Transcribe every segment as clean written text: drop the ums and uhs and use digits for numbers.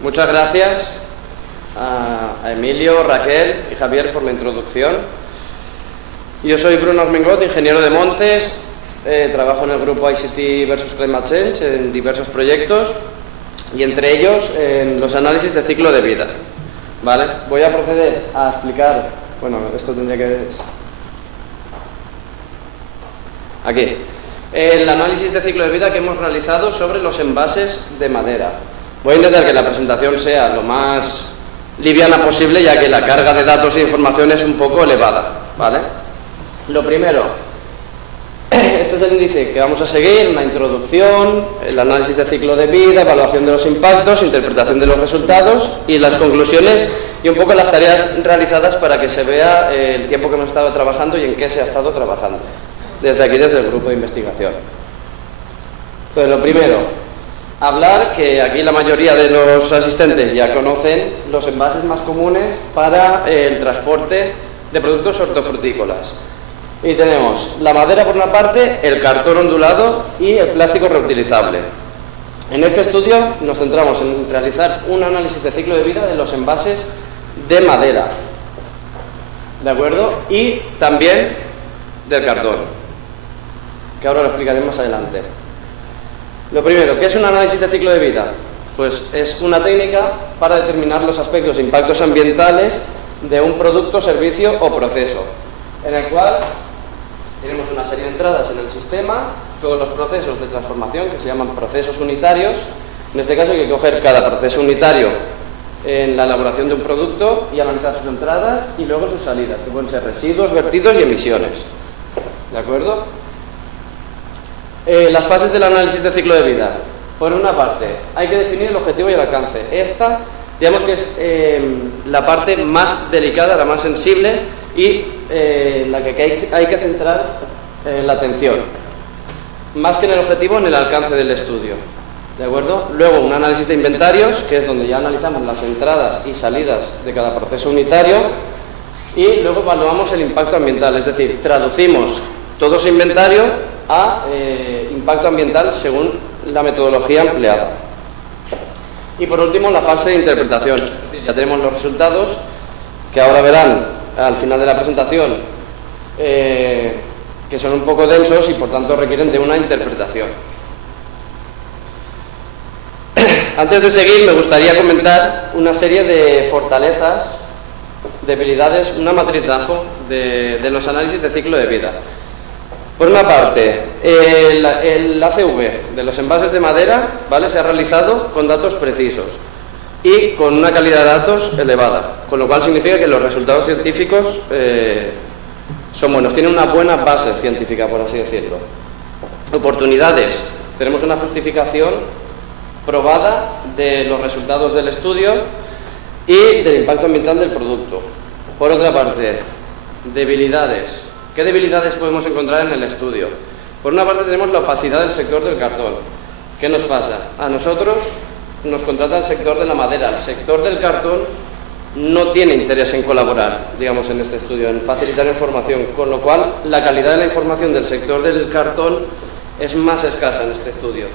Muchas gracias a Emilio, Raquel y Javier por la introducción. Yo soy Bruno Armengot, ingeniero de montes, trabajo en el grupo ICT versus Climate Change en diversos proyectos y entre ellos en los análisis de ciclo de vida. ¿Vale? Voy a proceder a explicar, bueno, esto tendría que... Aquí. El análisis de ciclo de vida que hemos realizado sobre los envases de madera. Voy a intentar que la presentación sea lo más liviana posible, ya que la carga de datos e información es un poco elevada, ¿vale? Lo primero, este es el índice que vamos a seguir, una introducción, el análisis de ciclo de vida, evaluación de los impactos, interpretación de los resultados y las conclusiones y un poco las tareas realizadas para que se vea el tiempo que hemos estado trabajando y en qué se ha estado trabajando. Desde aquí, desde el grupo de investigación. Entonces, lo primero, hablar que aquí la mayoría de los asistentes ya conocen los envases más comunes para el transporte de productos hortofrutícolas. Y tenemos la madera por una parte, el cartón ondulado y el plástico reutilizable. En este estudio nos centramos en realizar un análisis de ciclo de vida de los envases de madera, ¿de acuerdo? Y también del cartón, que ahora lo explicaré más adelante. Lo primero, ¿qué es un análisis de ciclo de vida? Pues es una técnica para determinar los aspectos e impactos ambientales de un producto, servicio o proceso, en el cual tenemos una serie de entradas en el sistema, todos los procesos de transformación que se llaman procesos unitarios. En este caso hay que coger cada proceso unitario en la elaboración de un producto y analizar sus entradas y luego sus salidas, que pueden ser residuos, vertidos y emisiones. ¿De acuerdo? Las fases del análisis de ciclo de vida. Por una parte, hay que definir el objetivo y el alcance. Esta, digamos que es la parte más delicada, la más sensible y la que hay que centrar la atención. Más que en el objetivo, en el alcance del estudio. ¿De acuerdo? Luego, un análisis de inventarios, que es donde ya analizamos las entradas y salidas de cada proceso unitario. Y luego evaluamos el impacto ambiental, es decir, traducimos todo ese inventario a impacto ambiental según la metodología empleada. Y por último, la fase de interpretación. Es decir, ya tenemos los resultados que ahora verán al final de la presentación, que son un poco densos y por tanto requieren de una interpretación. Antes de seguir, me gustaría comentar una serie de fortalezas, debilidades, una matriz DAFO de los análisis de ciclo de vida. Por una parte, el ACV de los envases de madera, ¿vale?, se ha realizado con datos precisos y con una calidad de datos elevada, con lo cual significa que los resultados científicos son buenos, tienen una buena base científica, por así decirlo. Oportunidades, tenemos una justificación probada de los resultados del estudio y del impacto ambiental del producto. Por otra parte, debilidades. ¿Qué debilidades podemos encontrar en el estudio? Por una parte tenemos la opacidad del sector del cartón. ¿Qué nos pasa? A nosotros nos contrata el sector de la madera. El sector del cartón no tiene interés en colaborar, digamos, en este estudio, en facilitar información, con lo cual la calidad de la información del sector del cartón es más escasa en este estudio.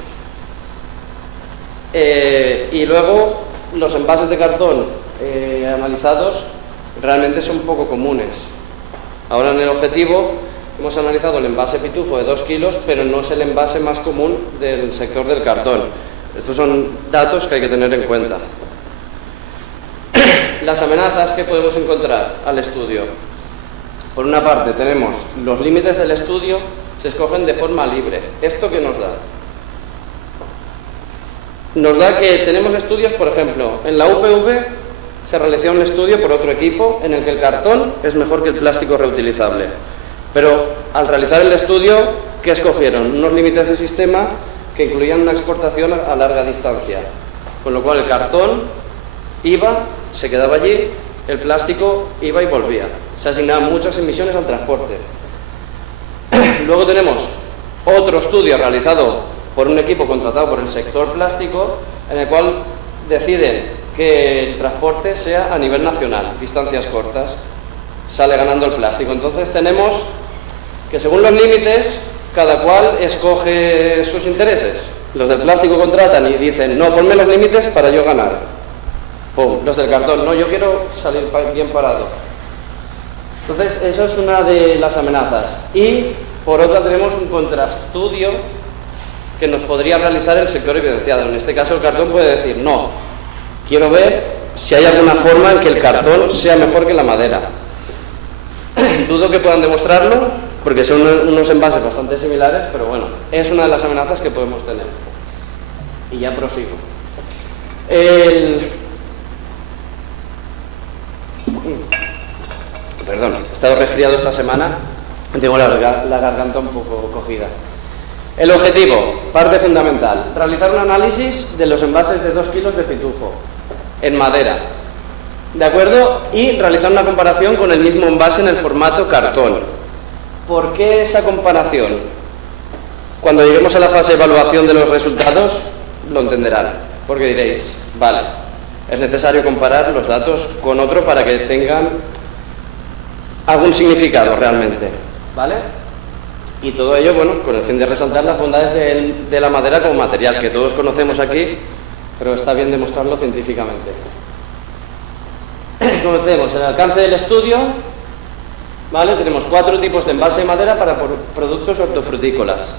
Y luego los envases de cartón analizados realmente son poco comunes. Ahora en el objetivo hemos analizado el envase pitufo de 2 kilos, pero no es el envase más común del sector del cartón. Estos son datos que hay que tener en cuenta. Las amenazas que podemos encontrar al estudio. Por una parte tenemos los límites del estudio, se escogen de forma libre. ¿Esto qué nos da? Nos da que tenemos estudios, por ejemplo, en la UPV se realizó un estudio por otro equipo en el que el cartón es mejor que el plástico reutilizable. Pero al realizar el estudio, ¿qué escogieron? Unos límites de sistema que incluían una exportación a larga distancia. Con lo cual el cartón iba, se quedaba allí, el plástico iba y volvía. Se asignaban muchas emisiones al transporte. Luego tenemos otro estudio realizado por un equipo contratado por el sector plástico, en el cual deciden que el transporte sea a nivel nacional, distancias cortas, sale ganando el plástico. Entonces tenemos que según los límites, cada cual escoge sus intereses. Los del plástico contratan y dicen, no, ponme los límites para yo ganar. ¡Pum! Los del cartón, no, yo quiero salir bien parado. Entonces, eso es una de las amenazas. Y, por otra, tenemos un contraestudio que nos podría realizar el sector evidenciado. En este caso, el cartón puede decir, no, quiero ver si hay alguna forma en que el cartón sea mejor que la madera. Dudo que puedan demostrarlo, porque son unos envases bastante similares, pero bueno, es una de las amenazas que podemos tener. Y ya prosigo. Perdón, he estado resfriado esta semana, tengo la garganta un poco cogida. El objetivo, parte fundamental, realizar un análisis de los envases de 2 kilos de pitufo en madera, ¿de acuerdo? Y realizar una comparación con el mismo envase en el formato cartón. ¿Por qué esa comparación? Cuando lleguemos a la fase de evaluación de los resultados, lo entenderán, porque diréis, vale, es necesario comparar los datos con otro para que tengan algún significado realmente, ¿vale? Y todo ello, bueno, con el fin de resaltar las bondades de la madera como material, que todos conocemos aquí, pero está bien demostrarlo científicamente. Como tenemos, en el alcance del estudio, ¿vale? Tenemos 4 tipos de envase de madera para productos hortofrutícolas.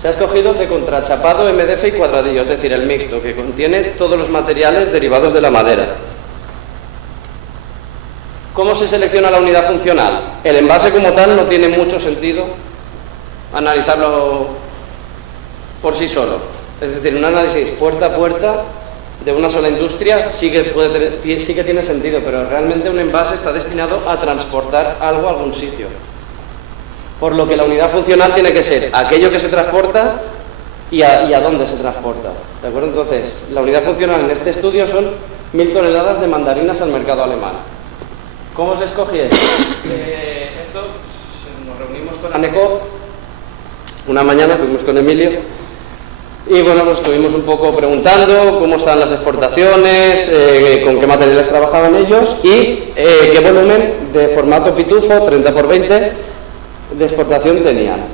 Se ha escogido de contrachapado, MDF y cuadradillo, es decir, el mixto, que contiene todos los materiales derivados de la madera. ¿Cómo se selecciona la unidad funcional? El envase como tal no tiene mucho sentido analizarlo por sí solo. Es decir, un análisis puerta a puerta de una sola industria sí que tiene sentido, pero realmente un envase está destinado a transportar algo a algún sitio. Por lo que la unidad funcional tiene que ser aquello que se transporta y a dónde se transporta. ¿De acuerdo? Entonces, la unidad funcional en este estudio son 1000 toneladas de mandarinas al mercado alemán. ¿Cómo se escoge esto? Nos reunimos con ANECO una mañana, fuimos con Emilio y bueno, pues estuvimos un poco preguntando cómo estaban las exportaciones, con qué materiales trabajaban ellos y qué volumen de formato pitufo 30×20 de exportación tenían.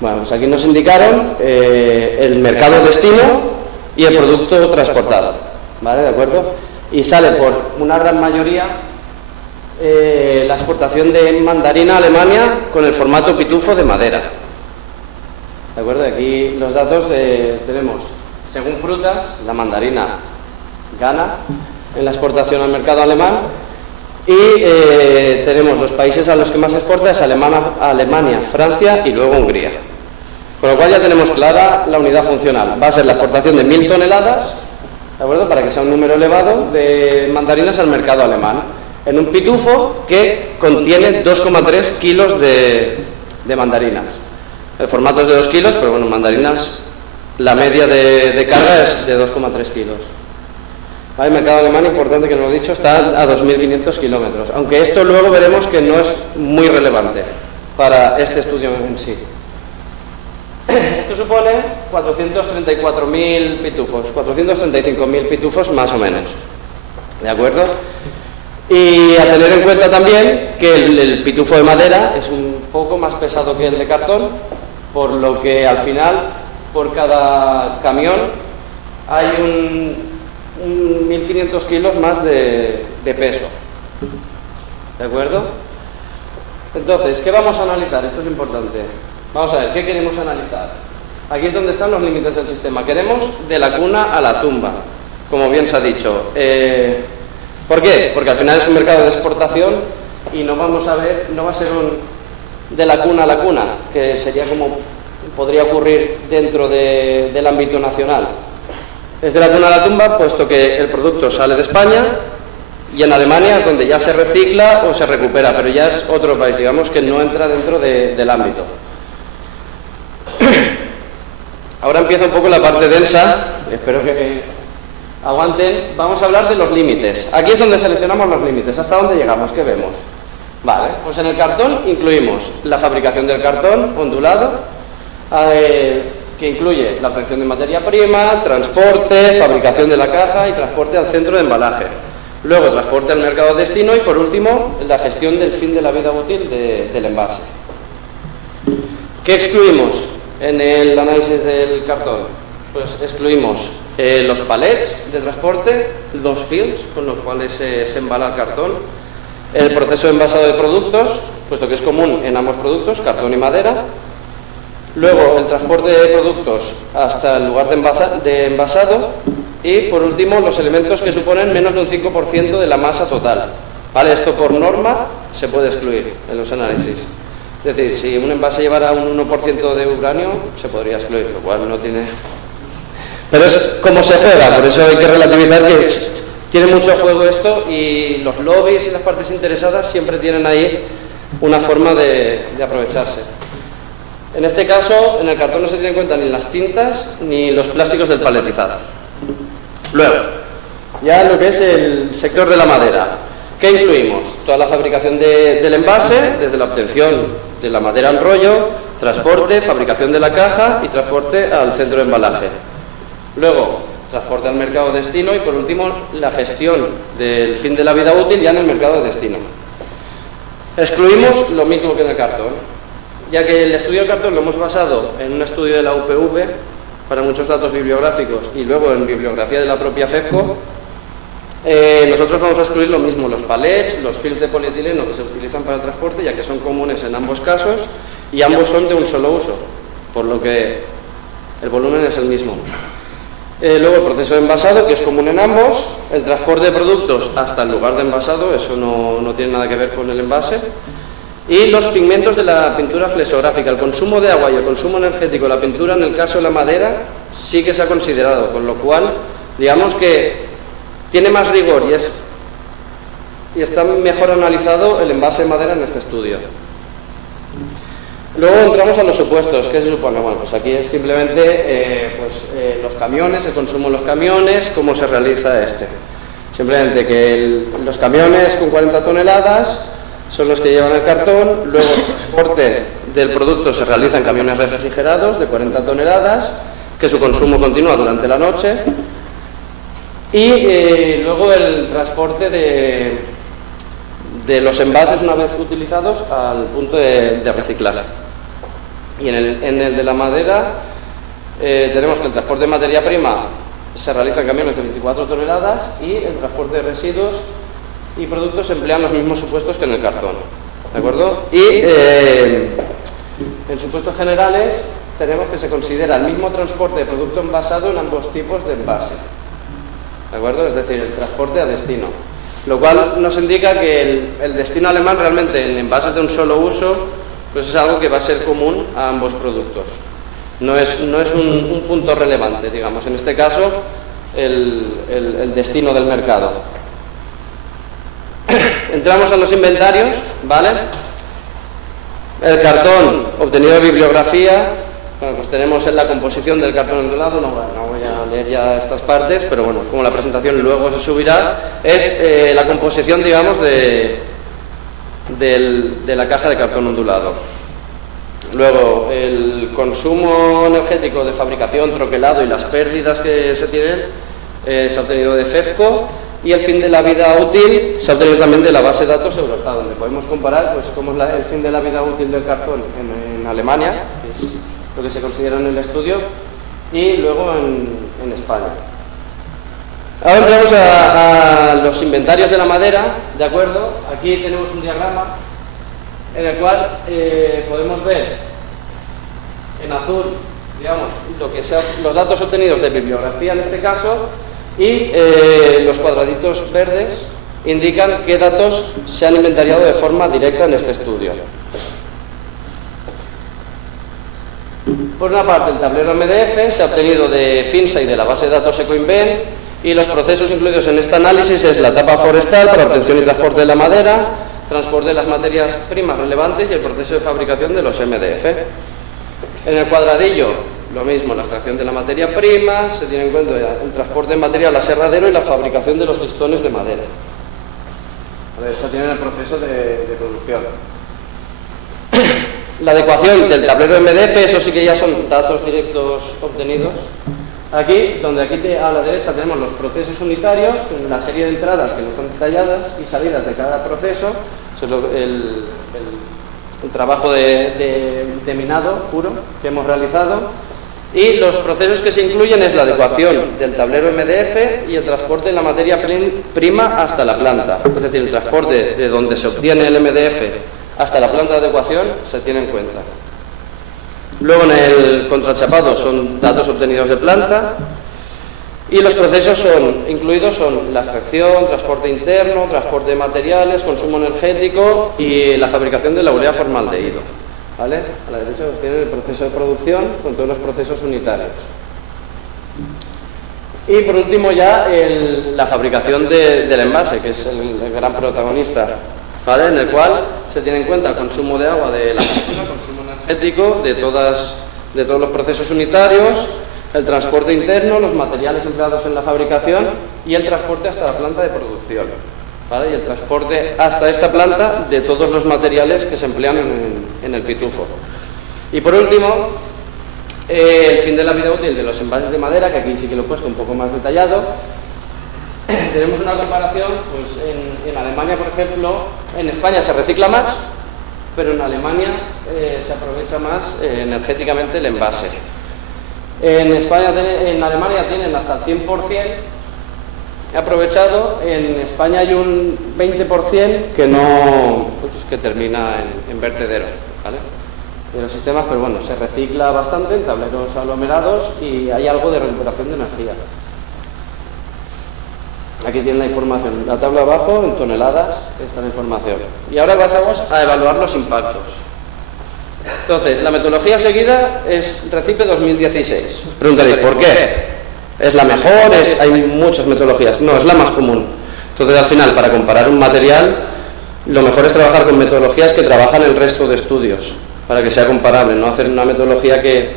Bueno, pues aquí nos indicaron el mercado destino y el producto transportado, ¿vale? ¿De acuerdo? Y sale por una gran mayoría la exportación de mandarina a Alemania con el formato pitufo de madera. ¿De acuerdo? Aquí los datos tenemos, según frutas, la mandarina gana en la exportación al mercado alemán y tenemos los países a los que más se exporta es Alemania, Francia y luego Hungría. Con lo cual ya tenemos clara la unidad funcional. Va a ser la exportación de 1000 toneladas, ¿de acuerdo? Para que sea un número elevado de mandarinas al mercado alemán, en un pitufo que contiene 2,3 kilos de mandarinas. El formato es de 2 kilos, pero bueno, mandarinas, la media de carga es de 2,3 kilos. El mercado alemán, importante que no lo he dicho, está a 2.500 kilómetros, aunque esto luego veremos que no es muy relevante para este estudio en sí. Esto supone 434.000 pitufos, 435.000 pitufos más o menos, ¿de acuerdo? Y a tener en cuenta también que el pitufo de madera es un poco más pesado que el de cartón, por lo que al final, por cada camión, hay un 1.500 kilos más de peso. ¿De acuerdo? Entonces, ¿qué vamos a analizar? Esto es importante. Vamos a ver, ¿qué queremos analizar? Aquí es donde están los límites del sistema. Queremos de la cuna a la tumba, como bien se ha dicho. ¿Por qué? Porque al final es un mercado de exportación y no vamos a ver, no va a ser un de la cuna a la cuna, que sería como podría ocurrir dentro del ámbito nacional. Es de la cuna a la tumba, puesto que el producto sale de España y en Alemania es donde ya se recicla o se recupera, pero ya es otro país, digamos que no entra dentro del ámbito. Ahora empieza un poco la parte densa, espero que aguanten. Vamos a hablar de los límites. Aquí es donde seleccionamos los límites. ¿Hasta dónde llegamos? ¿Qué vemos? Vale, pues en el cartón incluimos la fabricación del cartón ondulado, que incluye la obtención de materia prima, transporte, fabricación de la caja y transporte al centro de embalaje. Luego transporte al mercado destino y por último la gestión del fin de la vida útil del envase. ¿Qué excluimos en el análisis del cartón? pues excluimos los palets de transporte, dos fields con los cuales se embala el cartón, el proceso de envasado de productos, puesto que es común en ambos productos, cartón y madera. Luego el transporte de productos hasta el lugar de envasado y por último los elementos que suponen menos de un 5% de la masa total. ¿Vale? Esto por norma se puede excluir en los análisis. Es decir, si un envase llevara un 1% de uranio se podría excluir, lo cual no tiene... Pero es como se juega, por eso hay que relativizar que tiene mucho juego esto y los lobbies y las partes interesadas siempre tienen ahí una forma de aprovecharse. En este caso, en el cartón no se tienen en cuenta ni las tintas ni los plásticos del paletizado. Luego, ya lo que es el sector de la madera. ¿Qué incluimos? Toda la fabricación del envase, desde la obtención de la madera en rollo, transporte, fabricación de la caja y transporte al centro de embalaje. Luego, transporte al mercado de destino y por último, la gestión del fin de la vida útil ya en el mercado de destino. Excluimos lo mismo que en el cartón, ya que el estudio del cartón lo hemos basado en un estudio de la UPV para muchos datos bibliográficos y luego en bibliografía de la propia FEFCO. Nosotros vamos a excluir lo mismo, los palets, los films de polietileno que se utilizan para el transporte, ya que son comunes en ambos casos y ambos son de un solo uso, por lo que el volumen es el mismo. Luego el proceso de envasado, que es común en ambos, el transporte de productos hasta el lugar de envasado, eso no tiene nada que ver con el envase, y los pigmentos de la pintura flexográfica, el consumo de agua y el consumo energético de la pintura, en el caso de la madera, sí que se ha considerado, con lo cual, digamos que tiene más rigor y está mejor analizado el envase de madera en este estudio. Luego entramos a los supuestos. ¿Qué se supone? Bueno, pues aquí es simplemente los camiones, el consumo de los camiones, cómo se realiza este. Simplemente que los camiones con 40 toneladas son los que llevan el cartón, luego el transporte del producto se realiza en camiones refrigerados de 40 toneladas, que su consumo continúa durante la noche, y luego el transporte de los envases una vez utilizados al punto de reciclaje. Y en el de la madera tenemos que el transporte de materia prima se realiza en camiones de 24 toneladas y el transporte de residuos y productos emplean los mismos supuestos que en el cartón. ¿De acuerdo? Y en supuestos generales tenemos que se considera el mismo transporte de producto envasado en ambos tipos de envase. ¿De acuerdo? Es decir, el transporte a destino. Lo cual nos indica que el destino alemán realmente en envases de un solo uso pues es algo que va a ser común a ambos productos. No es un punto relevante, digamos, en este caso el destino del mercado. Entramos a los inventarios, ¿vale? El cartón obtenido de bibliografía, bueno, pues tenemos en la composición del cartón ondulado, no voy a leer ya estas partes, pero bueno, como la presentación luego se subirá, es la composición, digamos, de la caja de cartón ondulado. Luego, el consumo energético de fabricación, troquelado y las pérdidas que se tienen se ha obtenido de FEFCO, y el fin de la vida útil se ha obtenido también de la base de datos Eurostat, donde podemos comparar pues, cómo es el fin de la vida útil del cartón en Alemania, que es lo que se considera en el estudio, y luego en España. Ahora entramos a los inventarios de la madera, ¿de acuerdo? Aquí tenemos un diagrama en el cual podemos ver en azul, digamos, los datos obtenidos de bibliografía en este caso, y los cuadraditos verdes indican qué datos se han inventariado de forma directa en este estudio. Por una parte, el tablero MDF se ha obtenido de FINSA y de la base de datos EcoInvent, y los procesos incluidos en este análisis es la etapa forestal para obtención y transporte de la madera, transporte de las materias primas relevantes y el proceso de fabricación de los MDF. En el cuadradillo, lo mismo, la extracción de la materia prima, se tiene en cuenta el transporte de material a aserradero y la fabricación de los listones de madera. Esto tiene el proceso de producción. La adecuación del tablero MDF, eso sí que ya son datos directos obtenidos. Aquí a la derecha tenemos los procesos unitarios, la serie de entradas que no están detalladas y salidas de cada proceso, el trabajo de minado puro que hemos realizado, Y los procesos que se incluyen es la adecuación del tablero MDF y el transporte de la materia prima hasta la planta. Es decir, el transporte de donde se obtiene el MDF hasta la planta de adecuación se tiene en cuenta. Luego en el contrachapado son datos obtenidos de planta y los procesos incluidos son la extracción, transporte interno, transporte de materiales, consumo energético y la fabricación de la urea formaldehído. ¿Vale? A la derecha tiene el proceso de producción con todos los procesos unitarios. Y por último ya la fabricación del envase, que es el gran protagonista, ¿vale? En el cual se tiene en cuenta el consumo de agua de la máquina, consumo energético de todos los procesos unitarios, el transporte interno, los materiales empleados en la fabricación y el transporte hasta la planta de producción, ¿vale? Y el transporte hasta esta planta de todos los materiales que se emplean en el pitufo. Y por último, el fin de la vida útil de los envases de madera, que aquí sí que lo he puesto un poco más detallado. Tenemos una comparación, pues en Alemania, por ejemplo, en España se recicla más, pero en Alemania se aprovecha más energéticamente el envase. En Alemania tienen hasta el 100% aprovechado, en España hay un 20% que termina en vertedero, ¿vale? De los sistemas, pero bueno, se recicla bastante en tableros aglomerados y hay algo de recuperación de energía. Aquí tienen la información, la tabla abajo en toneladas está la información. Y ahora pasamos a evaluar los impactos. Entonces, la metodología seguida es Recife 2016. Preguntaréis, ¿por qué? ¿Es la mejor? Hay muchas metodologías. No, es la más común. Entonces, al final, para comparar un material, lo mejor es trabajar con metodologías que trabajan el resto de estudios, para que sea comparable, no hacer una metodología que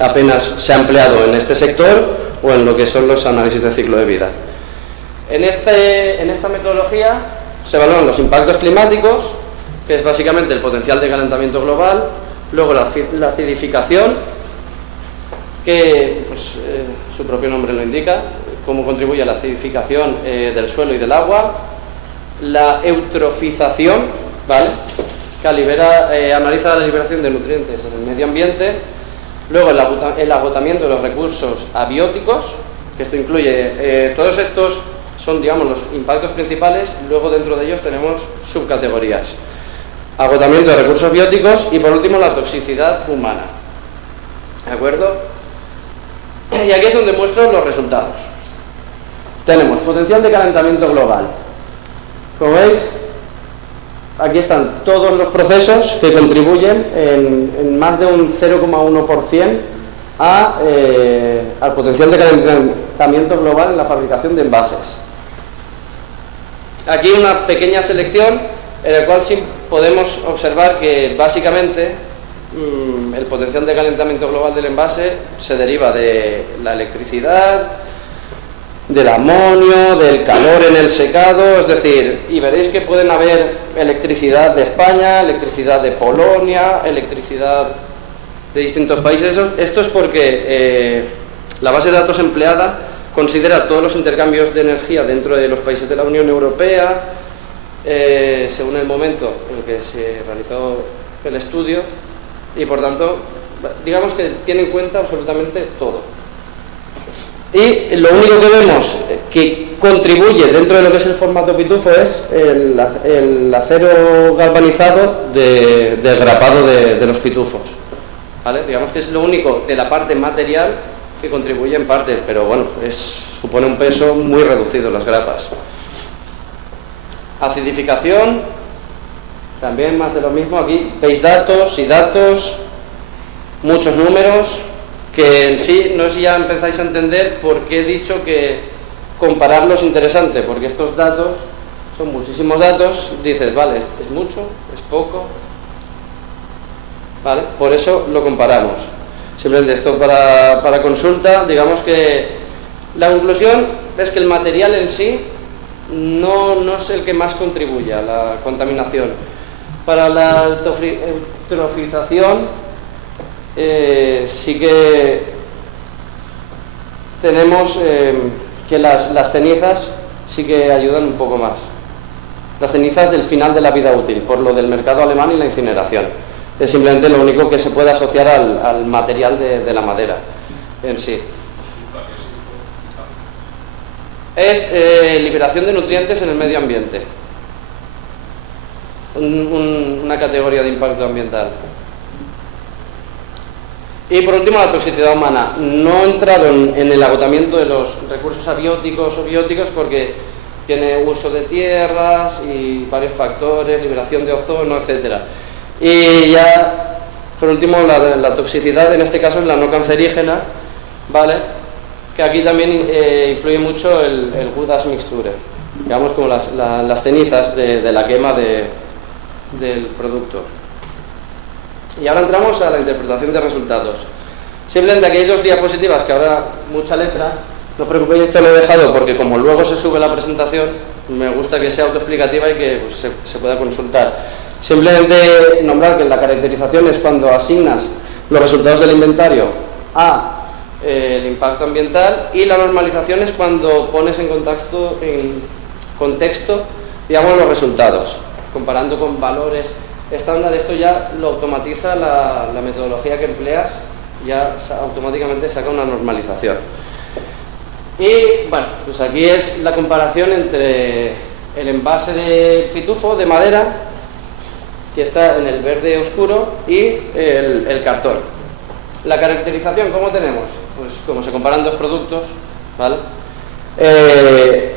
apenas se ha empleado en este sector o en lo que son los análisis de ciclo de vida. En esta metodología se evalúan los impactos climáticos, que es básicamente el potencial de calentamiento global, luego la acidificación, que pues, su propio nombre lo indica, cómo contribuye a la acidificación del suelo y del agua, la eutrofización, ¿vale? Que analiza la liberación de nutrientes en el medio ambiente, luego el agotamiento de los recursos abióticos, que esto incluye, todos estos son, digamos, los impactos principales, luego dentro de ellos tenemos subcategorías. Agotamiento de recursos bióticos y por último la toxicidad humana. ¿De acuerdo? Y aquí es donde muestro los resultados. Tenemos potencial de calentamiento global. Como veis, aquí están todos los procesos que contribuyen en más de un 0,1% al potencial de calentamiento global en la fabricación de envases. Aquí una pequeña selección en la cual sí podemos observar que básicamente el potencial de calentamiento global del envase se deriva de la electricidad, del amonio, del calor en el secado, es decir, y veréis que pueden haber electricidad de España, electricidad de Polonia, electricidad de distintos países. Esto es porque la base de datos empleada considera todos los intercambios de energía dentro de los países de la Unión Europea, según el momento en el que se realizó el estudio, y por tanto, digamos que tiene en cuenta absolutamente todo. Y lo único que vemos que contribuye dentro de lo que es el formato pitufo es el acero galvanizado del grapado de los pitufos, ¿vale? Digamos que es lo único de la parte material que contribuye en parte, pero bueno, supone un peso muy reducido las grapas. Acidificación, también más de lo mismo. Aquí veis datos y datos, muchos números, que en sí no sé si ya empezáis a entender por qué he dicho que compararlos es interesante, porque estos datos son muchísimos datos, dices, vale, ¿es mucho? ¿Es poco? ¿Vale? Por eso lo comparamos. Simplemente esto para consulta. Digamos que la conclusión es que el material en sí no es el que más contribuye a la contaminación. Para la eutrofización sí que tenemos que las cenizas sí que ayudan un poco más. Las cenizas del final de la vida útil, por lo del mercado alemán y la incineración. Es simplemente lo único que se puede asociar al material de la madera. en sí. Es liberación de nutrientes en el medio ambiente. Una categoría de impacto ambiental. Y por último, la toxicidad humana. No he entrado en el agotamiento de los recursos abióticos o bióticos porque tiene uso de tierras y varios factores, liberación de ozono, etcétera. Y ya, por último, la toxicidad, en este caso es la no cancerígena, ¿vale? Que aquí también influye mucho el wood ash mixture, digamos como las cenizas de la quema del producto. Y ahora entramos a la interpretación de resultados. Simplemente aquí hay 2 diapositivas que ahora mucha letra. No os preocupéis, esto lo he dejado porque como luego se sube la presentación, me gusta que sea autoexplicativa y que pues, se pueda consultar. Simplemente nombrar que la caracterización es cuando asignas los resultados del inventario a el impacto ambiental, y la normalización es cuando pones en contexto, digamos, los resultados, comparando con valores estándar. Esto ya lo automatiza la metodología que empleas, ya automáticamente saca una normalización. Y bueno, pues aquí es la comparación entre el envase de pitufo de madera, que está en el verde oscuro, y el cartón. La caracterización, ¿cómo tenemos? Pues como se comparan 2 productos, ¿vale?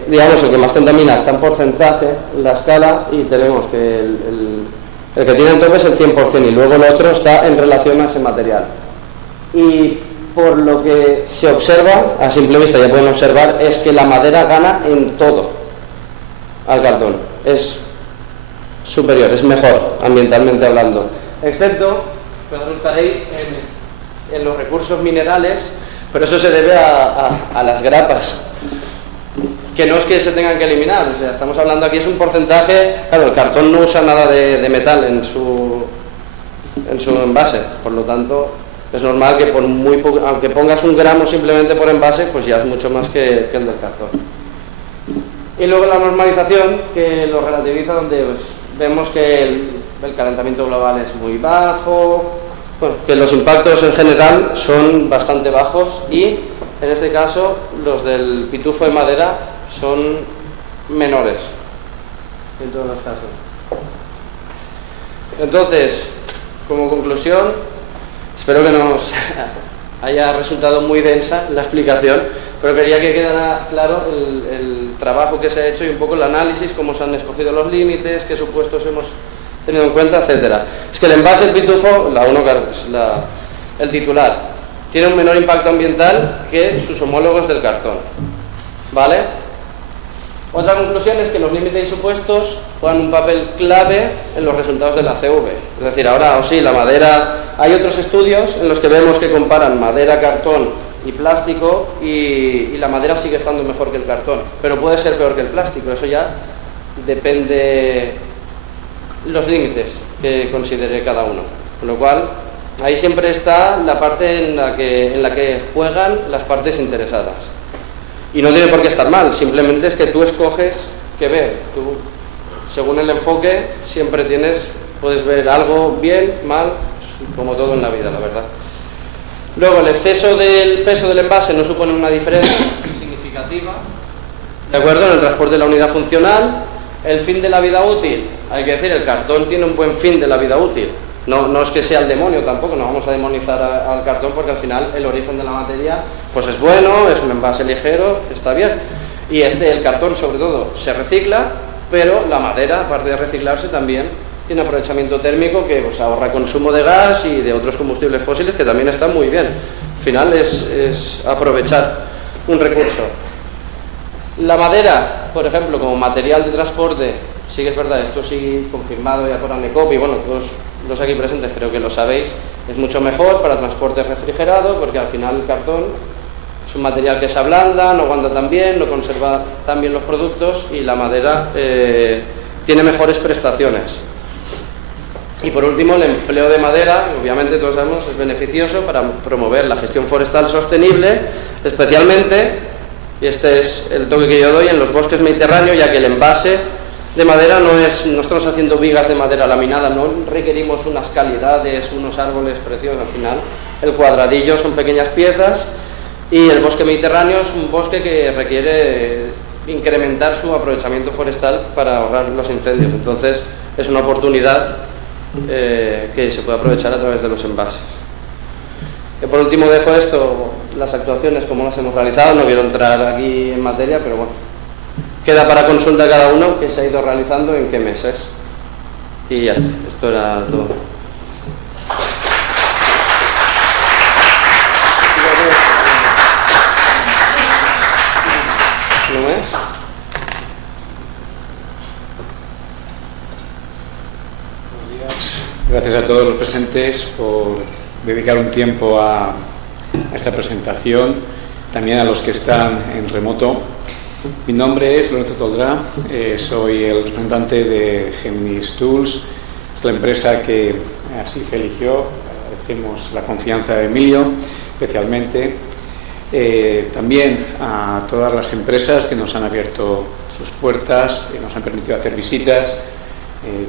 Digamos, el que más contamina está en porcentaje en la escala, y tenemos que el que tiene el tope es el 100%, y luego el otro está en relación a ese material. Y por lo que se observa, a simple vista ya pueden observar, es que la madera gana en todo al cartón. Es superior, es mejor ambientalmente hablando, excepto, que os asustaréis, en los recursos minerales, pero eso se debe a las grapas, que no es que se tengan que eliminar. O sea, estamos hablando aquí, es un porcentaje. Claro, el cartón no usa nada de metal en su envase, por lo tanto es normal que por muy poco, aunque pongas 1 gramo simplemente por envase, pues ya es mucho más que el del cartón. Y luego la normalización, que lo relativiza, donde pues, vemos que el calentamiento global es muy bajo, bueno, que los impactos en general son bastante bajos, y en este caso los del pitufo de madera son menores en todos los casos. Entonces, como conclusión, espero que nos haya resultado muy densa la explicación, pero quería que quedara claro el trabajo que se ha hecho y un poco el análisis, cómo se han escogido los límites, qué supuestos hemos tenido en cuenta, etcétera. Es que el envase del pitufo, la 1, es el titular, tiene un menor impacto ambiental que sus homólogos del cartón, ¿vale? Otra conclusión es que los límites y supuestos juegan un papel clave en los resultados de la CV. Es decir, ahora, o sí, la madera, hay otros estudios en los que vemos que comparan madera, cartón y plástico, y la madera sigue estando mejor que el cartón, pero puede ser peor que el plástico. Eso ya depende los límites que considere cada uno, con lo cual ahí siempre está la parte en la que juegan las partes interesadas, y no tiene por qué estar mal, simplemente es que tú escoges qué ver. Tú, según el enfoque, siempre puedes ver algo bien, mal, como todo en la vida, la verdad. Luego, el exceso del peso del envase no supone una diferencia significativa, ¿de acuerdo?, en el transporte de la unidad funcional. El fin de la vida útil, hay que decir, el cartón tiene un buen fin de la vida útil. No es que sea el demonio tampoco, no vamos a demonizar al cartón, porque al final el origen de la materia pues es bueno, es un envase ligero, está bien. Y el cartón sobre todo se recicla, pero la madera, aparte de reciclarse, también tiene aprovechamiento térmico que pues, ahorra consumo de gas y de otros combustibles fósiles, que también está muy bien. Al final es aprovechar un recurso. La madera, por ejemplo, como material de transporte, sí que es verdad, esto sí confirmado ya por ANECOP, y bueno, todos los aquí presentes creo que lo sabéis, es mucho mejor para transporte refrigerado, porque al final el cartón es un material que se ablanda, no aguanta tan bien, no conserva tan bien los productos, y la madera tiene mejores prestaciones. Y por último, el empleo de madera, obviamente todos sabemos, es beneficioso para promover la gestión forestal sostenible, especialmente, y este es el toque que yo doy, en los bosques mediterráneos, ya que el envase de madera no estamos haciendo vigas de madera laminada, no requerimos unas calidades, unos árboles preciosos. Al final el cuadradillo son pequeñas piezas Y el bosque mediterráneo es un bosque que requiere incrementar su aprovechamiento forestal para ahorrar los incendios. Entonces es una oportunidad que se puede aprovechar a través de los envases. Y por último dejo esto, las actuaciones como las hemos realizado. No quiero entrar aquí en materia, pero bueno, queda para consulta cada uno que se ha ido realizando en qué meses. Y ya está, esto era todo. ¿No es? Gracias a todos los presentes por dedicar un tiempo a esta presentación, también a los que están en remoto. Mi nombre es Lorenzo Toldrá, soy el representante de Géminis Tools, es la empresa que así se eligió. Agradecemos la confianza de Emilio, especialmente. También a todas las empresas que nos han abierto sus puertas, que nos han permitido hacer visitas,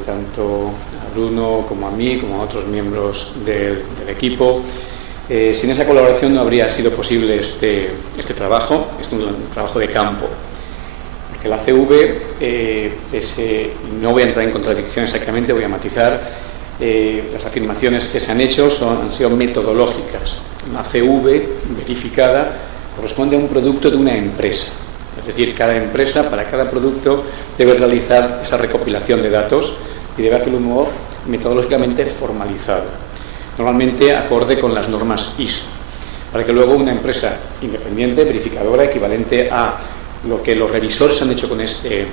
tanto a Bruno como a mí, como a otros miembros del equipo. Sin esa colaboración no habría sido posible este trabajo, es un trabajo de campo. Porque la CV, no voy a entrar en contradicción exactamente, voy a matizar, las afirmaciones que se han hecho han sido metodológicas. Una CV verificada corresponde a un producto de una empresa. Es decir, cada empresa, para cada producto, debe realizar esa recopilación de datos y debe hacerlo de un modo metodológicamente formalizado, normalmente acorde con las normas ISO, para que luego una empresa independiente, verificadora, equivalente a lo que los revisores han hecho con este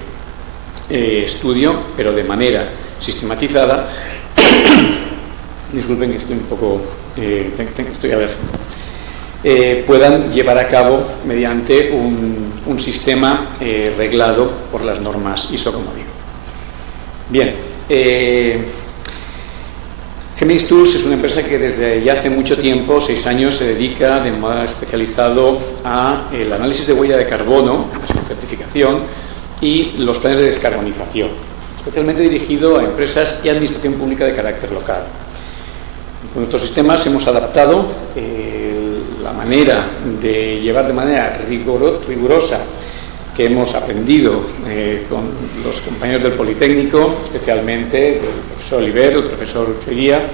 estudio, pero de manera sistematizada, disculpen que estoy un poco, estoy alérgico, puedan llevar a cabo mediante un sistema reglado por las normas ISO, como digo. Bien, Géminis Tools es una empresa que desde ya hace mucho tiempo, 6 años, se dedica de modo especializado al análisis de huella de carbono, su certificación y los planes de descarbonización, especialmente dirigido a empresas y administración pública de carácter local. Con nuestros sistemas hemos adaptado la manera de llevar de manera rigurosa que hemos aprendido con los compañeros del Politécnico, especialmente del profesor Oliver, del profesor Ucheguía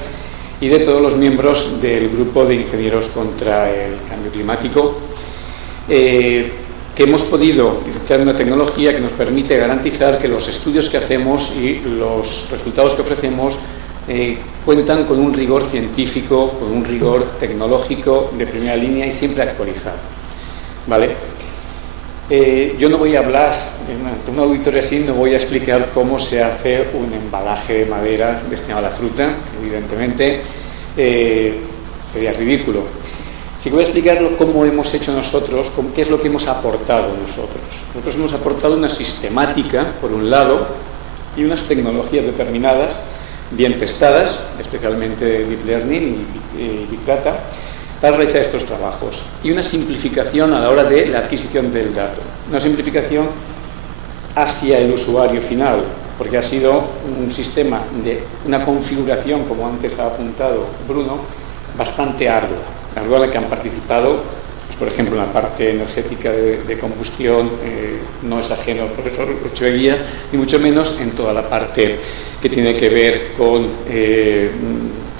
y de todos los miembros del grupo de ingenieros contra el cambio climático, que hemos podido licenciar una tecnología que nos permite garantizar que los estudios que hacemos y los resultados que ofrecemos cuentan con un rigor científico, con un rigor tecnológico de primera línea y siempre actualizado. ¿Vale? Yo no voy a hablar, en una auditoría así, no voy a explicar cómo se hace un embalaje de madera destinado a la fruta, evidentemente sería ridículo. Sí que voy a explicar cómo hemos hecho nosotros, qué es lo que hemos aportado nosotros. Nosotros hemos aportado una sistemática, por un lado, y unas tecnologías determinadas, bien testadas, especialmente Deep Learning y Big Data, para realizar estos trabajos, y una simplificación a la hora de la adquisición del dato, una simplificación hacia el usuario final, porque ha sido un sistema de una configuración, como antes ha apuntado Bruno, bastante ardua, en la que han participado, pues, por ejemplo, en la parte energética de combustión, no es ajeno al profesor Ucheguía, ni mucho menos en toda la parte que tiene que ver con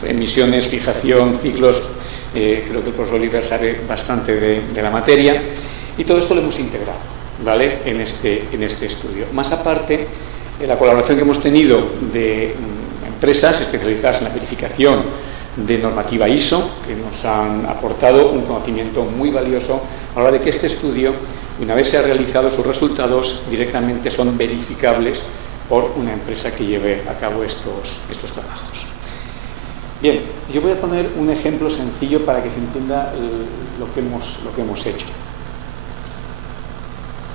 emisiones, fijación, ciclos. Creo que el profesor Oliver sabe bastante de la materia, y todo esto lo hemos integrado, ¿vale?, en este estudio. Más aparte, la colaboración que hemos tenido de empresas especializadas en la verificación de normativa ISO, que nos han aportado un conocimiento muy valioso a la hora de que este estudio, una vez se ha realizado, sus resultados directamente son verificables por una empresa que lleve a cabo estos trabajos. Bien, yo voy a poner un ejemplo sencillo para que se entienda lo que hemos hecho.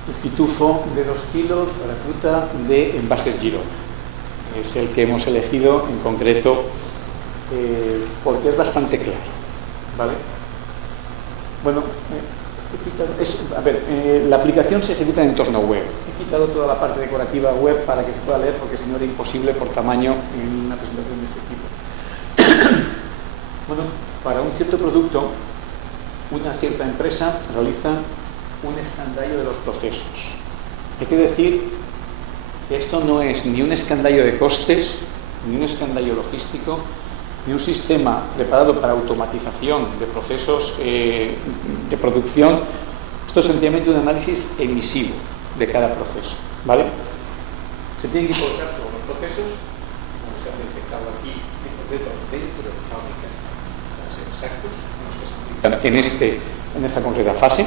El pitufo de 2 kilos para fruta de envases Girona. Es el que hemos elegido en concreto porque es bastante claro, ¿vale? Bueno, la aplicación se ejecuta en entorno web. He quitado toda la parte decorativa web para que se pueda leer, porque si no era imposible por tamaño en una presentación de este tipo. Bueno, para un cierto producto una cierta empresa realiza un escandallo de los procesos. Hay que decir que esto no es ni un escandallo de costes, ni un escandallo logístico, ni un sistema preparado para automatización de procesos de producción. Esto es sencillamente un análisis emisivo de cada proceso, ¿vale? Se tienen que involucrar todos los procesos, como se ha detectado aquí en concreto dentro de fábrica, para ser exactos, son los que se aplican en esta concreta fase.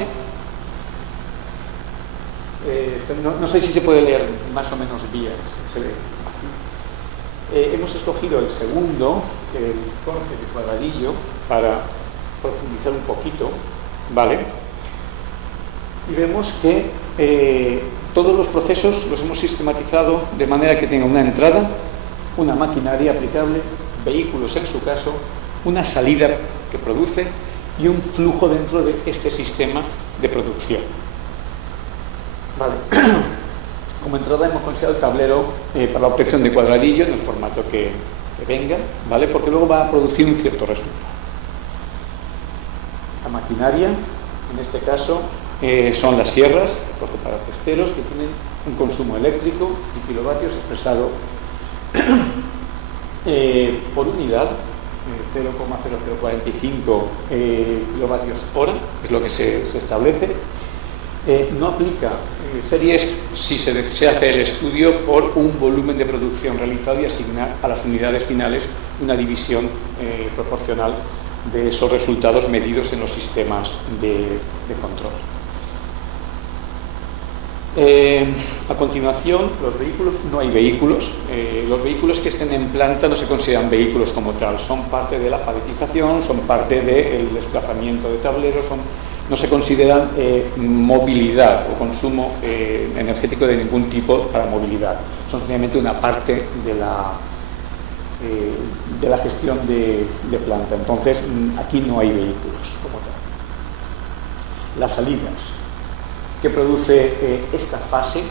No sé si se puede leer más o menos bien. Hemos escogido el segundo, el corte de cuadradillo, para profundizar un poquito, ¿vale? Y vemos que todos los procesos los hemos sistematizado de manera que tenga una entrada, una maquinaria aplicable, vehículos en su caso, una salida que produce y un flujo dentro de este sistema de producción. Vale. Como entrada hemos considerado el tablero para la obtención de cuadradillo en el formato que venga, ¿vale? Porque luego va a producir un cierto resultado. La maquinaria, en este caso, son las sierras, de corte para testeros, que tienen un consumo eléctrico en kilovatios expresado por unidad, 0,0045 kilovatios hora, es lo que se establece. No aplica series si se hace el estudio por un volumen de producción realizado y asignar a las unidades finales una división proporcional de esos resultados medidos en los sistemas de control. A continuación, los vehículos, no hay vehículos. Los vehículos que estén en planta no se consideran vehículos como tal, son parte de la paletización, son parte del desplazamiento de tableros, no se consideran movilidad o consumo energético de ningún tipo para movilidad. Son sencillamente una parte de la gestión de planta. Entonces, aquí no hay vehículos como tal. Las salidas que produce esta fase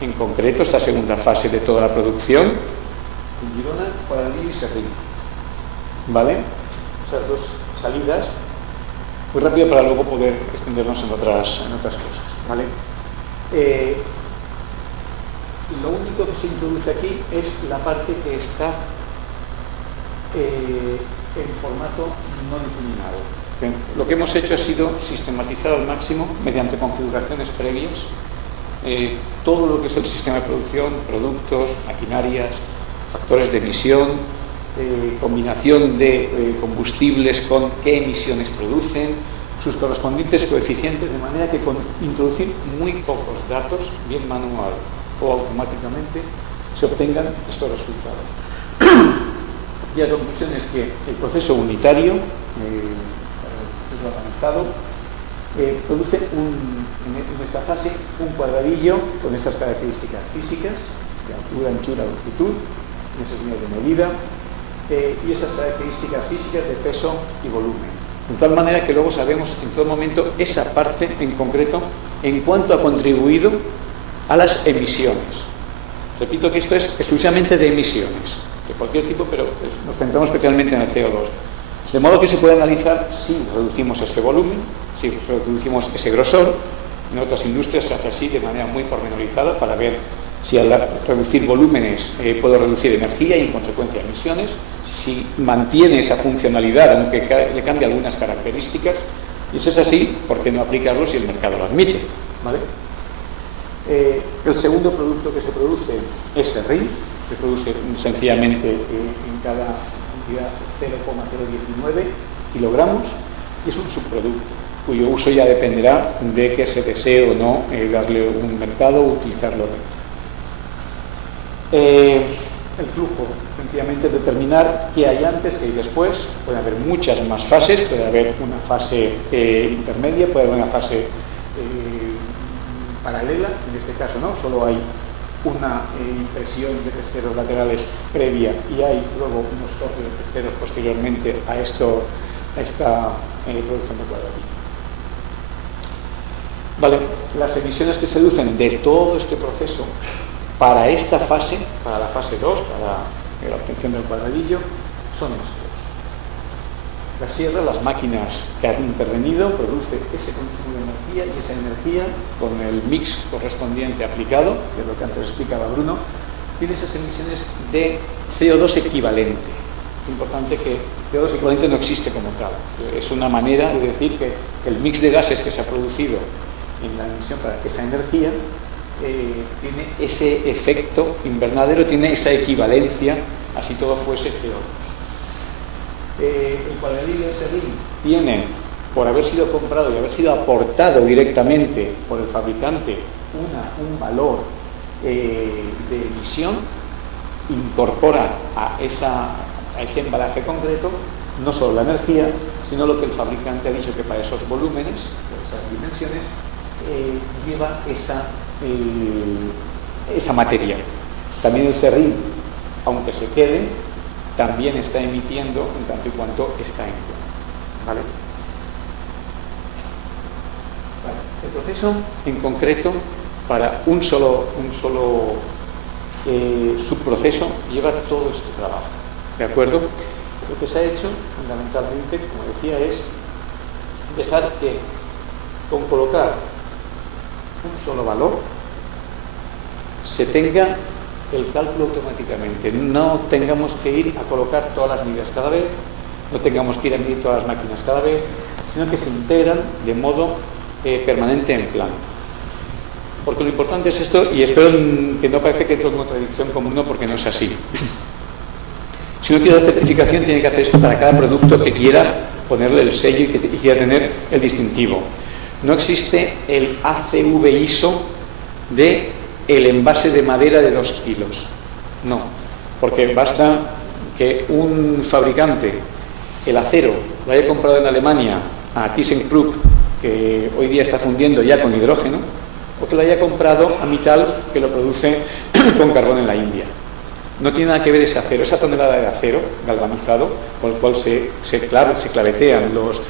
en concreto, esta segunda fase de toda la producción, en Girona, Cuadradillo y Serrín. ¿Vale? Esas dos salidas. Muy rápido para luego poder extendernos en otras cosas, ¿vale? Lo único que se introduce aquí es la parte que está en formato no difuminado. Bien, lo que hemos hecho ha sido sistematizar al máximo, mediante configuraciones previas, todo lo que es el sistema de producción, productos, maquinarias, factores de emisión, combinación de combustibles con qué emisiones producen, sus correspondientes coeficientes, de manera que con introducir muy pocos datos, bien manual o automáticamente, se obtengan estos resultados. Y la conclusión es que el proceso unitario, el proceso organizado, produce en esta fase un cuadradillo con estas características físicas, de altura, anchura, longitud, en esas líneas de medida, y esas características físicas de peso y volumen. De tal manera que luego sabemos en todo momento esa parte en concreto en cuanto ha contribuido a las emisiones. Repito que esto es exclusivamente de emisiones, de cualquier tipo, pero nos centramos especialmente en el CO2. De modo que se puede analizar si reducimos ese volumen, si reducimos ese grosor. En otras industrias se hace así de manera muy pormenorizada para ver si al reducir volúmenes puedo reducir energía y en consecuencia emisiones, si mantiene esa funcionalidad aunque le cambie algunas características, y eso es así, ¿por qué no aplicarlo si el mercado lo admite? ¿Vale? El segundo producto que se produce es Serrín, se produce sencillamente en cada unidad 0,019 kilogramos y es un subproducto cuyo uso ya dependerá de que se desee o no darle un mercado o utilizarlo dentro. El flujo, sencillamente determinar qué hay antes, qué hay después. Puede haber muchas más fases, puede haber una fase intermedia, puede haber una fase paralela, en este caso no, solo hay una impresión de testeros laterales previa y hay luego unos cortes de testeros posteriormente a esta producción de cuadradillo. Vale, las emisiones que se deducen de todo este proceso para esta fase, para la fase 2, para la obtención del cuadradillo, son estos. La sierra, las máquinas que han intervenido, produce ese consumo de energía y esa energía, con el mix correspondiente aplicado, que es lo que antes explicaba Bruno, tiene esas emisiones de CO2 equivalente. Es importante que CO2 equivalente no existe como tal. Es una manera de decir que el mix de gases que se ha producido en la emisión para esa energía tiene ese efecto invernadero, tiene esa equivalencia, así todo fuese CO2. El cuadradillo de Serrín tiene, por haber sido comprado y haber sido aportado directamente por el fabricante, un valor de emisión, incorpora a ese embalaje concreto no solo la energía, sino lo que el fabricante ha dicho que para esos volúmenes, por esas dimensiones, lleva esa materia. También el Serrín, aunque se quede, también está emitiendo en tanto y cuanto está en plano. ¿Vale? El proceso en concreto, para un solo subproceso, lleva todo este trabajo. ¿De acuerdo? Lo que se ha hecho, fundamentalmente, como decía, es dejar que, con colocar un solo valor, se tenga el cálculo automáticamente. No tengamos que ir a colocar todas las medidas cada vez, no tengamos que ir a medir todas las máquinas cada vez, sino que se integran de modo permanente en planta. Porque lo importante es esto, y espero que no parezca que entro en contradicción con uno, porque no es así. Si uno quiere la certificación, tiene que hacer esto para cada producto que quiera ponerle el sello y que quiera tener el distintivo. No existe el ACV ISO de el envase de madera de 2 kilos. No, porque basta que un fabricante, el acero, lo haya comprado en Alemania a ThyssenKrupp, que hoy día está fundiendo ya con hidrógeno, o que lo haya comprado a Mittal, que lo produce con carbón en la India. No tiene nada que ver ese acero, esa tonelada de acero galvanizado, con el cual se clavetean los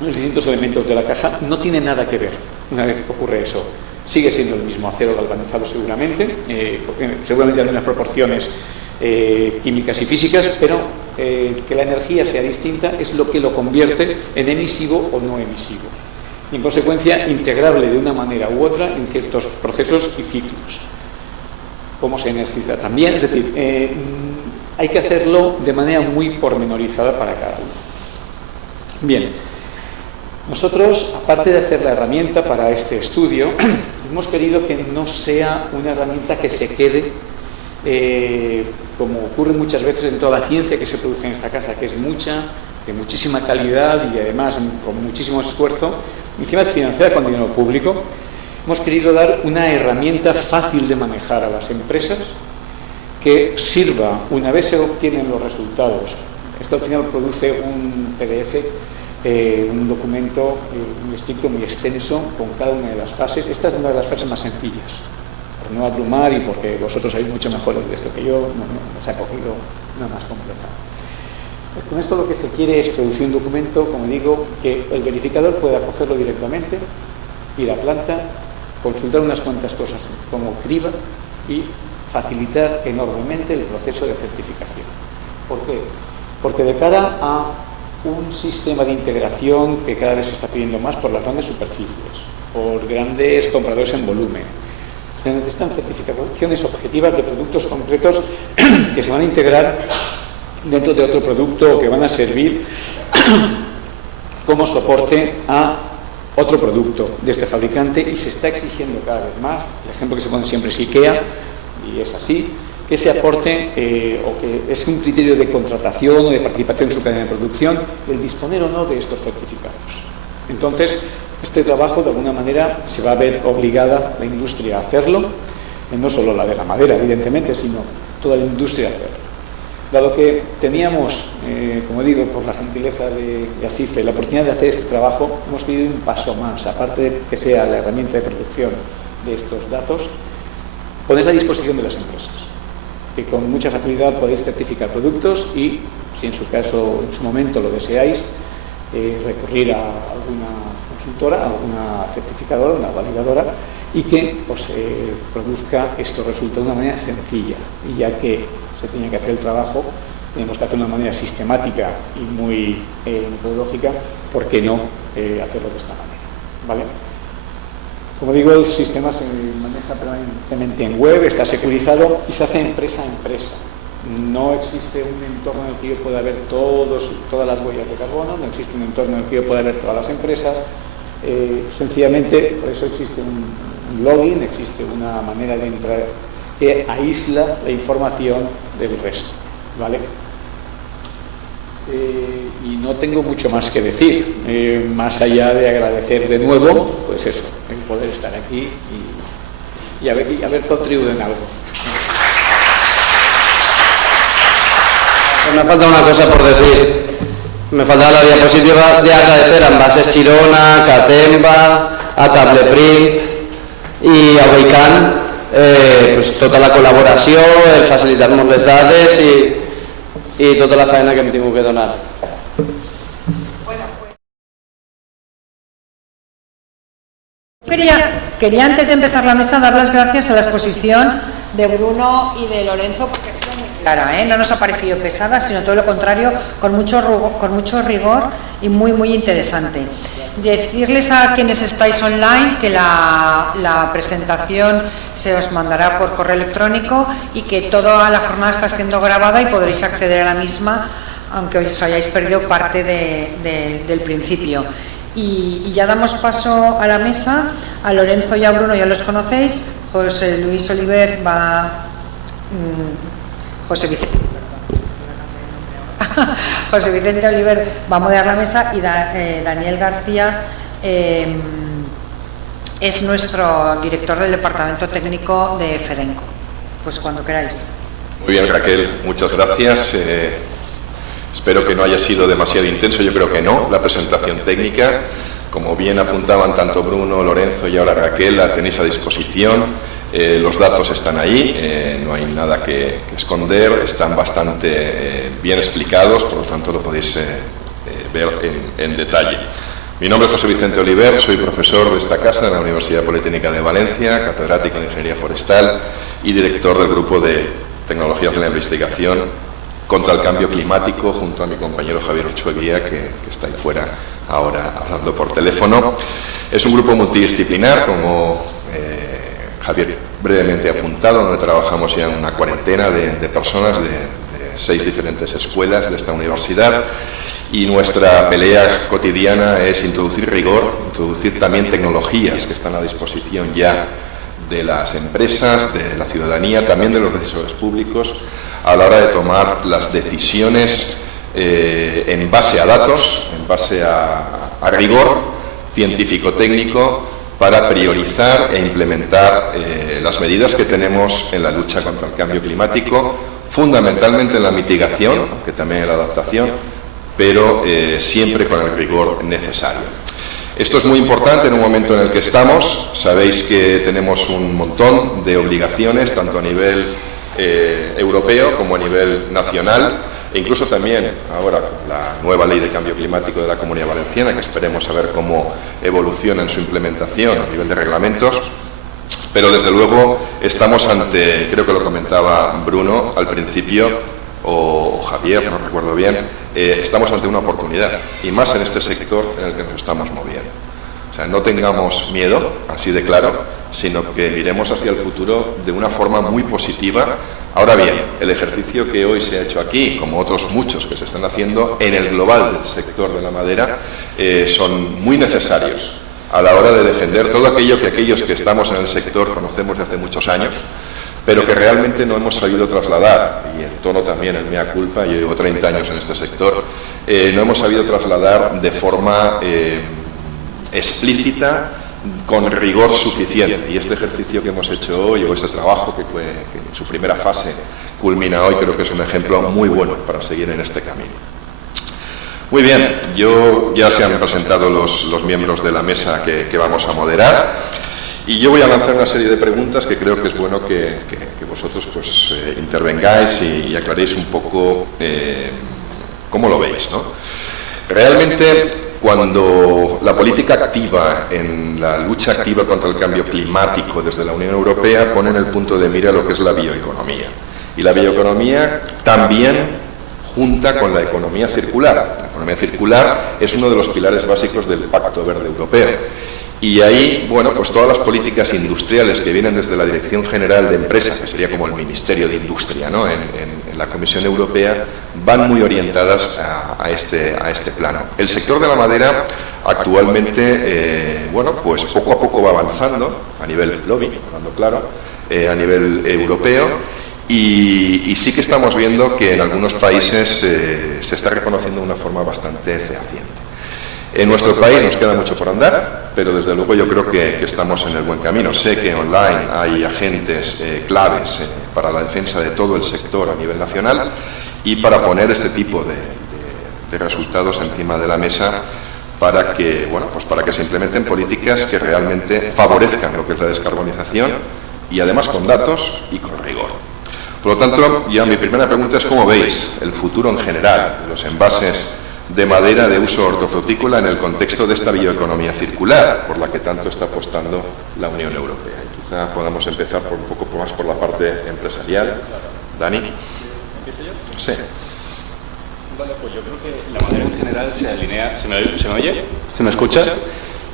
distintos elementos de la caja, no tiene nada que ver una vez que ocurre eso. Sigue siendo el mismo acero galvanizado seguramente, seguramente en unas proporciones químicas y físicas, pero que la energía sea distinta es lo que lo convierte en emisivo o no emisivo. Y en consecuencia, integrable de una manera u otra en ciertos procesos y ciclos. Cómo se energiza también, es decir, hay que hacerlo de manera muy pormenorizada para cada uno. Bien, nosotros, aparte de hacer la herramienta para este estudio, hemos querido que no sea una herramienta que se quede, como ocurre muchas veces en toda la ciencia que se produce en esta casa, que es de muchísima calidad y además con muchísimo esfuerzo, encima financiada con dinero público. Hemos querido dar una herramienta fácil de manejar a las empresas, que sirva una vez se obtienen los resultados. Esto al final produce un PDF, un documento muy estricto, muy extenso, con cada una de las fases. Esta es una de las fases más sencillas, por no abrumar y porque vosotros sabéis mucho mejor de esto que yo, nos ha cogido una más compleja. Con esto lo que se quiere es producir un documento, como digo, que el verificador pueda cogerlo directamente, ir a planta, consultar unas cuantas cosas como criba y facilitar enormemente el proceso de certificación. ¿Por qué? Porque de cara a un sistema de integración que cada vez se está pidiendo más por las grandes superficies, por grandes compradores en volumen, se necesitan certificaciones objetivas de productos concretos que se van a integrar dentro de otro producto o que van a servir como soporte a otro producto de este fabricante, y se está exigiendo cada vez más. El ejemplo que se pone siempre es IKEA, y es así, que se aporte o que es un criterio de contratación o de participación en su cadena de producción el disponer o no de estos certificados. Entonces, este trabajo de alguna manera se va a ver obligada la industria a hacerlo, no solo la de la madera, evidentemente, sino toda la industria a hacerlo. Dado que teníamos, como digo, por la gentileza de ASIFE, la oportunidad de hacer este trabajo, hemos querido ir un paso más, aparte de que sea la herramienta de producción de estos datos, ponerla a disposición de las empresas, que con mucha facilidad podéis certificar productos y, si en su caso, en su momento lo deseáis, recurrir a alguna consultora, a alguna certificadora, una validadora, y que os produzca estos resultados de una manera sencilla, y ya que se tenía que hacer el trabajo tenemos que hacerlo de una manera sistemática y muy metodológica, ¿por qué no hacerlo de esta manera? ¿Vale? Como digo, el sistema se maneja permanentemente en web, está securizado y se hace empresa a empresa. No existe un entorno en el que yo pueda ver todas las huellas de carbono, no existe un entorno en el que yo pueda ver todas las empresas. Sencillamente, por eso existe un login, existe una manera de entrar que aísla la información del resto, ¿vale? Y no tengo mucho más que decir, más allá de agradecer de nuevo, pues eso, el poder estar aquí y haber contribuido en algo. Me falta una cosa por decir. Me faltaba la diapositiva de agradecer a Envases Chirona, Catemba, a Tableprint i a Weican pues, tota la col·laboració, el facilitar-nos les dades i tota la feina que hem tingut que donar. Quería antes de empezar la mesa dar las gracias a la exposición de Bruno y de Lorenzo porque ha sido muy clara, no nos ha parecido pesada, sino todo lo contrario, con mucho rigor y muy interesante. Decirles a quienes estáis online que la presentación se os mandará por correo electrónico y que toda la jornada está siendo grabada y podréis acceder a la misma, aunque os hayáis perdido parte del principio. Y ya damos paso a la mesa. A Lorenzo y a Bruno ya los conocéis. José Luis Oliver José Vicente Oliver va a moderar la mesa y Daniel García es nuestro director del departamento técnico de FEDENCO. Pues cuando queráis. Muy bien, Raquel, muchas gracias. Espero que no haya sido demasiado intenso, yo creo que no, la presentación técnica. Como bien apuntaban tanto Bruno, Lorenzo y ahora Raquel, la tenéis a disposición. Los datos están ahí, no hay nada que esconder, están bastante bien explicados, por lo tanto lo podéis ver en detalle. Mi nombre es José Vicente Oliver, soy profesor de esta casa en la Universidad Politécnica de Valencia, catedrático de Ingeniería Forestal y director del grupo de Tecnologías de la Investigación contra el Cambio Climático, junto a mi compañero Javier Ochoeguía, que está ahí fuera ahora hablando por teléfono. Es un grupo multidisciplinar, como Javier brevemente ha apuntado, donde trabajamos ya en una cuarentena de personas de 6 diferentes escuelas de esta universidad. Y nuestra pelea cotidiana es introducir rigor, introducir también tecnologías que están a disposición ya de las empresas, de la ciudadanía, también de los decisores públicos, a la hora de tomar las decisiones en base a datos, en base a rigor científico-técnico, para priorizar e implementar las medidas que tenemos en la lucha contra el cambio climático, fundamentalmente en la mitigación, aunque también en la adaptación, pero siempre con el rigor necesario. Esto es muy importante en un momento en el que estamos. Sabéis que tenemos un montón de obligaciones, tanto a nivel europeo como a nivel nacional, e incluso también ahora la nueva ley de cambio climático de la Comunidad Valenciana, que esperemos a ver cómo evoluciona en su implementación a nivel de reglamentos. Pero desde luego estamos ante, creo que lo comentaba Bruno al principio, o Javier, no recuerdo bien, estamos ante una oportunidad, y más en este sector en el que nos estamos moviendo. O sea, no tengamos miedo, así de claro, sino que miremos hacia el futuro de una forma muy positiva. Ahora bien, el ejercicio que hoy se ha hecho aquí, como otros muchos que se están haciendo en el global del sector de la madera, son muy necesarios a la hora de defender todo aquello que aquellos que estamos en el sector conocemos de hace muchos años, pero que realmente no hemos sabido trasladar, y en tono también el mea culpa, yo llevo 30 años en este sector, no hemos sabido trasladar de forma explícita, con rigor suficiente. Y este ejercicio que hemos hecho hoy, o este trabajo que en su primera fase culmina hoy, creo que es un ejemplo muy bueno para seguir en este camino. Muy bien, ya se han presentado los miembros de la mesa que vamos a moderar. Y yo voy a lanzar una serie de preguntas que creo que es bueno que vosotros pues, intervengáis y aclaréis un poco cómo lo veis, ¿no? Realmente, cuando la política activa en la lucha activa contra el cambio climático desde la Unión Europea pone en el punto de mira lo que es la bioeconomía. Y la bioeconomía también junta con la economía circular. La economía circular es uno de los pilares básicos del Pacto Verde Europeo. Y ahí, bueno, pues todas las políticas industriales que vienen desde la Dirección General de Empresas, que sería como el Ministerio de Industria, ¿no?, en la Comisión Europea, van muy orientadas a este plano. El sector de la madera actualmente, bueno, pues poco a poco va avanzando a nivel lobby, hablando claro, a nivel europeo, y sí que estamos viendo que en algunos países se está reconociendo de una forma bastante fehaciente. En nuestro país nos queda mucho por andar, pero desde luego yo creo que estamos en el buen camino. Sé que online hay agentes claves para la defensa de todo el sector a nivel nacional y para poner este tipo de resultados encima de la mesa para que, bueno, pues para que se implementen políticas que realmente favorezcan lo que es la descarbonización y además con datos y con rigor. Por lo tanto, ya mi primera pregunta es ¿cómo veis el futuro en general de los envases de madera de uso hortofrutícola en el contexto de esta bioeconomía circular por la que tanto está apostando la Unión Europea? Y quizá podamos empezar un poco más por la parte empresarial. Dani. ¿Empiezo yo? Sí. Vale, pues yo creo que la madera en general se alinea... ¿Se me oye? ¿Se me escucha?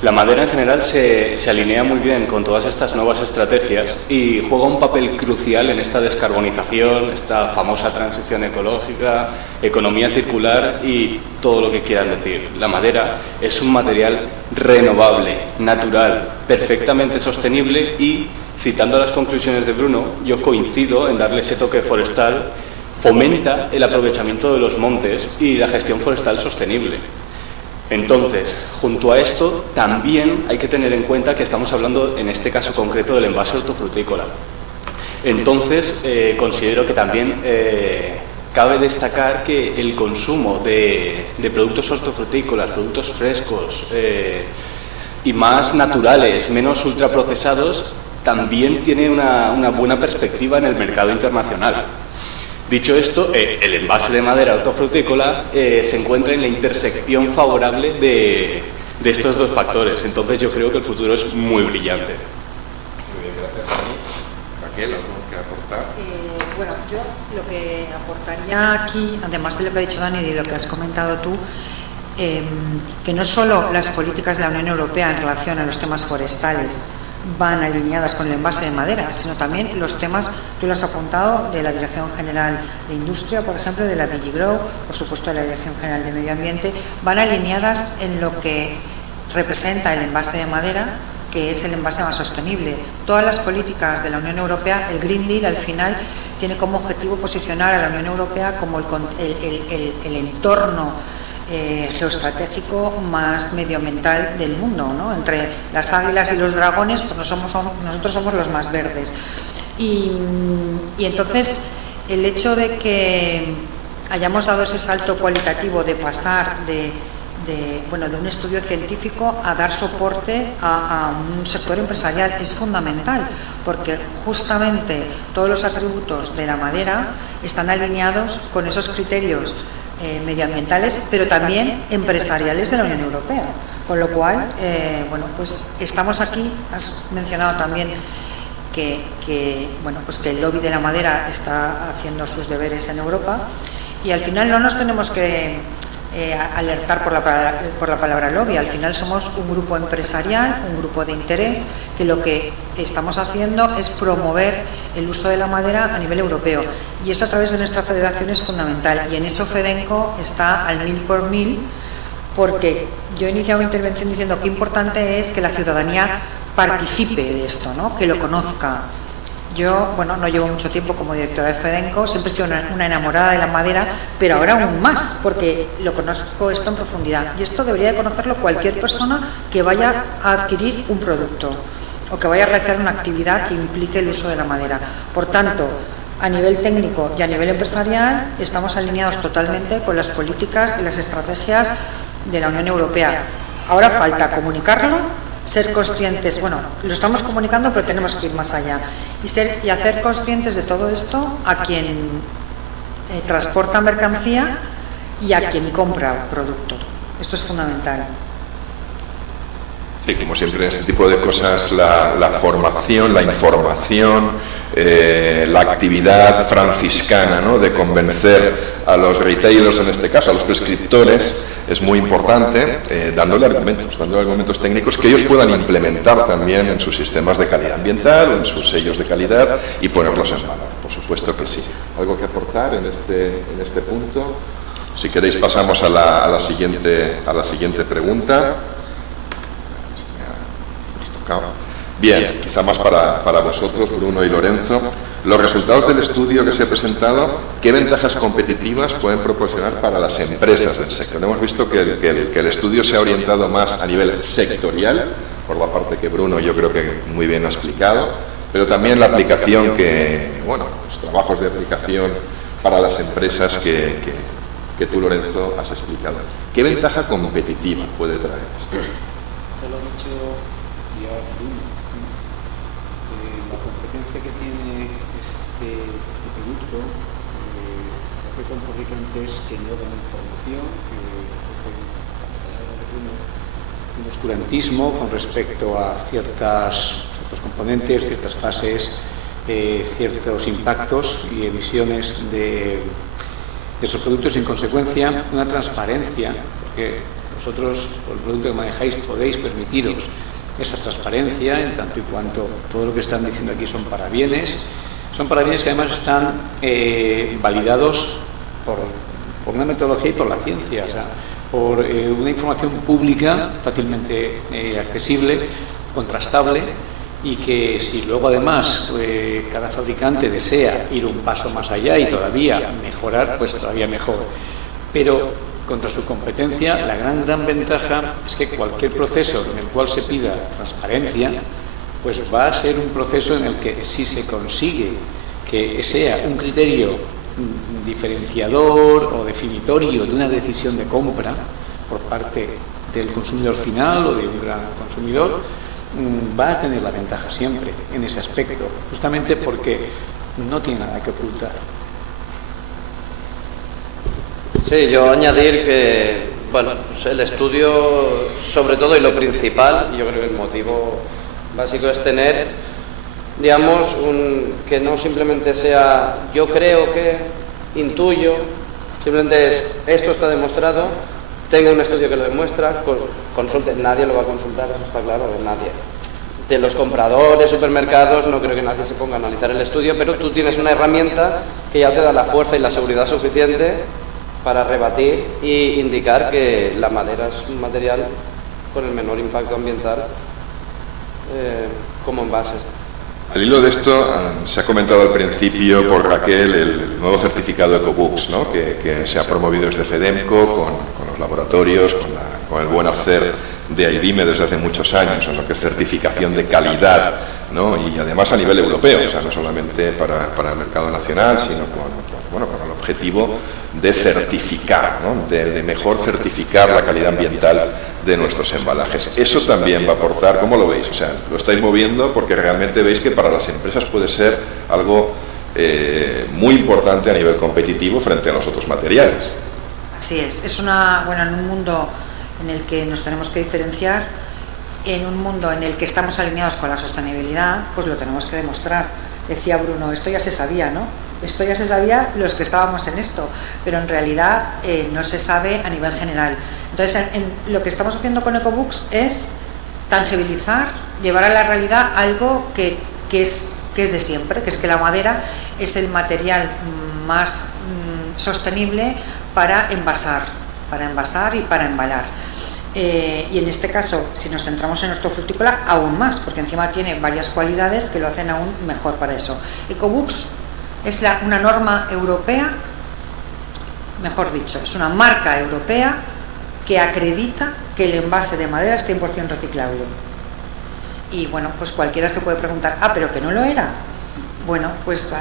La madera en general se alinea muy bien con todas estas nuevas estrategias y juega un papel crucial en esta descarbonización, esta famosa transición ecológica, economía circular y todo lo que quieran decir. La madera es un material renovable, natural, perfectamente sostenible y, citando las conclusiones de Bruno, yo coincido en darle ese toque forestal, fomenta el aprovechamiento de los montes y la gestión forestal sostenible. Entonces, junto a esto, también hay que tener en cuenta que estamos hablando, en este caso concreto, del envase hortofrutícola. Entonces, considero que también cabe destacar que el consumo de productos hortofrutícolas, productos frescos y más naturales, menos ultraprocesados, también tiene una buena perspectiva en el mercado internacional. Dicho esto, el envase de madera hortofrutícola se encuentra en la intersección favorable de estos dos factores. Entonces yo creo que el futuro es muy brillante. Muy bien, gracias a mí. Raquel, ¿algo que aportar? Bueno, yo lo que aportaría aquí, además de lo que ha dicho Dani y de lo que has comentado tú, que no solo las políticas de la Unión Europea en relación a los temas forestales van alineadas con el envase de madera, sino también los temas, tú lo has apuntado, de la Dirección General de Industria, por ejemplo, de la DigiGrow, por supuesto de la Dirección General de Medio Ambiente, van alineadas en lo que representa el envase de madera, que es el envase más sostenible. Todas las políticas de la Unión Europea, el Green Deal al final tiene como objetivo posicionar a la Unión Europea como el entorno geoestratégico más medioambiental del mundo, ¿no? Entre las águilas y los dragones, pues nosotros somos los más verdes. Y entonces el hecho de que hayamos dado ese salto cualitativo de pasar de un estudio científico a dar soporte a un sector empresarial es fundamental, porque justamente todos los atributos de la madera están alineados con esos criterios medioambientales, pero también empresariales de la Unión Europea. Con lo cual, pues estamos aquí. Has mencionado también que el lobby de la madera está haciendo sus deberes en Europa, y al final no nos tenemos que alertar por la palabra lobby. Al final somos un grupo empresarial, un grupo de interés, que lo que estamos haciendo es promover el uso de la madera a nivel europeo, y eso a través de nuestra federación es fundamental, y en eso Fedenco está al 1000%, porque yo he iniciado mi intervención diciendo que importante es que la ciudadanía participe de esto, ¿no? Que lo conozca. Yo, no llevo mucho tiempo como directora de Fedenco, siempre he sido una enamorada de la madera, pero ahora aún más, porque lo conozco esto en profundidad. Y esto debería de conocerlo cualquier persona que vaya a adquirir un producto o que vaya a realizar una actividad que implique el uso de la madera. Por tanto, a nivel técnico y a nivel empresarial estamos alineados totalmente con las políticas y las estrategias de la Unión Europea. Ahora falta comunicarlo, ser conscientes, lo estamos comunicando, pero tenemos que ir más allá y hacer conscientes de todo esto a quien transporta mercancía y a quien compra producto. Esto es fundamental. Sí, como siempre en este tipo de cosas, la formación, la información, la actividad franciscana, ¿no?, de convencer a los retailers, en este caso a los prescriptores, es muy importante, dándole argumentos técnicos que ellos puedan implementar también en sus sistemas de calidad ambiental o en sus sellos de calidad y ponerlos en valor. Por supuesto que sí. ¿Algo que aportar en este punto? Si queréis pasamos a la siguiente pregunta. Bien, quizá más para vosotros, Bruno y Lorenzo. Los resultados del estudio que se ha presentado, ¿qué ventajas competitivas pueden proporcionar para las empresas del sector? Hemos visto que el estudio se ha orientado más a nivel sectorial, por la parte que Bruno yo creo que muy bien ha explicado, pero también la aplicación los trabajos de aplicación para las empresas que tú, Lorenzo, has explicado. ¿Qué ventaja competitiva puede traer esto? Se lo he dicho ya Bruno. La competencia que tiene este producto hace con fabricantes que no dan información, que ofrecen un oscurantismo con respecto a ciertos componentes, ciertas fases, ciertos impactos y emisiones de esos productos, en consecuencia una transparencia, porque vosotros, por el producto que manejáis, podéis permitiros esa transparencia en tanto y cuanto todo lo que están diciendo aquí son parabienes que además están validados por una metodología y por la ciencia, o sea, por una información pública fácilmente accesible, contrastable, y que si luego además cada fabricante desea ir un paso más allá y todavía mejorar, pues todavía mejor. Pero contra su competencia, la gran ventaja es que cualquier proceso en el cual se pida transparencia, pues va a ser un proceso en el que si se consigue que sea un criterio diferenciador o definitorio de una decisión de compra por parte del consumidor final o de un gran consumidor, va a tener la ventaja siempre en ese aspecto, justamente porque no tiene nada que ocultar. Sí, yo añadir que, pues el estudio, sobre todo, y lo principal, yo creo que el motivo básico es tener, digamos, que no simplemente sea yo creo que, intuyo, simplemente es esto está demostrado, tengo un estudio que lo demuestra, consulte, nadie lo va a consultar, eso está claro, nadie. De los compradores, supermercados, no creo que nadie se ponga a analizar el estudio, pero tú tienes una herramienta que ya te da la fuerza y la seguridad suficiente para rebatir e indicar que la madera es un material con el menor impacto ambiental como envases. Al hilo de esto, se ha comentado al principio por Raquel el nuevo certificado EcoBooks, ¿no?, que se ha promovido desde FEDEMCO con los laboratorios, con el buen hacer de AIDIME desde hace muchos años, en lo que es certificación de calidad, ¿no?, y además a nivel europeo, o sea, no solamente para el mercado nacional, sino con el objetivo de certificar, ¿no?, de mejor certificar la calidad ambiental de nuestros embalajes. Eso también va a aportar, ¿cómo lo veis? O sea, lo estáis moviendo porque realmente veis que para las empresas puede ser algo muy importante a nivel competitivo frente a los otros materiales. Así es en un mundo en el que nos tenemos que diferenciar, en un mundo en el que estamos alineados con la sostenibilidad, pues lo tenemos que demostrar. Decía Bruno, esto ya se sabía, ¿no? Esto ya se sabía los que estábamos en esto, pero en realidad no se sabe a nivel general. Entonces, lo que estamos haciendo con EcoBooks es tangibilizar, llevar a la realidad algo que es de siempre, que es que la madera es el material más sostenible para envasar y para embalar. Y en este caso, si nos centramos en nuestro frutícola, aún más, porque encima tiene varias cualidades que lo hacen aún mejor para eso. EcoBooks es una norma europea, mejor dicho, es una marca europea que acredita que el envase de madera es 100% reciclable. Y bueno, pues cualquiera se puede preguntar, pero que no lo era. Bueno, pues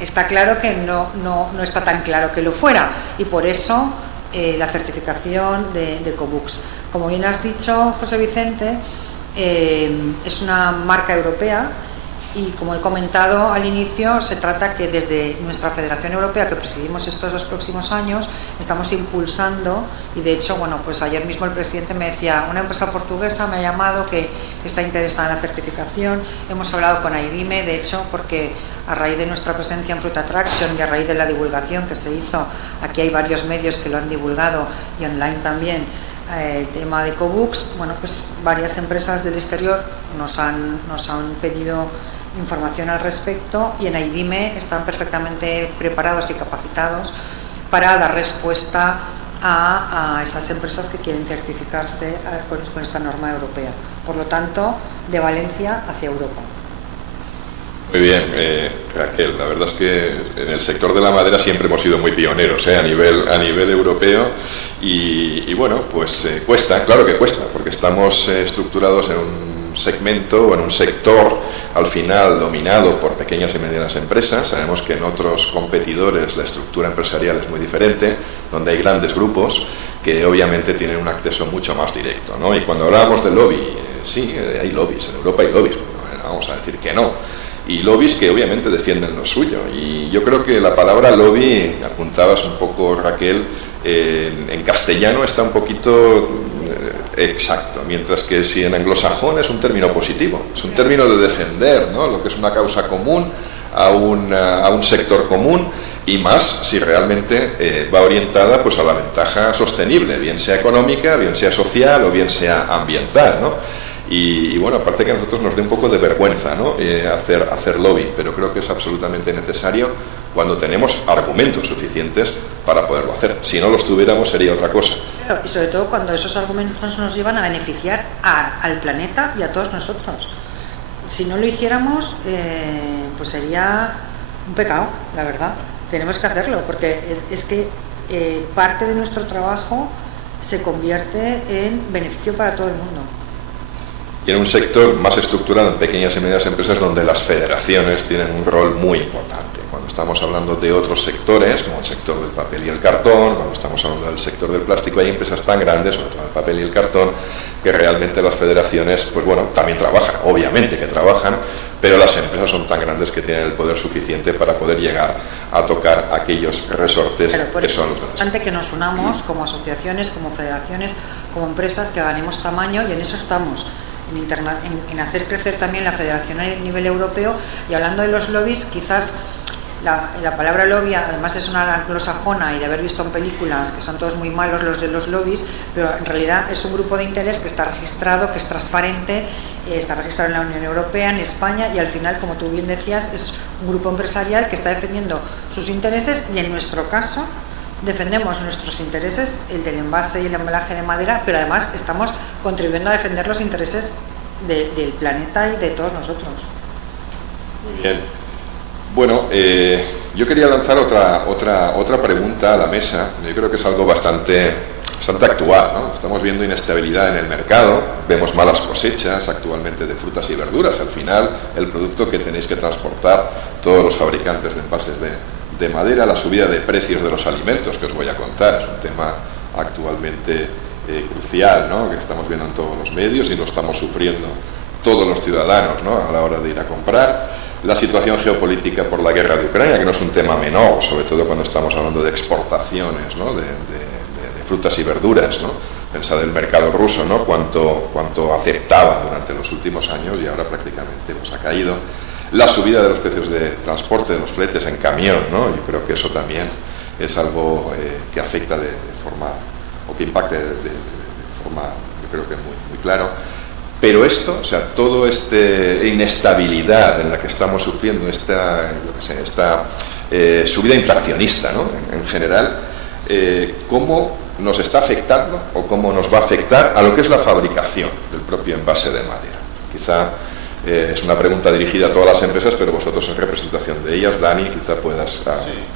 está claro que no está tan claro que lo fuera, y por eso la certificación de EcoBooks. Como bien has dicho, José Vicente, es una marca europea. Y como he comentado al inicio, se trata que desde nuestra Federación Europea, que presidimos estos 2 próximos años, estamos impulsando, y de hecho, bueno, pues ayer mismo el presidente me decía, una empresa portuguesa me ha llamado que está interesada en la certificación, hemos hablado con AIDIME, de hecho, porque a raíz de nuestra presencia en Fruit Attraction y a raíz de la divulgación que se hizo, aquí hay varios medios que lo han divulgado y online también, el tema de EcoBooks, bueno, pues varias empresas del exterior nos han pedido información al respecto, y en AIDIME están perfectamente preparados y capacitados para dar respuesta a esas empresas que quieren certificarse con esta norma europea. Por lo tanto, de Valencia hacia Europa. Muy bien, Raquel, la verdad es que en el sector de la madera siempre hemos sido muy pioneros a nivel europeo y bueno, pues cuesta, claro que cuesta, porque estamos estructurados en un segmento o en un sector al final dominado por pequeñas y medianas empresas. Sabemos que en otros competidores la estructura empresarial es muy diferente, donde hay grandes grupos que obviamente tienen un acceso mucho más directo, ¿no? Y cuando hablábamos de lobby, sí, hay lobbies, en Europa hay lobbies, no vamos a decir que no. Y lobbies que obviamente defienden lo suyo. Y yo creo que la palabra lobby, apuntabas un poco, Raquel, en castellano está un poquito exacto, mientras que si en anglosajón es un término positivo, es un término de defender, ¿no?, lo que es una causa común a un sector común, y más si realmente va orientada pues a la ventaja sostenible, bien sea económica, bien sea social o bien sea ambiental, ¿no? Y bueno, aparte que a nosotros nos dé un poco de vergüenza, ¿no?, hacer lobby, pero creo que es absolutamente necesario cuando tenemos argumentos suficientes para poderlo hacer. Si no los tuviéramos sería otra cosa. Claro, y sobre todo cuando esos argumentos nos llevan a beneficiar al planeta y a todos nosotros. Si no lo hiciéramos, pues sería un pecado, la verdad. Tenemos que hacerlo, porque es que parte de nuestro trabajo se convierte en beneficio para todo el mundo. Y en un sector más estructurado en pequeñas y medianas empresas donde las federaciones tienen un rol muy importante. Cuando estamos hablando de otros sectores, como el sector del papel y el cartón, cuando estamos hablando del sector del plástico, hay empresas tan grandes, sobre todo el papel y el cartón, que realmente las federaciones, pues bueno, también trabajan, obviamente que trabajan, pero las empresas son tan grandes que tienen el poder suficiente para poder llegar a tocar aquellos resortes que son los necesarios. Es importante que nos unamos como asociaciones, como federaciones, como empresas, que ganemos tamaño, y en eso estamos. En hacer crecer también la federación a nivel europeo. Y hablando de los lobbies, quizás la palabra lobby además es una anglosajona y de haber visto en películas que son todos muy malos los de los lobbies, pero en realidad es un grupo de interés que está registrado, que es transparente, está registrado en la Unión Europea, en España, y al final, como tú bien decías, es un grupo empresarial que está defendiendo sus intereses, y en nuestro caso defendemos nuestros intereses, el del envase y el embalaje de madera, pero además estamos contribuyendo a defender los intereses del planeta y de todos nosotros. Muy bien. Bueno, yo quería lanzar otra pregunta a la mesa. Yo creo que es algo bastante actual, ¿no? Estamos viendo inestabilidad en el mercado, vemos malas cosechas actualmente de frutas y verduras. Al final, el producto que tenéis que transportar todos los fabricantes de envases de madera, la subida de precios de los alimentos, que os voy a contar, es un tema actualmente crucial, ¿no?, que estamos viendo en todos los medios y lo estamos sufriendo todos los ciudadanos, ¿no?, a la hora de ir a comprar. La situación geopolítica por la guerra de Ucrania, que no es un tema menor, sobre todo cuando estamos hablando de exportaciones, ¿no?, de frutas y verduras, ¿no? Pensad el mercado ruso, ¿no?, cuánto aceptaba durante los últimos años, y ahora prácticamente pues ha caído. La subida de los precios de transporte, de los fletes en camión, ¿no? Yo creo que eso también es algo que afecta de forma, o que impacte de forma, yo creo que muy claro. Pero esto, o sea, toda esta inestabilidad en la que estamos sufriendo, esta subida inflacionista, ¿no?, en general, ¿cómo nos está afectando o cómo nos va a afectar a lo que es la fabricación del propio envase de madera? Quizá es una pregunta dirigida a todas las empresas, pero vosotros en representación de ellas, Dani, quizá puedas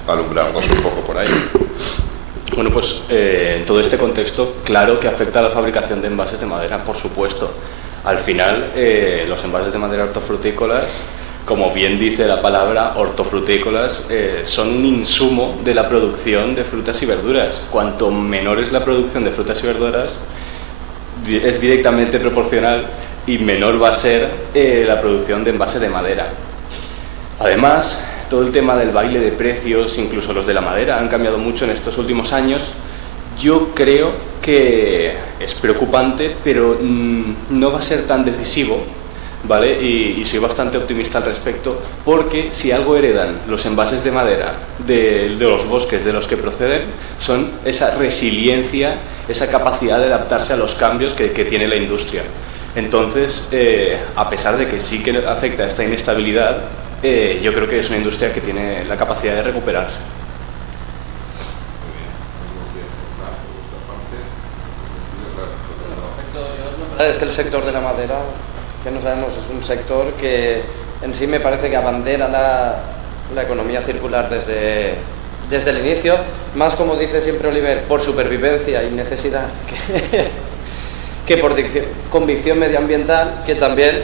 alumbrarnos un poco por ahí. Bueno, pues en todo este contexto, claro que afecta a la fabricación de envases de madera, por supuesto. Al final, los envases de madera hortofrutícolas, como bien dice la palabra, hortofrutícolas, son un insumo de la producción de frutas y verduras. Cuanto menor es la producción de frutas y verduras, es directamente proporcional y menor va a ser la producción de envase de madera. Además, todo el tema del baile de precios, incluso los de la madera, han cambiado mucho en estos últimos años. Yo creo que es preocupante, pero no va a ser tan decisivo, ¿vale? Y soy bastante optimista al respecto, porque si algo heredan los envases de madera de los bosques de los que proceden, son esa resiliencia, esa capacidad de adaptarse a los cambios que tiene la industria. Entonces, a pesar de que sí que afecta esta inestabilidad, yo creo que es una industria que tiene la capacidad de recuperarse. Es que el sector de la madera, que no sabemos, es un sector que en sí me parece que abandera la economía circular desde el inicio, más como dice siempre Oliver, por supervivencia y necesidad que por convicción medioambiental, que también,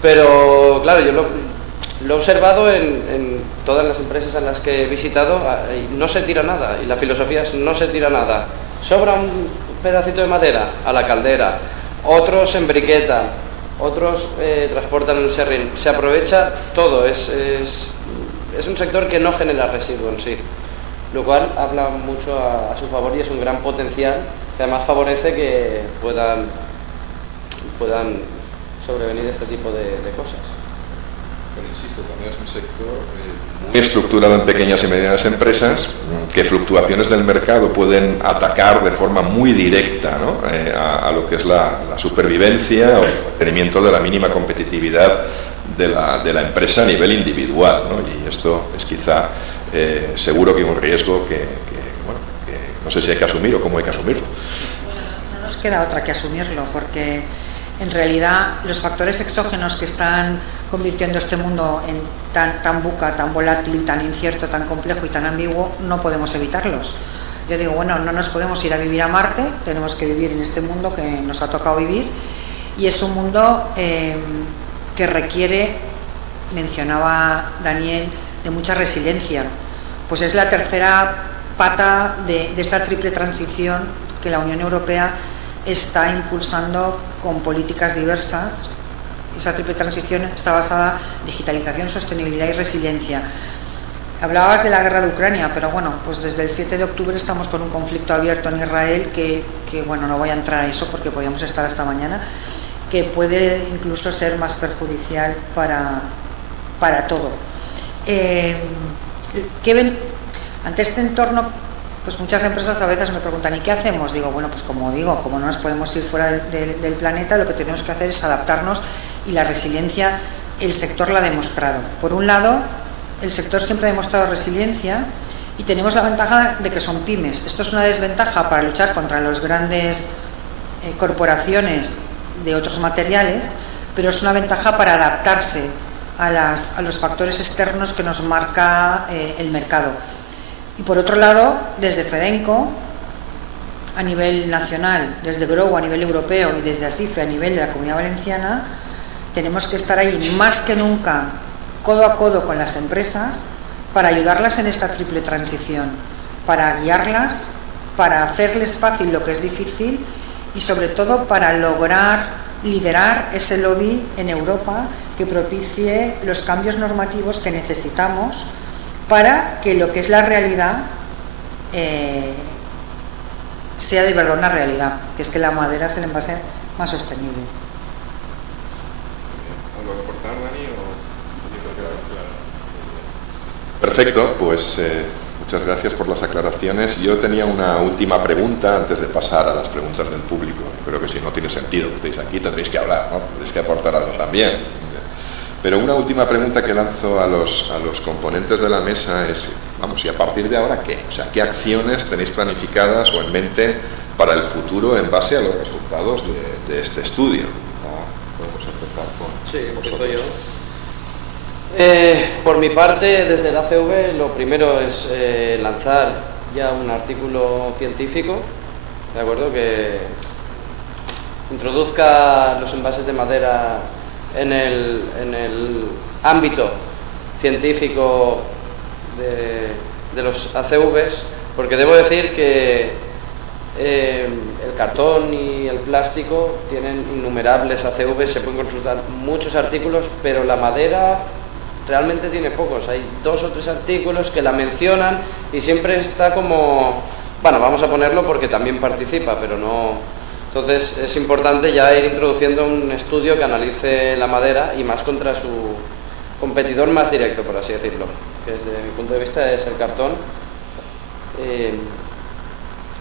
pero claro, yo lo he observado en todas las empresas en las que he visitado, y no se tira nada, y la filosofía es no se tira nada, sobra un pedacito de madera a la caldera, otros embriquetan, otros transportan el serrín, se aprovecha todo, es un sector que no genera residuo en sí, lo cual habla mucho a su favor y es un gran potencial que además favorece que puedan sobrevenir este tipo de cosas. Pero insisto, también es un sector muy estructurado en pequeñas y medianas empresas, que fluctuaciones del mercado pueden atacar de forma muy directa, ¿no? A lo que es la supervivencia o el mantenimiento de la mínima competitividad de la empresa a nivel individual, ¿no? Y esto es quizá seguro que un riesgo que no sé si hay que asumir o cómo hay que asumirlo. No nos queda otra que asumirlo, porque en realidad los factores exógenos que están convirtiendo este mundo en tan buca, tan volátil, tan incierto, tan complejo y tan ambiguo, no podemos evitarlos. Yo digo, bueno, no nos podemos ir a vivir a Marte, tenemos que vivir en este mundo que nos ha tocado vivir, y es un mundo que requiere, mencionaba Daniel, de mucha resiliencia. Pues es la tercera pata de esa triple transición que la Unión Europea está impulsando con políticas diversas. Esa triple transición está basada en digitalización, sostenibilidad y resiliencia. Hablabas de la guerra de Ucrania, pero bueno, pues desde el 7 de octubre estamos con un conflicto abierto en Israel que bueno, no voy a entrar a eso porque podríamos estar hasta mañana, que puede incluso ser más perjudicial para todo. Ante este entorno, pues muchas empresas a veces me preguntan, ¿y qué hacemos? Digo, bueno, pues como no nos podemos ir fuera del planeta, lo que tenemos que hacer es adaptarnos, y la resiliencia, el sector la ha demostrado. Por un lado, el sector siempre ha demostrado resiliencia y tenemos la ventaja de que son pymes. Esto es una desventaja para luchar contra las grandes corporaciones de otros materiales, pero es una ventaja para adaptarse a los factores externos que nos marca el mercado. Y por otro lado, desde FEDENCO, a nivel nacional, desde Grow a nivel europeo y desde ASIFE a nivel de la Comunidad Valenciana, tenemos que estar ahí más que nunca, codo a codo con las empresas, para ayudarlas en esta triple transición, para guiarlas, para hacerles fácil lo que es difícil y sobre todo para lograr liderar ese lobby en Europa que propicie los cambios normativos que necesitamos para que lo que es la realidad sea de verdad una realidad, que es que la madera es el envase más sostenible. ¿Algo que aportar, Dani? Yo creo que claro. Perfecto, pues muchas gracias por las aclaraciones. Yo tenía una última pregunta antes de pasar a las preguntas del público. Creo que si no tiene sentido que estéis aquí, tendréis que hablar, ¿no? Tendréis que aportar algo también. Pero una última pregunta que lanzo a los componentes de la mesa es, vamos, ¿y a partir de ahora qué? O sea, ¿qué acciones tenéis planificadas o en mente para el futuro en base a los resultados de este estudio? Podemos empezar con... Sí, empiezo yo. Por mi parte, desde la ACV, lo primero es lanzar ya un artículo científico, ¿de acuerdo?, que introduzca los envases de madera en el ámbito científico de los ACVs, porque debo decir que el cartón y el plástico tienen innumerables ACVs, se pueden consultar muchos artículos, pero la madera realmente tiene pocos, hay 2 o 3 artículos que la mencionan y siempre está como, bueno, vamos a ponerlo porque también participa, pero no. Entonces es importante ya ir introduciendo un estudio que analice la madera y más contra su competidor más directo, por así decirlo, que desde mi punto de vista es el cartón.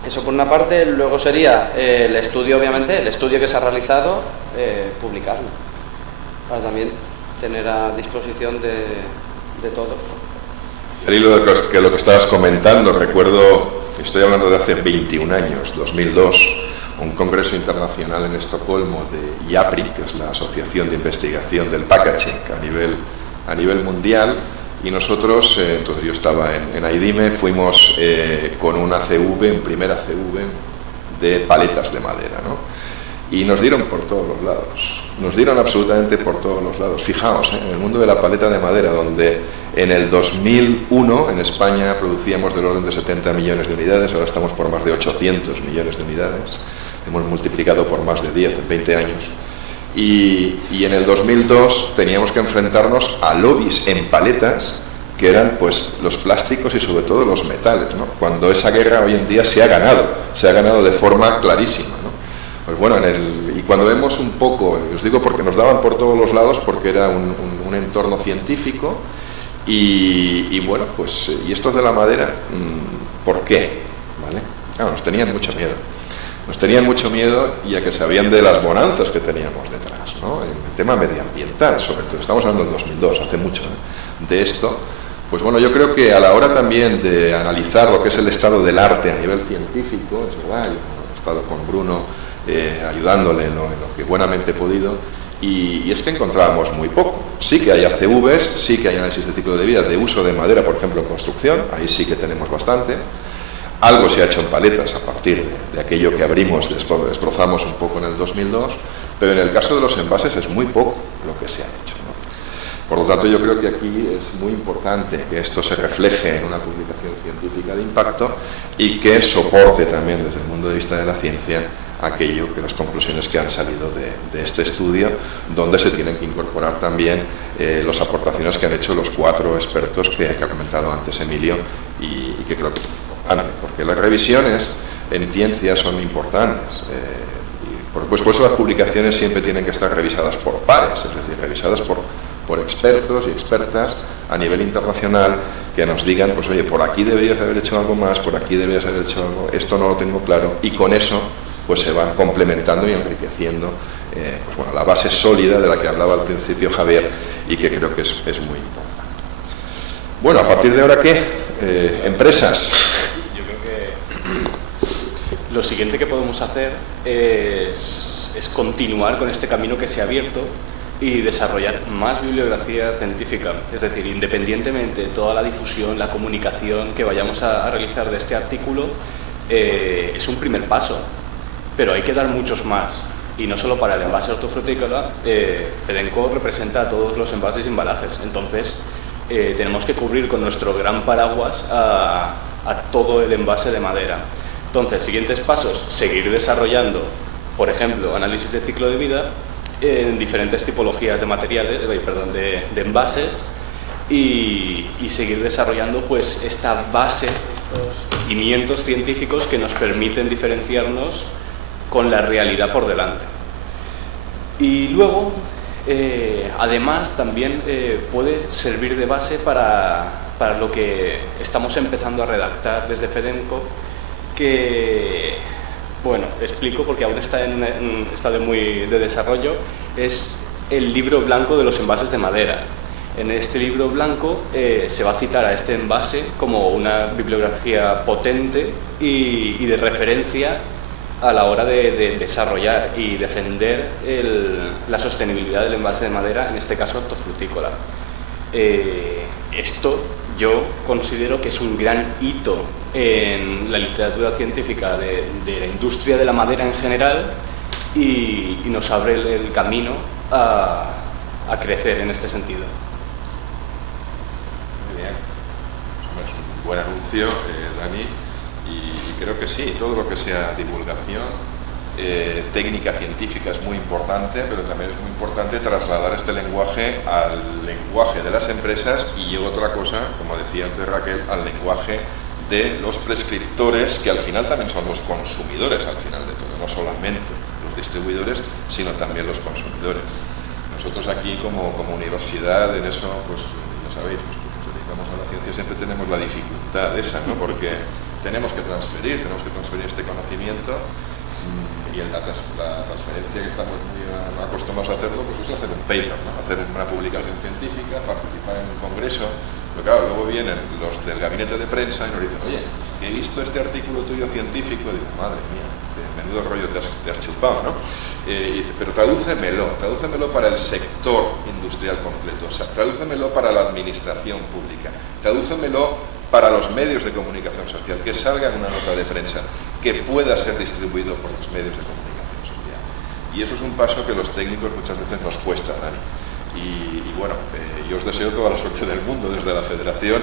Eso por una parte. Luego sería el estudio, obviamente, el estudio que se ha realizado, publicarlo, para también tener a disposición de todos. Al hilo de lo que estabas comentando, recuerdo, estoy hablando de hace 21 años, 2002, un congreso internacional en Estocolmo de IAPRI, que es la Asociación de Investigación del Packaging a nivel mundial, y nosotros, entonces yo estaba en AIDIME, fuimos con una CV, en primera CV, de paletas de madera, ¿no? Y nos dieron por todos los lados, nos dieron absolutamente por todos los lados. Fijaos, en el mundo de la paleta de madera, donde en el 2001 en España producíamos del orden de 70 millones de unidades, ahora estamos por más de 800 millones de unidades, hemos multiplicado por más de 10 en 20 años. Y en el 2002 teníamos que enfrentarnos a lobbies en paletas que eran pues los plásticos y sobre todo los metales, ¿no? Cuando esa guerra hoy en día se ha ganado de forma clarísima, ¿no? Pues bueno, y cuando vemos un poco, os digo porque nos daban por todos los lados, porque era un entorno científico y bueno, pues y estos de la madera, ¿por qué? ¿Vale? Claro, nos tenían mucho miedo. Nos tenían mucho miedo, ya que sabían de las bonanzas que teníamos detrás, ¿no? En el tema medioambiental, sobre todo, estamos hablando del 2002, hace mucho, ¿eh?, de esto. Pues bueno, yo creo que a la hora también de analizar lo que es el estado del arte a nivel científico, es verdad, yo he estado con Bruno ayudándole en lo que buenamente he podido, y es que encontrábamos muy poco. Sí que hay ACVs, sí que hay análisis de ciclo de vida de uso de madera, por ejemplo, en construcción, ahí sí que tenemos bastante. Algo se ha hecho en paletas a partir de aquello que abrimos, desbrozamos un poco en el 2002, pero en el caso de los envases es muy poco lo que se ha hecho, ¿no? Por lo tanto, yo creo que aquí es muy importante que esto se refleje en una publicación científica de impacto y que soporte también desde el punto de vista de la ciencia aquello que las conclusiones que han salido de este estudio, donde se tienen que incorporar también las aportaciones que han hecho los 4 expertos que ha comentado antes Emilio y que creo que porque las revisiones en ciencia son importantes. Pues por eso las publicaciones siempre tienen que estar revisadas por pares, es decir, revisadas por expertos y expertas a nivel internacional que nos digan, pues oye, por aquí deberías haber hecho algo más, por aquí deberías haber hecho algo, esto no lo tengo claro, y con eso pues se van complementando y enriqueciendo pues bueno, la base sólida de la que hablaba al principio Javier y que creo que es muy importante. Bueno, a partir de ahora, ¿qué? Empresas. Lo siguiente que podemos hacer es continuar con este camino que se ha abierto y desarrollar más bibliografía científica. Es decir, independientemente de toda la difusión, la comunicación que vayamos a realizar de este artículo, es un primer paso, pero hay que dar muchos más. Y no solo para el envase hortofrutícola, Fedenco representa a todos los envases y embalajes. Entonces, tenemos que cubrir con nuestro gran paraguas a todo el envase de madera. Entonces, siguientes pasos, seguir desarrollando, por ejemplo, análisis de ciclo de vida en diferentes tipologías de materiales, de envases y seguir desarrollando pues esta base, estos cimientos científicos que nos permiten diferenciarnos con la realidad por delante. Y luego, además, también puede servir de base para lo que estamos empezando a redactar desde Fedenco, que, bueno, explico porque aún está en un estado muy de desarrollo, es el libro blanco de los envases de madera. En este libro blanco se va a citar a este envase como una bibliografía potente y de referencia a la hora de desarrollar y defender la sostenibilidad del envase de madera, en este caso hortofrutícola. Esto yo considero que es un gran hito en la literatura científica de la industria de la madera en general y nos abre el camino a crecer en este sentido. Muy bien, es un buen anuncio, Dani, y creo que sí, todo lo que sea divulgación técnica científica es muy importante, pero también es muy importante trasladar este lenguaje al lenguaje de las empresas y otra cosa, como decía antes Raquel, al lenguaje de los prescriptores, que al final también son los consumidores, al final de todo, no solamente los distribuidores, sino también los consumidores. Nosotros aquí como universidad, en eso, pues ya sabéis, pues, nos dedicamos a la ciencia, siempre tenemos la dificultad esa, ¿no? Porque tenemos que transferir este conocimiento. Y la transferencia que estamos muy acostumbrados a hacerlo, pues es hacer un paper, ¿no? Hacer una publicación científica, participar en un congreso. Pero claro, luego vienen los del gabinete de prensa y nos dicen, oye, he visto este artículo tuyo científico, y digo, madre mía, menudo rollo te has chupado, ¿no? Y dice, pero tradúcemelo para el sector industrial completo, o sea, tradúcemelo para la administración pública, tradúcemelo para los medios de comunicación social, que salga en una nota de prensa, que pueda ser distribuido por los medios de comunicación social. Y eso es un paso que los técnicos muchas veces nos cuesta, Dani. Y bueno, yo os deseo toda la suerte del mundo desde la Federación,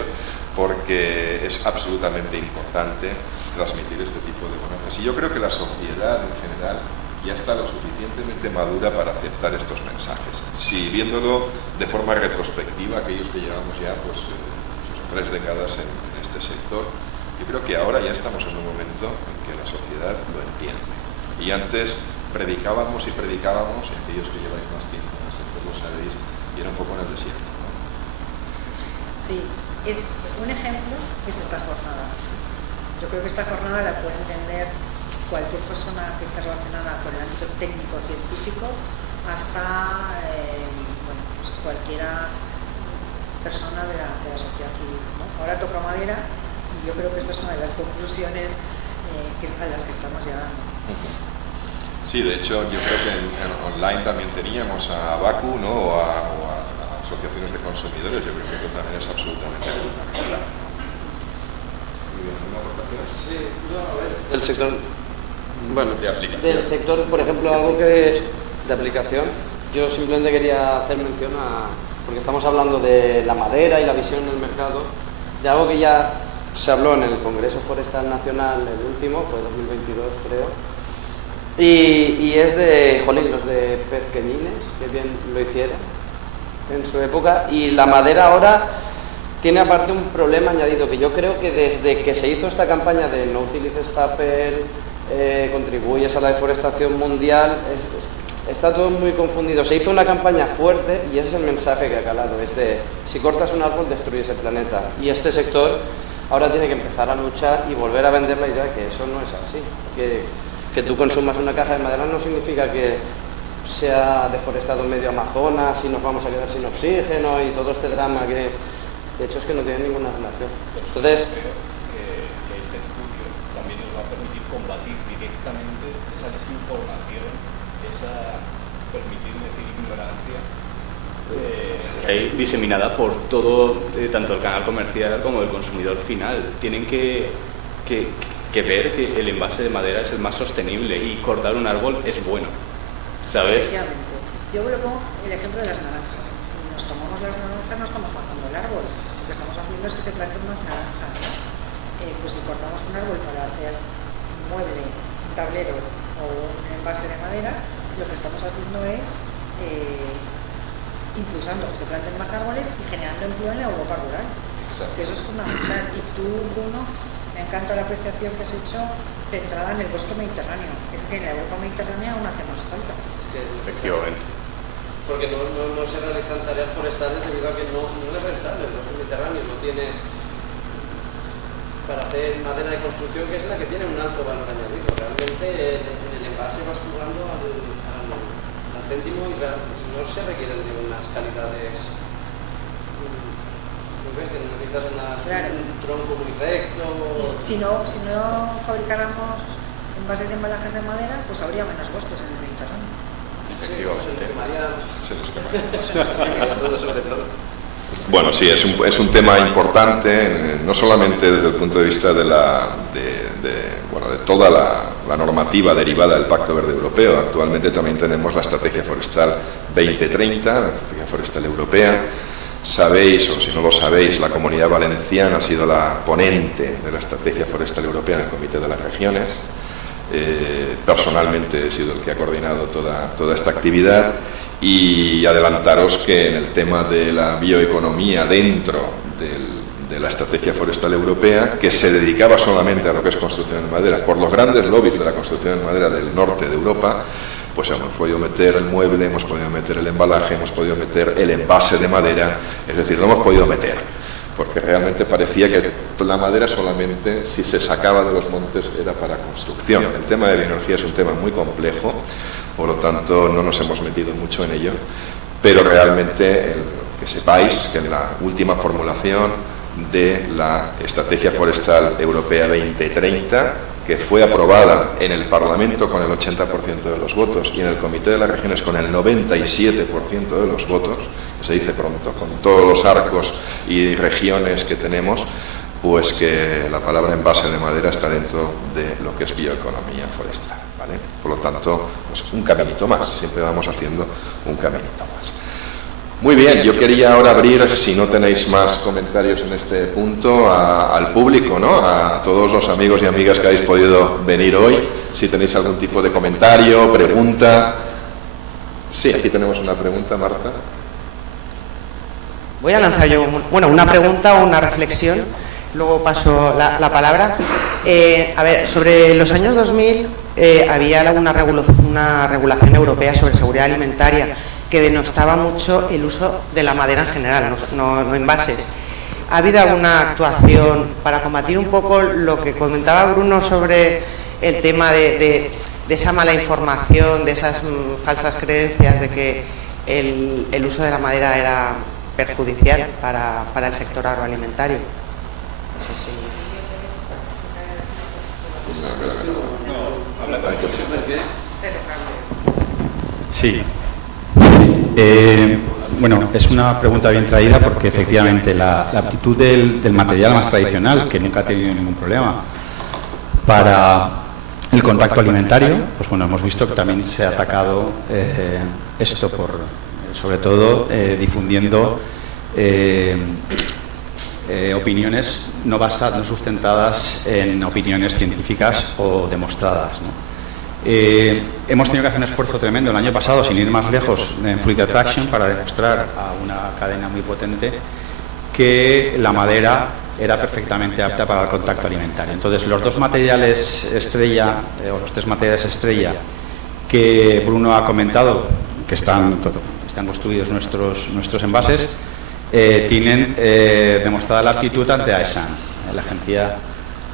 porque es absolutamente importante transmitir este tipo de bonanzas. Y yo creo que la sociedad en general ya está lo suficientemente madura para aceptar estos mensajes. Si viéndolo de forma retrospectiva, aquellos que llevamos ya pues 3 décadas en este sector, yo creo que ahora ya estamos en un momento en que la sociedad lo entiende. Y antes predicábamos y aquellos que lleváis más tiempo en el sector lo sabéis, y era un poco en el desierto, ¿no? Sí, un ejemplo es esta jornada. Yo creo que esta jornada la puede entender cualquier persona que esté relacionada con el ámbito técnico-científico hasta pues cualquiera persona de la sociedad civil, ¿no? Ahora toca madera y yo creo que esta es una de las conclusiones a las que estamos llegando. Sí, de hecho yo creo que en online también teníamos a Baku, ¿no? o a asociaciones de consumidores. Yo creo que esto también es absolutamente fundamental. Muy bien, ¿una aportación? Sí, no, a ver. Del sector, bueno, de aplicación. Del sector, por ejemplo, algo que es de aplicación, yo simplemente quería hacer mención porque estamos hablando de la madera y la visión en el mercado, de algo que ya se habló en el Congreso Forestal Nacional, el último, fue 2022 creo, y es de, los de Pezqueñines, que bien lo hicieron en su época, y la madera ahora tiene aparte un problema añadido, que yo creo que desde que se hizo esta campaña de no utilices papel, contribuyes a la deforestación mundial, está todo muy confundido. Se hizo una campaña fuerte y ese es el mensaje que ha calado, es de si cortas un árbol destruyes el planeta, y este sector ahora tiene que empezar a luchar y volver a vender la idea de que eso no es así, que tú consumas una caja de madera no significa que se ha deforestado medio Amazonas y nos vamos a quedar sin oxígeno y todo este drama que de hecho es que no tiene ninguna relación. Entonces, creo que este estudio también nos va a permitir combatir directamente esa desinformación, permitirme decir ignorancia diseminada por todo, tanto el canal comercial como el consumidor final. Tienen que ver que el envase de madera es el más sostenible y cortar un árbol es bueno, ¿sabes? Yo le pongo el ejemplo de las naranjas. Si nos tomamos las naranjas no estamos matando el árbol, lo que estamos haciendo es que se planten más naranjas. Pues si cortamos un árbol para hacer un mueble, un tablero o un envase de madera, lo que estamos haciendo es impulsando que se planten más árboles y generando empleo en la Europa rural. Que eso es fundamental. Y tú, Bruno, me encanta la apreciación que has hecho centrada en el bosque mediterráneo. Es que en la Europa mediterránea aún hace más falta. es que Efectivamente. porque no se realizan tareas forestales debido a que no es rentable. Los mediterráneos no tienes para hacer madera de construcción, que es la que tiene un alto valor añadido. Realmente en el envase vas jugando al céntimo y no se requieren de unas calidades muy bestias. Necesitas un tronco muy recto. Y si no fabricáramos envases y embalajes de madera, pues habría menos bosques en el Mediterráneo. Bueno, sí, es un tema importante, no solamente desde el punto de vista de toda la normativa derivada del Pacto Verde Europeo. Actualmente también tenemos la Estrategia Forestal 2030, la Estrategia Forestal Europea. Sabéis, o si no lo sabéis, la Comunidad Valenciana ha sido la ponente de la Estrategia Forestal Europea en el Comité de las Regiones. Personalmente he sido el que ha coordinado toda esta actividad, y adelantaros que en el tema de la bioeconomía dentro de la estrategia forestal europea, que se dedicaba solamente a lo que es construcción en madera, por los grandes lobbies de la construcción en madera del norte de Europa, pues hemos podido meter el mueble, hemos podido meter el embalaje, hemos podido meter el envase de madera, es decir, lo hemos podido meter, porque realmente parecía que la madera solamente, si se sacaba de los montes, era para construcción. El tema de bioenergía es un tema muy complejo, por lo tanto no nos hemos metido mucho en ello, pero realmente que sepáis que en la última formulación de la Estrategia Forestal Europea 2030, que fue aprobada en el Parlamento con el 80% de los votos y en el Comité de las Regiones con el 97% de los votos, que se dice pronto, con todos los arcos y regiones que tenemos, pues que la palabra envase de madera está dentro de lo que es bioeconomía forestal, ¿vale? Por lo tanto, pues un caminito más, siempre vamos haciendo un caminito más. Muy bien, yo quería ahora abrir, si no tenéis más comentarios en este punto, al público, ¿no? A todos los amigos y amigas que habéis podido venir hoy, si tenéis algún tipo de comentario, pregunta. Sí, aquí tenemos una pregunta, Marta. Voy a lanzar yo, una pregunta o una reflexión, luego paso la palabra. A ver, sobre los años 2000 había una regulación europea sobre seguridad alimentaria que denostaba mucho el uso de la madera en general, no envases. ¿Ha habido alguna actuación para combatir un poco lo que comentaba Bruno sobre el tema de esa mala información, de esas falsas creencias de que el uso de la madera era perjudicial para el sector agroalimentario? No sé si... Sí. Bueno, es una pregunta bien traída porque efectivamente la aptitud del material más tradicional, que nunca ha tenido ningún problema para el contacto alimentario, pues bueno, hemos visto que también se ha atacado esto sobre todo difundiendo opiniones no sustentadas en opiniones científicas o demostradas, ¿no? Hemos tenido que hacer un esfuerzo tremendo el año pasado, sin ir más lejos, en Fluid Attraction, para demostrar a una cadena muy potente que la madera era perfectamente apta para el contacto alimentario. Entonces, los dos materiales estrella, o los tres materiales estrella que Bruno ha comentado, que están construidos nuestros envases, tienen demostrada la aptitud ante AESAN, la Agencia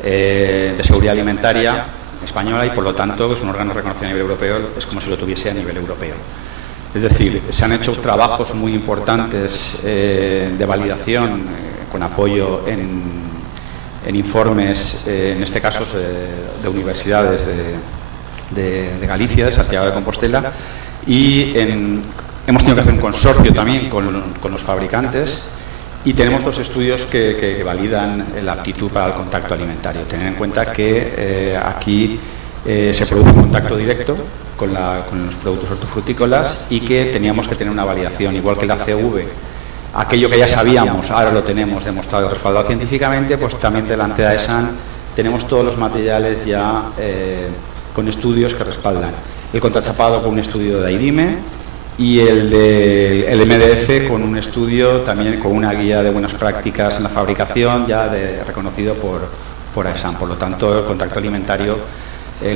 de Seguridad Alimentaria española, y por lo tanto es un órgano reconocido a nivel europeo, es como si lo tuviese a nivel europeo. Es decir, se han hecho trabajos muy importantes de validación con apoyo en informes, en este caso de universidades de Galicia, de Santiago de Compostela, y hemos tenido que hacer un consorcio también con los fabricantes, y tenemos dos estudios que validan la aptitud para el contacto alimentario. Tener en cuenta que aquí se produce un contacto directo con los productos hortofrutícolas y que teníamos que tener una validación, igual que la CV, aquello que ya sabíamos, ahora lo tenemos demostrado y respaldado científicamente, pues también delante de AESAN tenemos todos los materiales ya con estudios que respaldan. El contrachapado con un estudio de AIDIME, y el MDF con un estudio también con una guía de buenas prácticas en la fabricación ya reconocido por AESAN. Por lo tanto, el contacto alimentario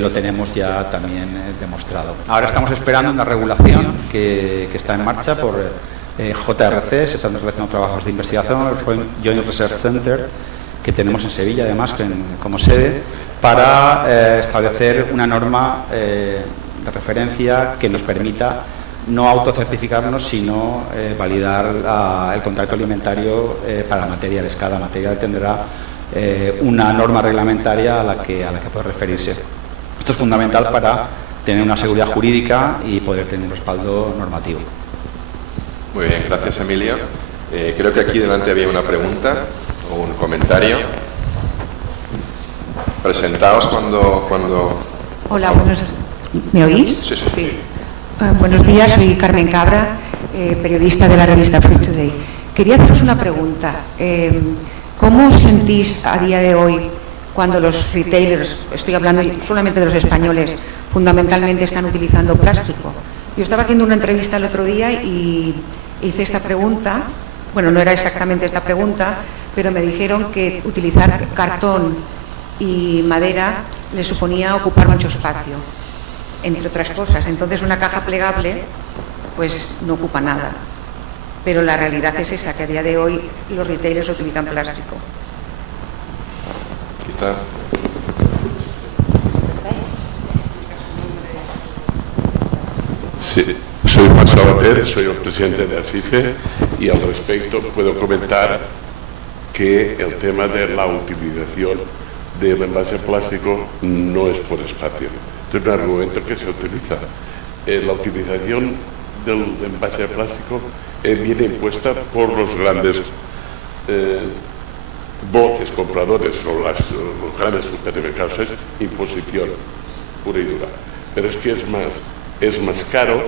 lo tenemos ya también demostrado. Ahora estamos esperando una regulación que está en marcha por JRC, se están realizando trabajos de investigación, el Joint Research Center, que tenemos en Sevilla además como sede, para establecer una norma de referencia que nos permita no autocertificarnos, sino validar el contacto alimentario para materiales. Cada material tendrá una norma reglamentaria a la que puede referirse. Esto es fundamental para tener una seguridad jurídica y poder tener un respaldo normativo. Muy bien, gracias Emilio. Creo que aquí delante había una pregunta o un comentario. Presentaos cuando... Hola, ¿me oís? Sí, sí. Sí. Buenos días, soy Carmen Cabra, periodista de la revista Fruit Today. Quería haceros una pregunta. ¿Cómo os sentís a día de hoy cuando los retailers, estoy hablando solamente de los españoles, fundamentalmente están utilizando plástico. Yo estaba haciendo una entrevista el otro día y hice esta pregunta, bueno, no era exactamente esta pregunta, pero me dijeron que utilizar cartón y madera le suponía ocupar mucho espacio, entre otras cosas. Entonces una caja plegable pues no ocupa nada. Pero la realidad es esa, que a día de hoy los retailers utilizan plástico. Quizá. Sí, soy Juan Sabater, soy el presidente de ASIFE y al respecto puedo comentar que el tema de la utilización del envase plástico no es por espacio. Este es un argumento que se utiliza. La utilización del envase de plástico viene impuesta por los grandes bloques compradores o los grandes supermercados. Es imposición pura y dura. Pero es que es más caro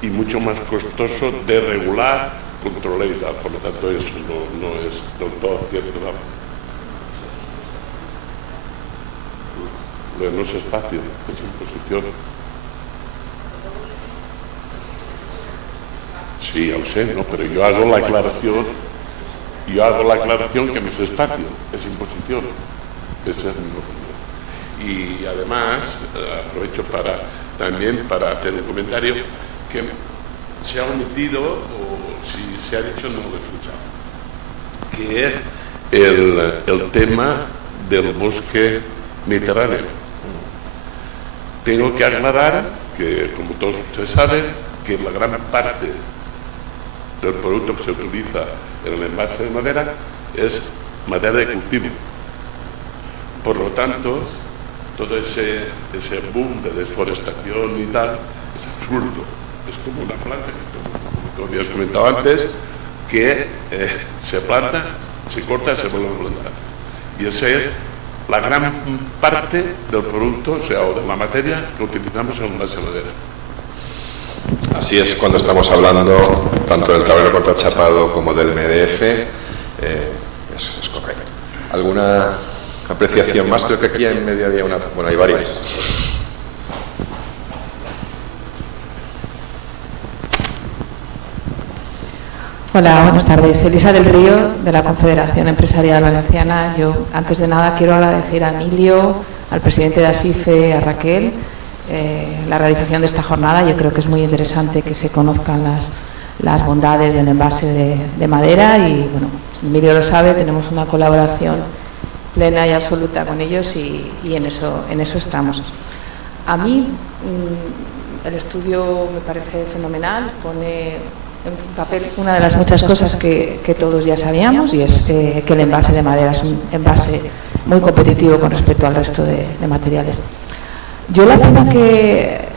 y mucho más costoso de regular, controlar y tal. Por lo tanto, eso no es del todo cierto. No es espacio, es imposición. Sí, ya lo sé, ¿no? Pero yo hago la aclaración que no es espacio, es imposición. Esa es mi opinión. Y además, aprovecho también para hacer un comentario que se ha omitido, o si se ha dicho no lo he escuchado, que es el tema del bosque mediterráneo. Tengo que aclarar que, como todos ustedes saben, que la gran parte del producto que se utiliza en el envase de madera es madera de cultivo. Por lo tanto, todo ese boom de desforestación y tal es absurdo. Es como una planta, como tú habías comentado antes, que se planta, se corta y se vuelve a plantar. Y esa es la gran parte del producto, o de la materia que utilizamos en el envase de madera. Así es, cuando estamos hablando tanto del tablero contrachapado como del MDF, es correcto. ¿Alguna apreciación más? Creo que aquí en medio había una... Bueno, hay varias. Hola, buenas tardes. Elisa del Río, de la Confederación Empresarial Valenciana. Yo, antes de nada, quiero agradecer a Emilio, al presidente de ASIFE, a Raquel, la realización de esta jornada. Yo creo que es muy interesante que se conozcan las bondades del envase de madera y, bueno, Emilio lo sabe, tenemos una colaboración plena y absoluta con ellos y en eso estamos. A mí el estudio me parece fenomenal, pone en papel una de las muchas cosas que todos ya sabíamos, y es que el envase de madera es un envase muy competitivo con respecto al resto de materiales. Yo la pena que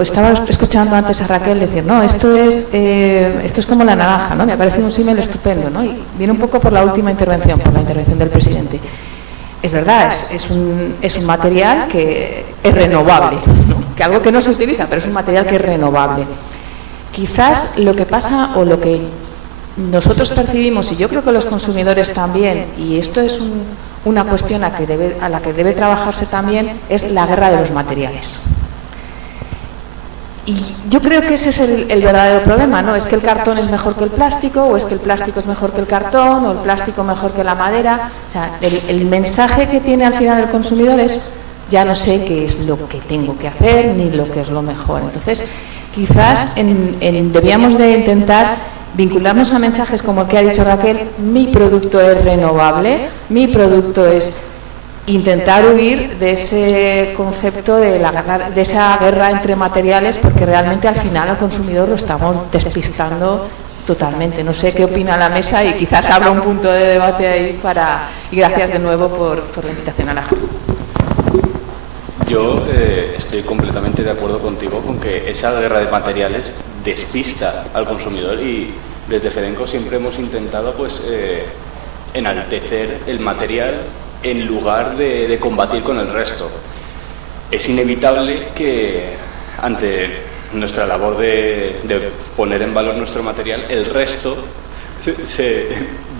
estaba escuchando antes a Raquel decir, no, esto es como la naranja, ¿no? Me ha parecido un símil estupendo, ¿no? Y viene un poco por la última intervención, por la intervención del presidente. Es verdad, es un material que es renovable, ¿no? Que algo que no se utiliza, pero es un material que es renovable. Quizás lo que pasa o lo que nosotros percibimos, y yo creo que los consumidores también, y esto es una cuestión a la que debe trabajarse también, es la guerra de los materiales. Y yo creo que ese es el verdadero problema, ¿no? Es que el cartón es mejor que el plástico, o es que el plástico es mejor que el cartón, o el plástico mejor que la madera. O sea, el mensaje que tiene al final el consumidor es: ya no sé qué es lo que tengo que hacer, ni lo que es lo mejor. Entonces, quizás debíamos de intentar vincularnos a mensajes como el que ha dicho Raquel: mi producto es renovable, mi producto es... intentar huir de ese concepto de esa guerra entre materiales, porque realmente al final al consumidor lo estamos despistando totalmente. No sé qué opina la mesa y quizás habrá un punto de debate ahí y gracias de nuevo por la invitación a la jornada. Yo estoy completamente de acuerdo contigo con que esa guerra de materiales despista al consumidor, y desde Fedenco siempre hemos intentado enaltecer el material en lugar de combatir con el resto. Es inevitable que ante nuestra labor de poner en valor nuestro material, el resto se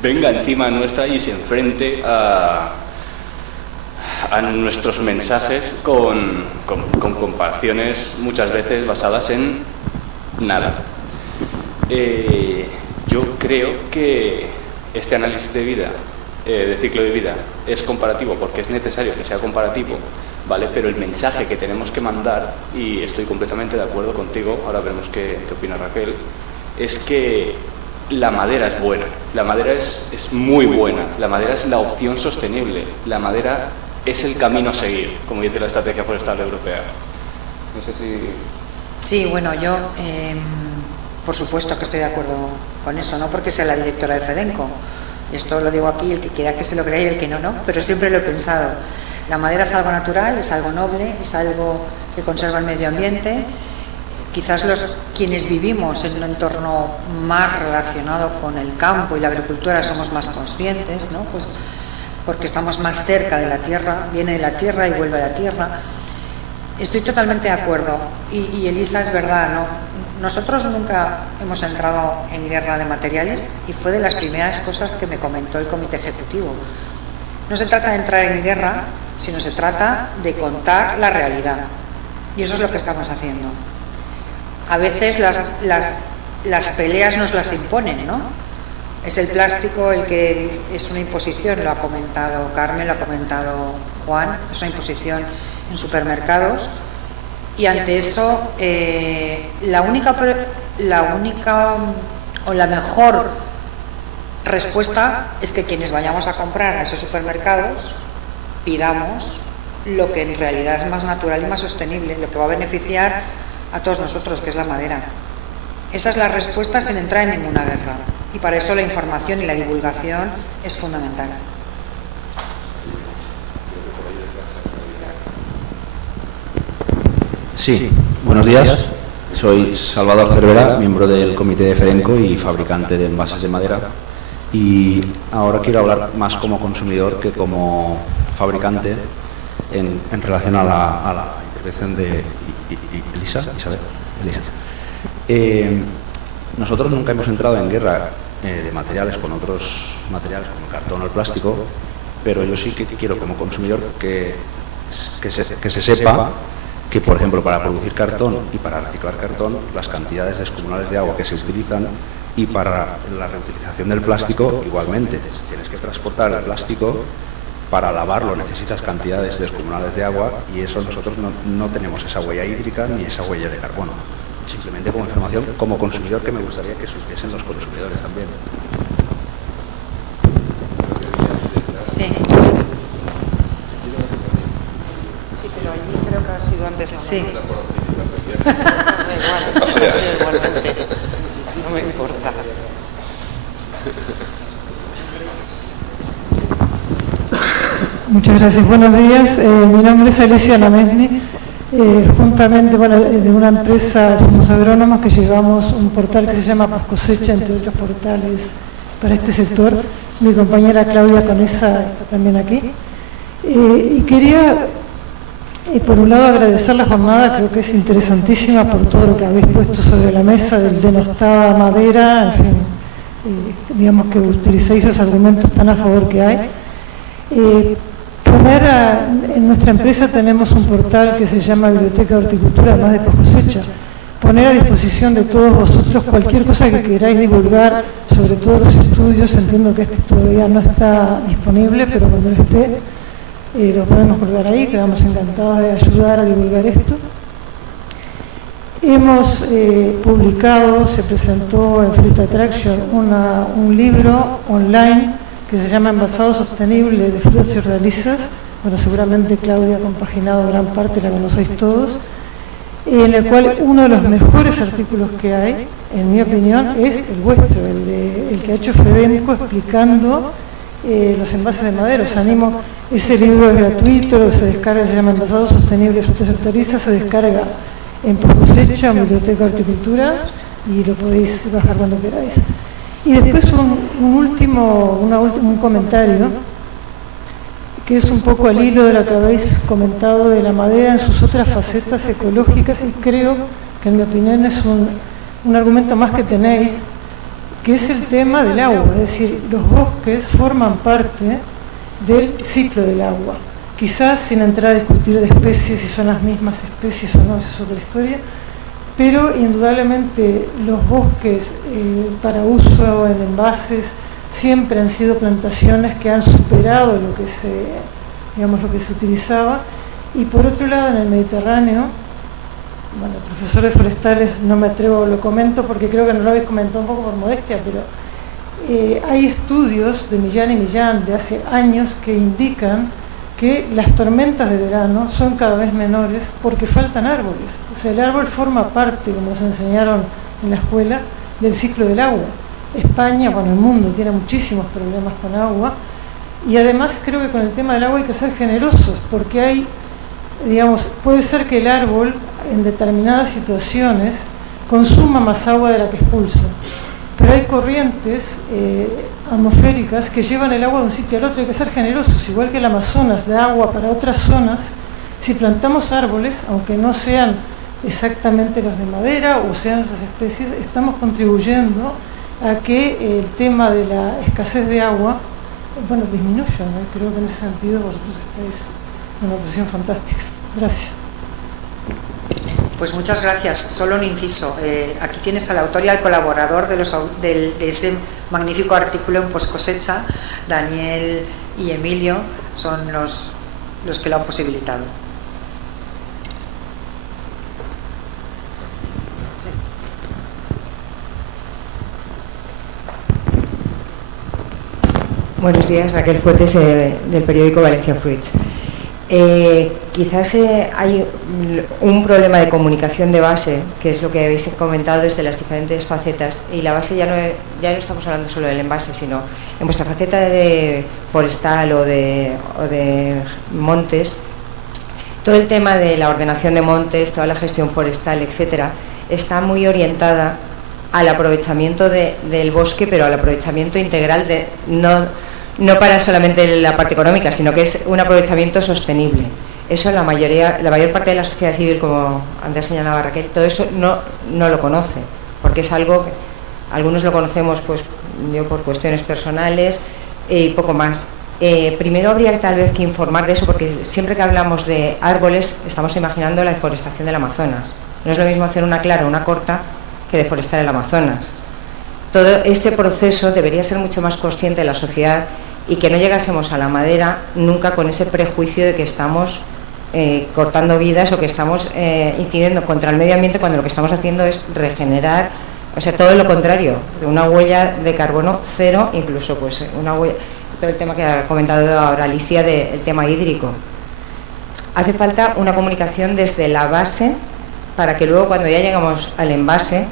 venga encima nuestra y se enfrente a nuestros mensajes con comparaciones muchas veces basadas en nada. Yo creo que este análisis de vida, de ciclo de vida, es comparativo porque es necesario que sea comparativo, ¿vale? Pero el mensaje que tenemos que mandar, y estoy completamente de acuerdo contigo, ahora veremos qué opina Raquel, es que la madera es buena, la madera es muy buena, la madera es la opción sostenible, la madera es el camino a seguir, como dice la Estrategia Forestal Europea. No sé si... Sí, bueno, yo por supuesto que estoy de acuerdo con eso, no porque sea la directora de FEDENCO, y esto lo digo aquí, el que quiera que se lo crea y el que no, pero siempre lo he pensado. La madera es algo natural, es algo noble, es algo que conserva el medio ambiente. Quizás quienes vivimos en un entorno más relacionado con el campo y la agricultura somos más conscientes, ¿no? Pues porque estamos más cerca de la tierra, viene de la tierra y vuelve a la tierra. Estoy totalmente de acuerdo, y Elisa, es verdad, ¿no? Nosotros nunca hemos entrado en guerra de materiales y fue de las primeras cosas que me comentó el comité ejecutivo. No se trata de entrar en guerra, sino se trata de contar la realidad, y eso es lo que estamos haciendo. A veces las peleas nos las imponen, ¿no? Es el plástico el que es una imposición, lo ha comentado Carmen, lo ha comentado Juan, es una imposición en supermercados, y ante eso la única o la mejor respuesta es que quienes vayamos a comprar a esos supermercados pidamos lo que en realidad es más natural y más sostenible, lo que va a beneficiar a todos nosotros, que es la madera. Esa es la respuesta sin entrar en ninguna guerra, y para eso la información y la divulgación es fundamental. Sí, buenos días. Soy Salvador Cervera, miembro del comité de FEDENCO y fabricante de envases de madera. Y ahora quiero hablar más como consumidor que como fabricante en relación a la intervención de Isabel. Nosotros nunca hemos entrado en guerra de materiales con otros materiales como el cartón o el plástico, pero yo sí que quiero como consumidor que se sepa que, por ejemplo, para producir cartón y para reciclar cartón, las cantidades descomunales de agua que se utilizan, y para la reutilización del plástico igualmente. Tienes que transportar el plástico, para lavarlo necesitas cantidades descomunales de agua, y eso nosotros no tenemos esa huella hídrica ni esa huella de carbono. Simplemente como información, como consumidor, que me gustaría que supiesen los consumidores también. Sí. Sí, pero allí creo que ha sido antes. Sí. Igualmente. No me importa. Muchas gracias. Buenos días. Mi nombre es Alicia Namesni. Juntamente, de una empresa, somos agrónomos que llevamos un portal que se llama Post Cosecha, entre otros portales para este sector. Mi compañera Claudia Conesa está también aquí. Y quería, por un lado, agradecer la jornada, creo que es interesantísima por todo lo que habéis puesto sobre la mesa del denostada madera, en fin, digamos que utilizáis los argumentos tan a favor que hay. En nuestra empresa tenemos un portal que se llama Biblioteca de Horticultura, además de Post Cosecha. Poner a disposición de todos vosotros cualquier cosa que queráis divulgar, sobre todo los estudios. Entiendo que este todavía no está disponible, pero cuando esté lo podemos colgar ahí, quedamos encantados de ayudar a divulgar esto. Hemos publicado, se presentó en Fruit Attraction un libro online que se llama Envasado Sostenible de frutas y hortalizas. Bueno, seguramente Claudia ha compaginado gran parte, la conocéis todos, en el cual uno de los mejores artículos que hay, en mi opinión, es el vuestro, el que ha hecho FEDENCO explicando los envases de madera. Os animo, ese libro es gratuito, se descarga, se llama Envasado Sostenible de frutas y hortalizas, se descarga en Post Cosecha, en Biblioteca de Horticultura, y lo podéis bajar cuando queráis. Y después un comentario, que es un poco al hilo de lo que habéis comentado de la madera en sus otras facetas ecológicas, y creo que en mi opinión es un argumento más que tenéis, que es el tema del agua. Es decir, los bosques forman parte del ciclo del agua, quizás sin entrar a discutir de especies, si son las mismas especies o no, esa es otra historia, pero indudablemente los bosques para uso en envases siempre han sido plantaciones que han superado lo que se utilizaba. Y por otro lado, en el Mediterráneo, bueno, profesor de forestales, no me atrevo, lo comento porque creo que no lo habéis comentado un poco por modestia, pero hay estudios de Millán y Millán de hace años que indican que las tormentas de verano son cada vez menores porque faltan árboles. O sea, el árbol forma parte, como nos enseñaron en la escuela, del ciclo del agua. España, bueno, el mundo tiene muchísimos problemas con agua, y además creo que con el tema del agua hay que ser generosos, porque hay, digamos, puede ser que el árbol en determinadas situaciones consuma más agua de la que expulsa, pero hay corrientes atmosféricas que llevan el agua de un sitio al otro. Hay que ser generosos, igual que el Amazonas da agua para otras zonas. Si plantamos árboles, aunque no sean exactamente los de madera o sean otras especies, estamos contribuyendo a que el tema de la escasez de agua, bueno, disminuya, ¿no? Creo que en ese sentido vosotros estáis en una posición fantástica. Gracias. Pues muchas gracias. Solo un inciso. Aquí tienes al autor y al colaborador de ese magnífico artículo en Post Cosecha. Daniel y Emilio son los que lo han posibilitado. Sí. Buenos días, Raquel Fuertes, del periódico Valencia Fruits. Quizás hay un problema de comunicación de base, que es lo que habéis comentado desde las diferentes facetas, y la base ya no estamos hablando solo del envase, sino en vuestra faceta de forestal o de montes. Todo el tema de la ordenación de montes, toda la gestión forestal, etcétera, está muy orientada al aprovechamiento del bosque, pero al aprovechamiento integral, no para solamente la parte económica, sino que es un aprovechamiento sostenible. Eso la mayor parte de la sociedad civil, como antes señalaba Raquel, todo eso no lo conoce, porque es algo que algunos lo conocemos, pues yo por cuestiones personales y poco más. Primero habría tal vez que informar de eso, porque siempre que hablamos de árboles estamos imaginando la deforestación del Amazonas. No es lo mismo hacer una clara o una corta que deforestar el Amazonas. Todo ese proceso debería ser mucho más consciente de la sociedad, y que no llegásemos a la madera nunca con ese prejuicio de que estamos cortando vidas o que estamos incidiendo contra el medio ambiente, cuando lo que estamos haciendo es regenerar, o sea, todo lo contrario, una huella de carbono cero, incluso pues una huella, todo el tema que ha comentado ahora Alicia del tema hídrico. Hace falta una comunicación desde la base para que luego, cuando ya llegamos al envase,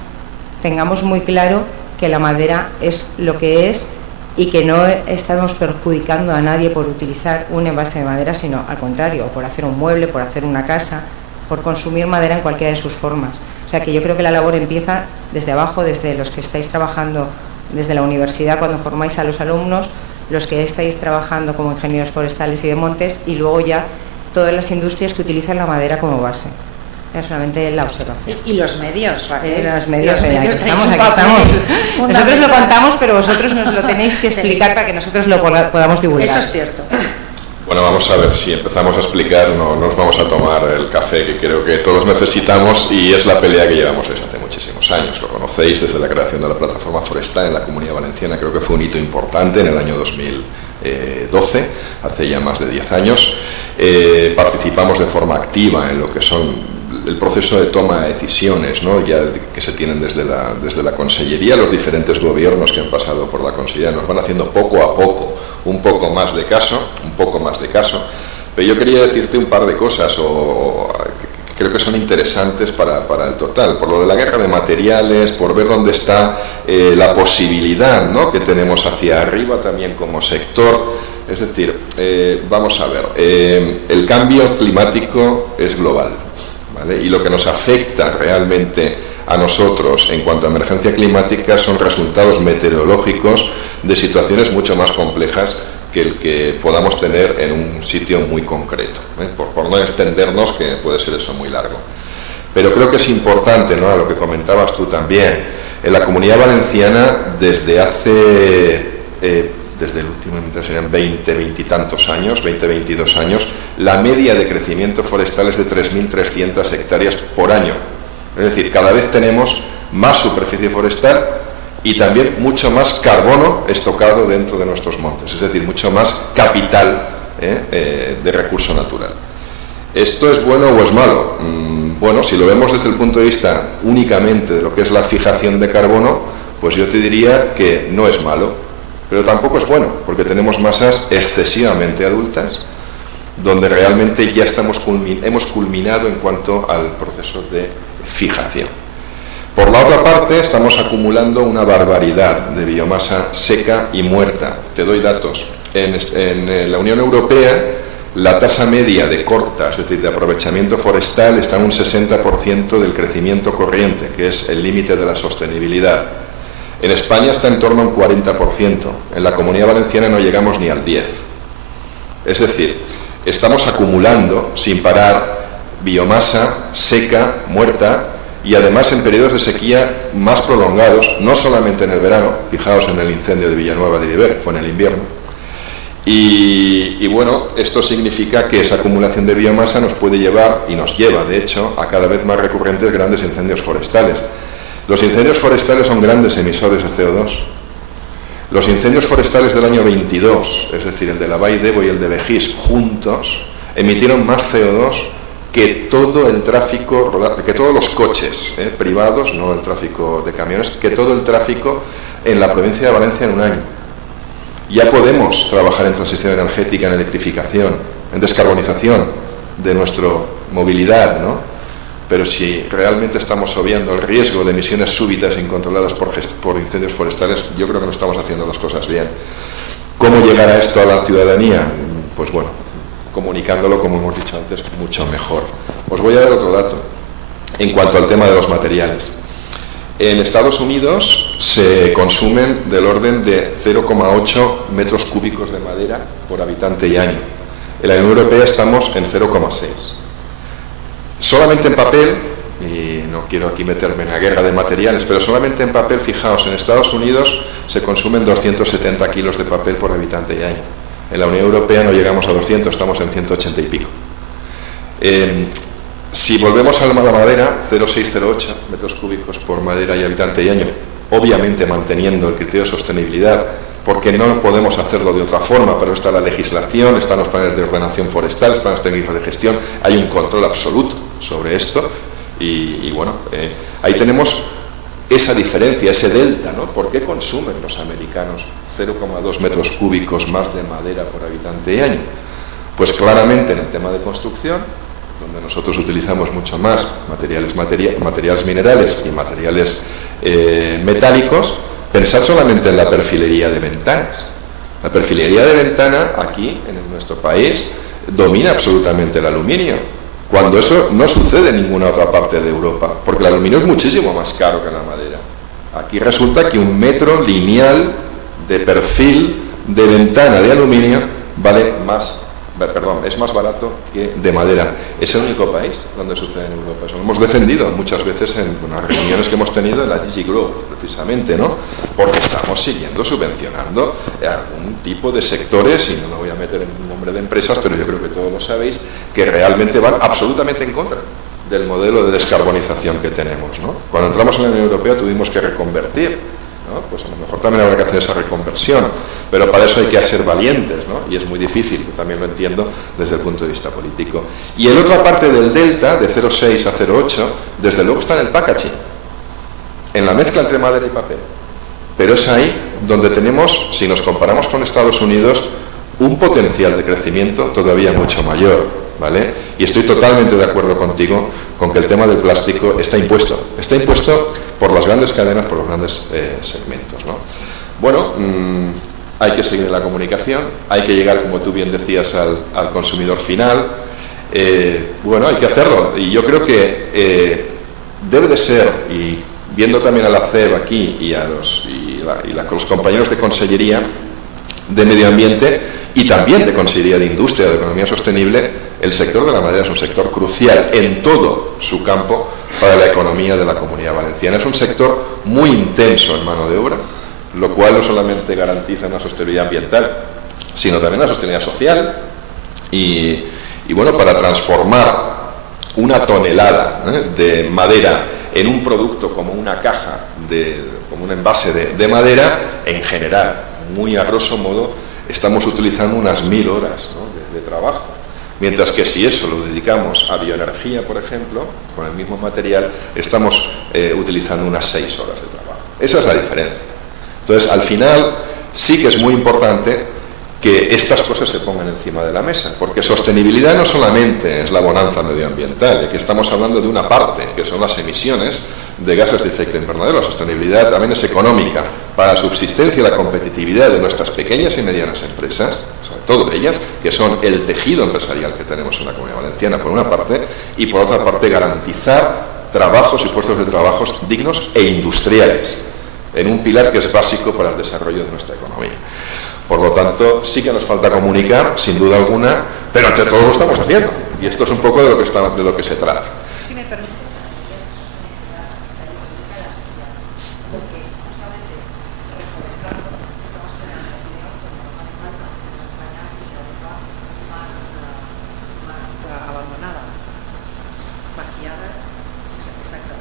tengamos muy claro que la madera es lo que es y que no estamos perjudicando a nadie por utilizar un envase de madera, sino al contrario, por hacer un mueble, por hacer una casa, por consumir madera en cualquiera de sus formas. O sea que yo creo que la labor empieza desde abajo, desde los que estáis trabajando desde la universidad cuando formáis a los alumnos, los que estáis trabajando como ingenieros forestales y de montes, y luego ya todas las industrias que utilizan la madera como base. Es solamente la observación. Y los medios, Raquel. Los medios aquí estamos. Nosotros lo contamos, pero vosotros nos lo tenéis que explicar para que nosotros lo podamos divulgar. Eso es cierto. Bueno, vamos a ver, si empezamos a explicar no nos vamos a tomar el café que creo que todos necesitamos, y es la pelea que llevamos desde hace muchísimos años. Lo conocéis desde la creación de la plataforma forestal en la Comunidad Valenciana. Creo que fue un hito importante en el año 2012, hace ya más de 10 años. Participamos de forma activa en lo que son el proceso de toma de decisiones, ¿no? Ya que se tienen desde la Consellería. Los diferentes gobiernos que han pasado por la Consellería nos van haciendo poco a poco un poco más de caso, pero yo quería decirte un par de cosas que creo que son interesantes para el total, por lo de la guerra de materiales, por ver dónde está la posibilidad, ¿no?, que tenemos hacia arriba también como sector. Es decir, vamos a ver, el cambio climático es global, ¿vale? Y lo que nos afecta realmente a nosotros en cuanto a emergencia climática son resultados meteorológicos de situaciones mucho más complejas que el que podamos tener en un sitio muy concreto, por no extendernos, que puede ser eso muy largo. Pero creo que es importante, ¿no?, a lo que comentabas tú también, en la Comunidad Valenciana desde hace desde el último inventario serían 20 y tantos años, 22 años, la media de crecimiento forestal es de 3.300 hectáreas por año. Es decir, cada vez tenemos más superficie forestal y también mucho más carbono estocado dentro de nuestros montes, es decir, mucho más capital de recurso natural. ¿Esto es bueno o es malo? Bueno, si lo vemos desde el punto de vista únicamente de lo que es la fijación de carbono, pues yo te diría que no es malo, pero tampoco es bueno, porque tenemos masas excesivamente adultas, donde realmente ya hemos culminado en cuanto al proceso de fijación. Por la otra parte, estamos acumulando una barbaridad de biomasa seca y muerta. Te doy datos. En la Unión Europea, la tasa media de corta, es decir, de aprovechamiento forestal, está en un 60% del crecimiento corriente, que es el límite de la sostenibilidad. En España está en torno a un 40%. En la Comunidad Valenciana no llegamos ni al 10%. Es decir, estamos acumulando sin parar biomasa seca, muerta, y además en periodos de sequía más prolongados, no solamente en el verano, fijaos en el incendio de Villanueva de Viver, fue en el invierno, y bueno, esto significa que esa acumulación de biomasa nos puede llevar, y nos lleva de hecho, a cada vez más recurrentes grandes incendios forestales. Los incendios forestales son grandes emisores de CO2. Los incendios forestales del año 22, es decir, el de la Vall d'Ebo y el de Begís, juntos, emitieron más CO2 que todo el tráfico, que todos los coches privados, no el tráfico de camiones, que todo el tráfico en la provincia de Valencia en un año. Ya podemos trabajar en transición energética, en electrificación, en descarbonización de nuestra movilidad, ¿no? Pero si realmente estamos obviando el riesgo de emisiones súbitas e incontroladas por incendios forestales, yo creo que no estamos haciendo las cosas bien. ¿Cómo llegar a esto a la ciudadanía? Pues bueno, comunicándolo, como hemos dicho antes, mucho mejor. Os voy a dar otro dato en cuanto al tema de los materiales. En Estados Unidos se consumen del orden de 0,8 metros cúbicos de madera por habitante y año. En la Unión Europea estamos en 0,6. Solamente en papel, y no quiero aquí meterme en la guerra de materiales, pero solamente en papel, fijaos, en Estados Unidos se consumen 270 kilos de papel por habitante y año. En la Unión Europea no llegamos a 200, estamos en 180 y pico. Si volvemos a la madera, 0,608 metros cúbicos por madera y habitante y año, obviamente manteniendo el criterio de sostenibilidad, porque no podemos hacerlo de otra forma, pero está la legislación, están los planes de ordenación forestal, los planes técnicos de gestión, hay un control absoluto sobre esto, y bueno, ahí tenemos esa diferencia, ese delta, ¿no? ¿Por qué consumen los americanos 0,2 metros cúbicos más de madera por habitante y año? Pues claramente en el tema de construcción, donde nosotros utilizamos mucho más materiales minerales y materiales metálicos, pensad solamente en la perfilería de ventanas. La perfilería de ventana aquí, en nuestro país, domina absolutamente el aluminio, cuando eso no sucede en ninguna otra parte de Europa, porque el aluminio es muchísimo más caro que la madera. Aquí resulta que un metro lineal de perfil de ventana de aluminio es más barato que de madera. Es el único país donde sucede en Europa. Eso lo hemos defendido muchas veces en las reuniones que hemos tenido en la DG Growth, precisamente, ¿no? Porque estamos siguiendo subvencionando algún tipo de sectores, y no me voy a meter en un nombre de empresas, pero yo creo que todos lo sabéis, que realmente van absolutamente en contra del modelo de descarbonización que tenemos, ¿no? Cuando entramos en la Unión Europea tuvimos que reconvertir, ¿no? Pues a lo mejor también habrá que hacer esa reconversión, pero para eso hay que ser valientes, ¿no? Y es muy difícil, yo también lo entiendo desde el punto de vista político. Y en otra parte del delta, de 0,6 a 0,8, desde luego está en el packaging, en la mezcla entre madera y papel. Pero es ahí donde tenemos, si nos comparamos con Estados Unidos, un potencial de crecimiento todavía mucho mayor, ¿vale? Y estoy totalmente de acuerdo contigo con que el tema del plástico está impuesto por las grandes cadenas, por los grandes segmentos, ¿no? Bueno, hay que seguir en la comunicación, hay que llegar, como tú bien decías, al consumidor final. Bueno, hay que hacerlo, y yo creo que debe de ser, y viendo también a la CEB aquí y a los compañeros de Consellería de Medio Ambiente y también de Consellería de Industria, de Economía Sostenible, el sector de la madera es un sector crucial en todo su campo para la economía de la Comunidad Valenciana. Es un sector muy intenso en mano de obra, lo cual no solamente garantiza una sostenibilidad ambiental, sino también una sostenibilidad social. Y bueno, para transformar una tonelada de madera en un producto como una caja, como un envase de madera, en general, muy a grosso modo, estamos utilizando unas 1000 horas, ¿no?, de trabajo. Mientras que si eso lo dedicamos a bioenergía, por ejemplo, con el mismo material, estamos utilizando unas 6 horas de trabajo. Esa es la diferencia. Entonces, al final, sí que es muy importante que estas cosas se pongan encima de la mesa, porque sostenibilidad no solamente es la bonanza medioambiental, aquí estamos hablando de una parte, que son las emisiones de gases de efecto invernadero. La sostenibilidad también es económica para la subsistencia y la competitividad de nuestras pequeñas y medianas empresas, sobre todo ellas, que son el tejido empresarial que tenemos en la Comunidad Valenciana, por una parte, y por otra parte garantizar trabajos y puestos de trabajos dignos e industriales, en un pilar que es básico para el desarrollo de nuestra economía. Por lo tanto, sí que nos falta comunicar, sin duda alguna, pero entre todos lo estamos haciendo. Y esto es un poco de lo que se trata. Si me permites, porque justamente reforestando estamos generando opinión como nos hace falta, que es en España y la Europa más abandonada, vaciada, está claro.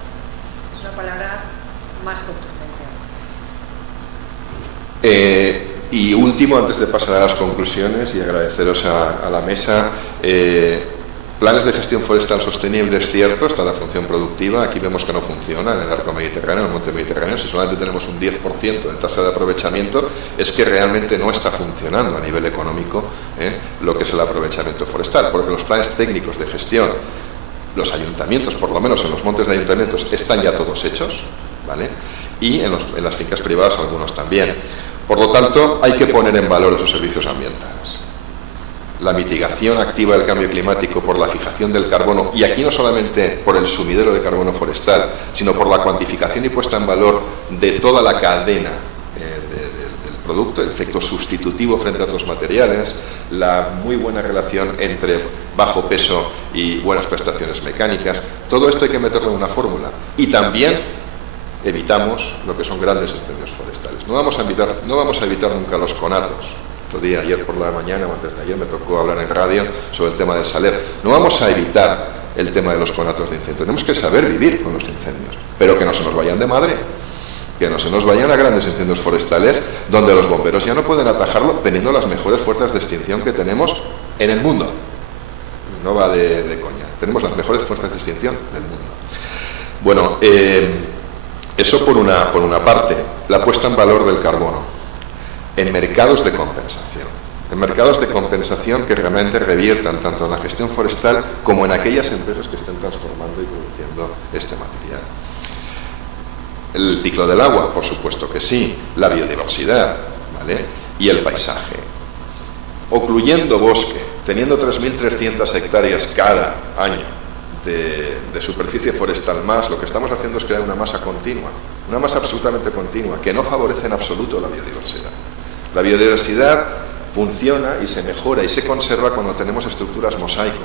Es una palabra más contundente. Y último, antes de pasar a las conclusiones y agradeceros a la mesa, planes de gestión forestal sostenible, es cierto, está la función productiva, aquí vemos que no funciona en el arco mediterráneo, en el monte mediterráneo, si solamente tenemos un 10% de tasa de aprovechamiento, es que realmente no está funcionando a nivel económico lo que es el aprovechamiento forestal, porque los planes técnicos de gestión, los ayuntamientos, por lo menos en los montes de ayuntamientos, están ya todos hechos, ¿vale? Y en las fincas privadas algunos también. Por lo tanto, hay que poner en valor esos servicios ambientales. La mitigación activa del cambio climático por la fijación del carbono, y aquí no solamente por el sumidero de carbono forestal, sino por la cuantificación y puesta en valor de toda la cadena del producto, el efecto sustitutivo frente a otros materiales, la muy buena relación entre bajo peso y buenas prestaciones mecánicas. Todo esto hay que meterlo en una fórmula. Y también evitamos lo que son grandes incendios forestales. No vamos a evitar nunca los conatos. Otro día, ayer por la mañana o antes de ayer, me tocó hablar en radio sobre el tema del saler. No vamos a evitar el tema de los conatos de incendio. Tenemos que saber vivir con los incendios, pero que no se nos vayan de madre, que no se nos vayan a grandes incendios forestales donde los bomberos ya no pueden atajarlo teniendo las mejores fuerzas de extinción que tenemos en el mundo. No va de coña. Tenemos las mejores fuerzas de extinción del mundo. Bueno, eso por una parte, la puesta en valor del carbono en mercados de compensación. En mercados de compensación que realmente reviertan tanto en la gestión forestal como en aquellas empresas que estén transformando y produciendo este material. El ciclo del agua, por supuesto que sí, la biodiversidad, ¿vale? Y el paisaje. Ocluyendo bosque, teniendo 3.300 hectáreas cada año de superficie forestal más, lo que estamos haciendo es crear una masa continua, una masa absolutamente continua, que no favorece en absoluto la biodiversidad. La biodiversidad funciona y se mejora y se conserva cuando tenemos estructuras mosaico,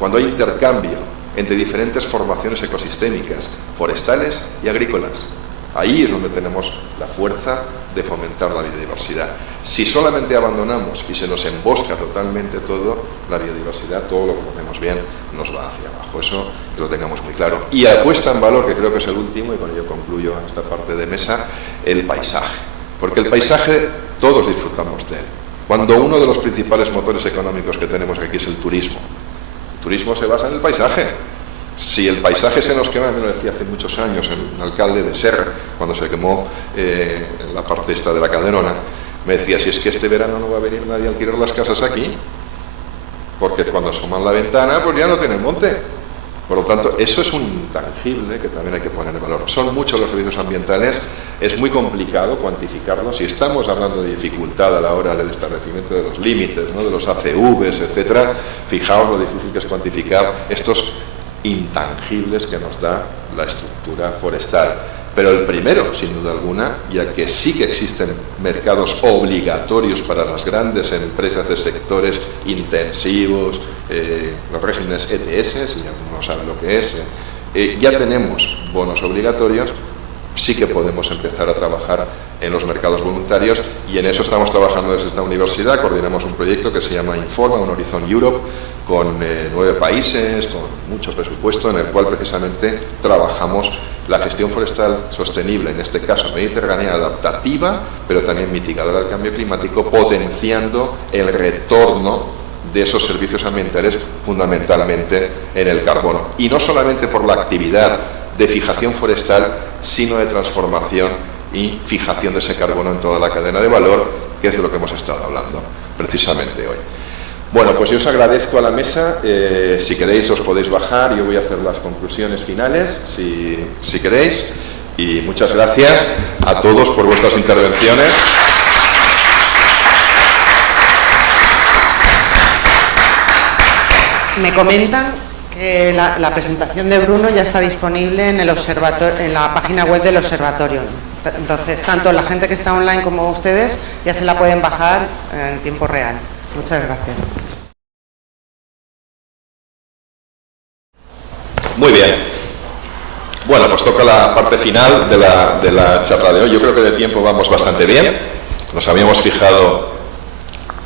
cuando hay intercambio entre diferentes formaciones ecosistémicas, forestales y agrícolas. Ahí es donde tenemos la fuerza de fomentar la biodiversidad. Si solamente abandonamos y se nos embosca totalmente todo, la biodiversidad, todo lo que hacemos bien, nos va hacia abajo. Eso que lo tengamos muy claro. Y puesta en valor, que creo que es el último, y con ello concluyo esta parte de mesa, el paisaje. Porque el paisaje todos disfrutamos de él. Cuando uno de los principales motores económicos que tenemos aquí es el turismo. El turismo se basa en el paisaje. Si el paisaje se nos quema, me lo decía hace muchos años un alcalde de Serra, cuando se quemó la parte esta de la Calderona, me decía, si es que este verano no va a venir nadie a alquilar las casas aquí, porque cuando asoman la ventana, pues ya no tienen monte. Por lo tanto, eso es un intangible que también hay que poner en valor. Son muchos los servicios ambientales, es muy complicado cuantificarlos. Si estamos hablando de dificultad a la hora del establecimiento de los límites, ¿no?, de los ACVs, etcétera, fijaos lo difícil que es cuantificar estos intangibles que nos da la estructura forestal. Pero el primero, sin duda alguna, ya que sí que existen mercados obligatorios para las grandes empresas de sectores intensivos, los regímenes ETS, si alguno sabe lo que es, ya tenemos bonos obligatorios, sí que podemos empezar a trabajar en los mercados voluntarios, y en eso estamos trabajando desde esta universidad. Coordinamos un proyecto que se llama Informa, un Horizon Europe, con 9 países, con mucho presupuesto, en el cual precisamente trabajamos la gestión forestal sostenible, en este caso mediterránea, adaptativa, pero también mitigadora del cambio climático, potenciando el retorno de esos servicios ambientales, fundamentalmente en el carbono. Y no solamente por la actividad de fijación forestal, sino de transformación y fijación de ese carbono en toda la cadena de valor, que es de lo que hemos estado hablando precisamente hoy. Bueno, pues yo os agradezco a la mesa. Si queréis os podéis bajar, yo voy a hacer las conclusiones finales, si queréis, y muchas gracias a todos por vuestras intervenciones. Me comentan que la presentación de Bruno ya está disponible en la página web del observatorio. Entonces, tanto la gente que está online como ustedes ya se la pueden bajar en tiempo real. Muchas gracias. Muy bien. Bueno, pues toca la parte final de la charla de hoy. Yo creo que de tiempo vamos bastante bien. Nos habíamos fijado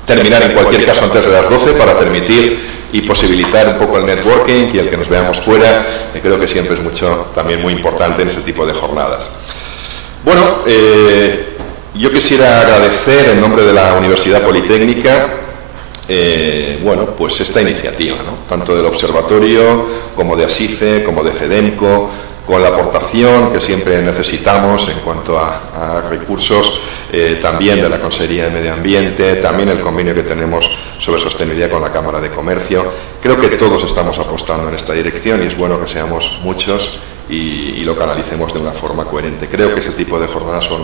terminar en cualquier caso antes de las 12 para permitir y posibilitar un poco el networking y el que nos veamos fuera, que creo que siempre es también muy importante en ese tipo de jornadas. Bueno, yo quisiera agradecer en nombre de la Universidad Politécnica bueno, pues esta iniciativa, ¿no? Tanto del Observatorio como de ASIFE, como de FEDEMCO, con la aportación que siempre necesitamos en cuanto a recursos, también de la Consejería de Medio Ambiente, también el convenio que tenemos sobre sostenibilidad con la Cámara de Comercio. Creo que todos estamos apostando en esta dirección y es bueno que seamos muchos y lo canalicemos de una forma coherente. Creo que este tipo de jornadas son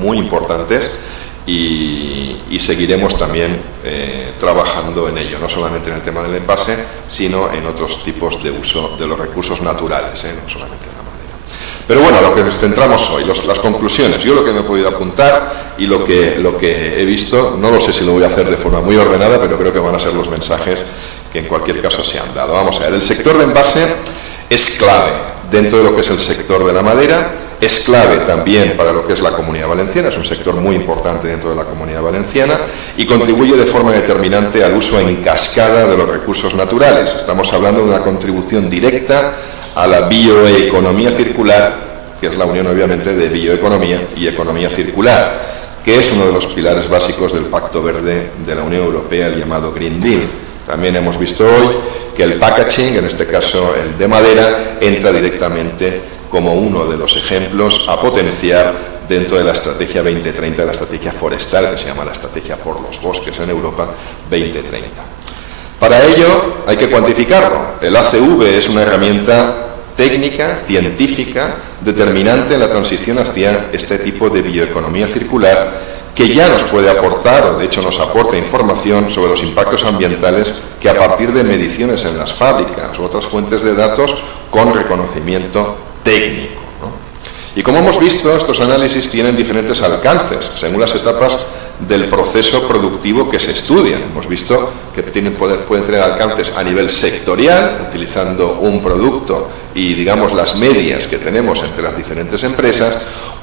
muy importantes y seguiremos también trabajando en ello, no solamente en el tema del envase, sino en otros tipos de uso de los recursos naturales, no solamente en la madera. Pero bueno, a lo que nos centramos hoy, las conclusiones. Yo lo que me he podido apuntar y lo que he visto, no lo sé si lo voy a hacer de forma muy ordenada, pero creo que van a ser los mensajes que en cualquier caso se han dado. Vamos a ver, el sector de envase es clave dentro de lo que es el sector de la madera, es clave también para lo que es la Comunidad Valenciana, es un sector muy importante dentro de la Comunidad Valenciana y contribuye de forma determinante al uso en cascada de los recursos naturales. Estamos hablando de una contribución directa a la bioeconomía circular, que es la unión obviamente de bioeconomía y economía circular, que es uno de los pilares básicos del Pacto Verde de la Unión Europea, el llamado Green Deal. También hemos visto hoy que el packaging, en este caso el de madera, entra directamente como uno de los ejemplos a potenciar dentro de la Estrategia 2030, de la estrategia forestal, que se llama la Estrategia por los Bosques en Europa 2030. Para ello hay que cuantificarlo. El ACV es una herramienta técnica, científica, determinante en la transición hacia este tipo de bioeconomía circular, que ya nos puede aportar, o de hecho nos aporta información sobre los impactos ambientales que a partir de mediciones en las fábricas u otras fuentes de datos con reconocimiento técnico, ¿no? Y como hemos visto, estos análisis tienen diferentes alcances según las etapas del proceso productivo que se estudian. Hemos visto que pueden tener alcances a nivel sectorial, utilizando un producto y, digamos, las medias que tenemos entre las diferentes empresas,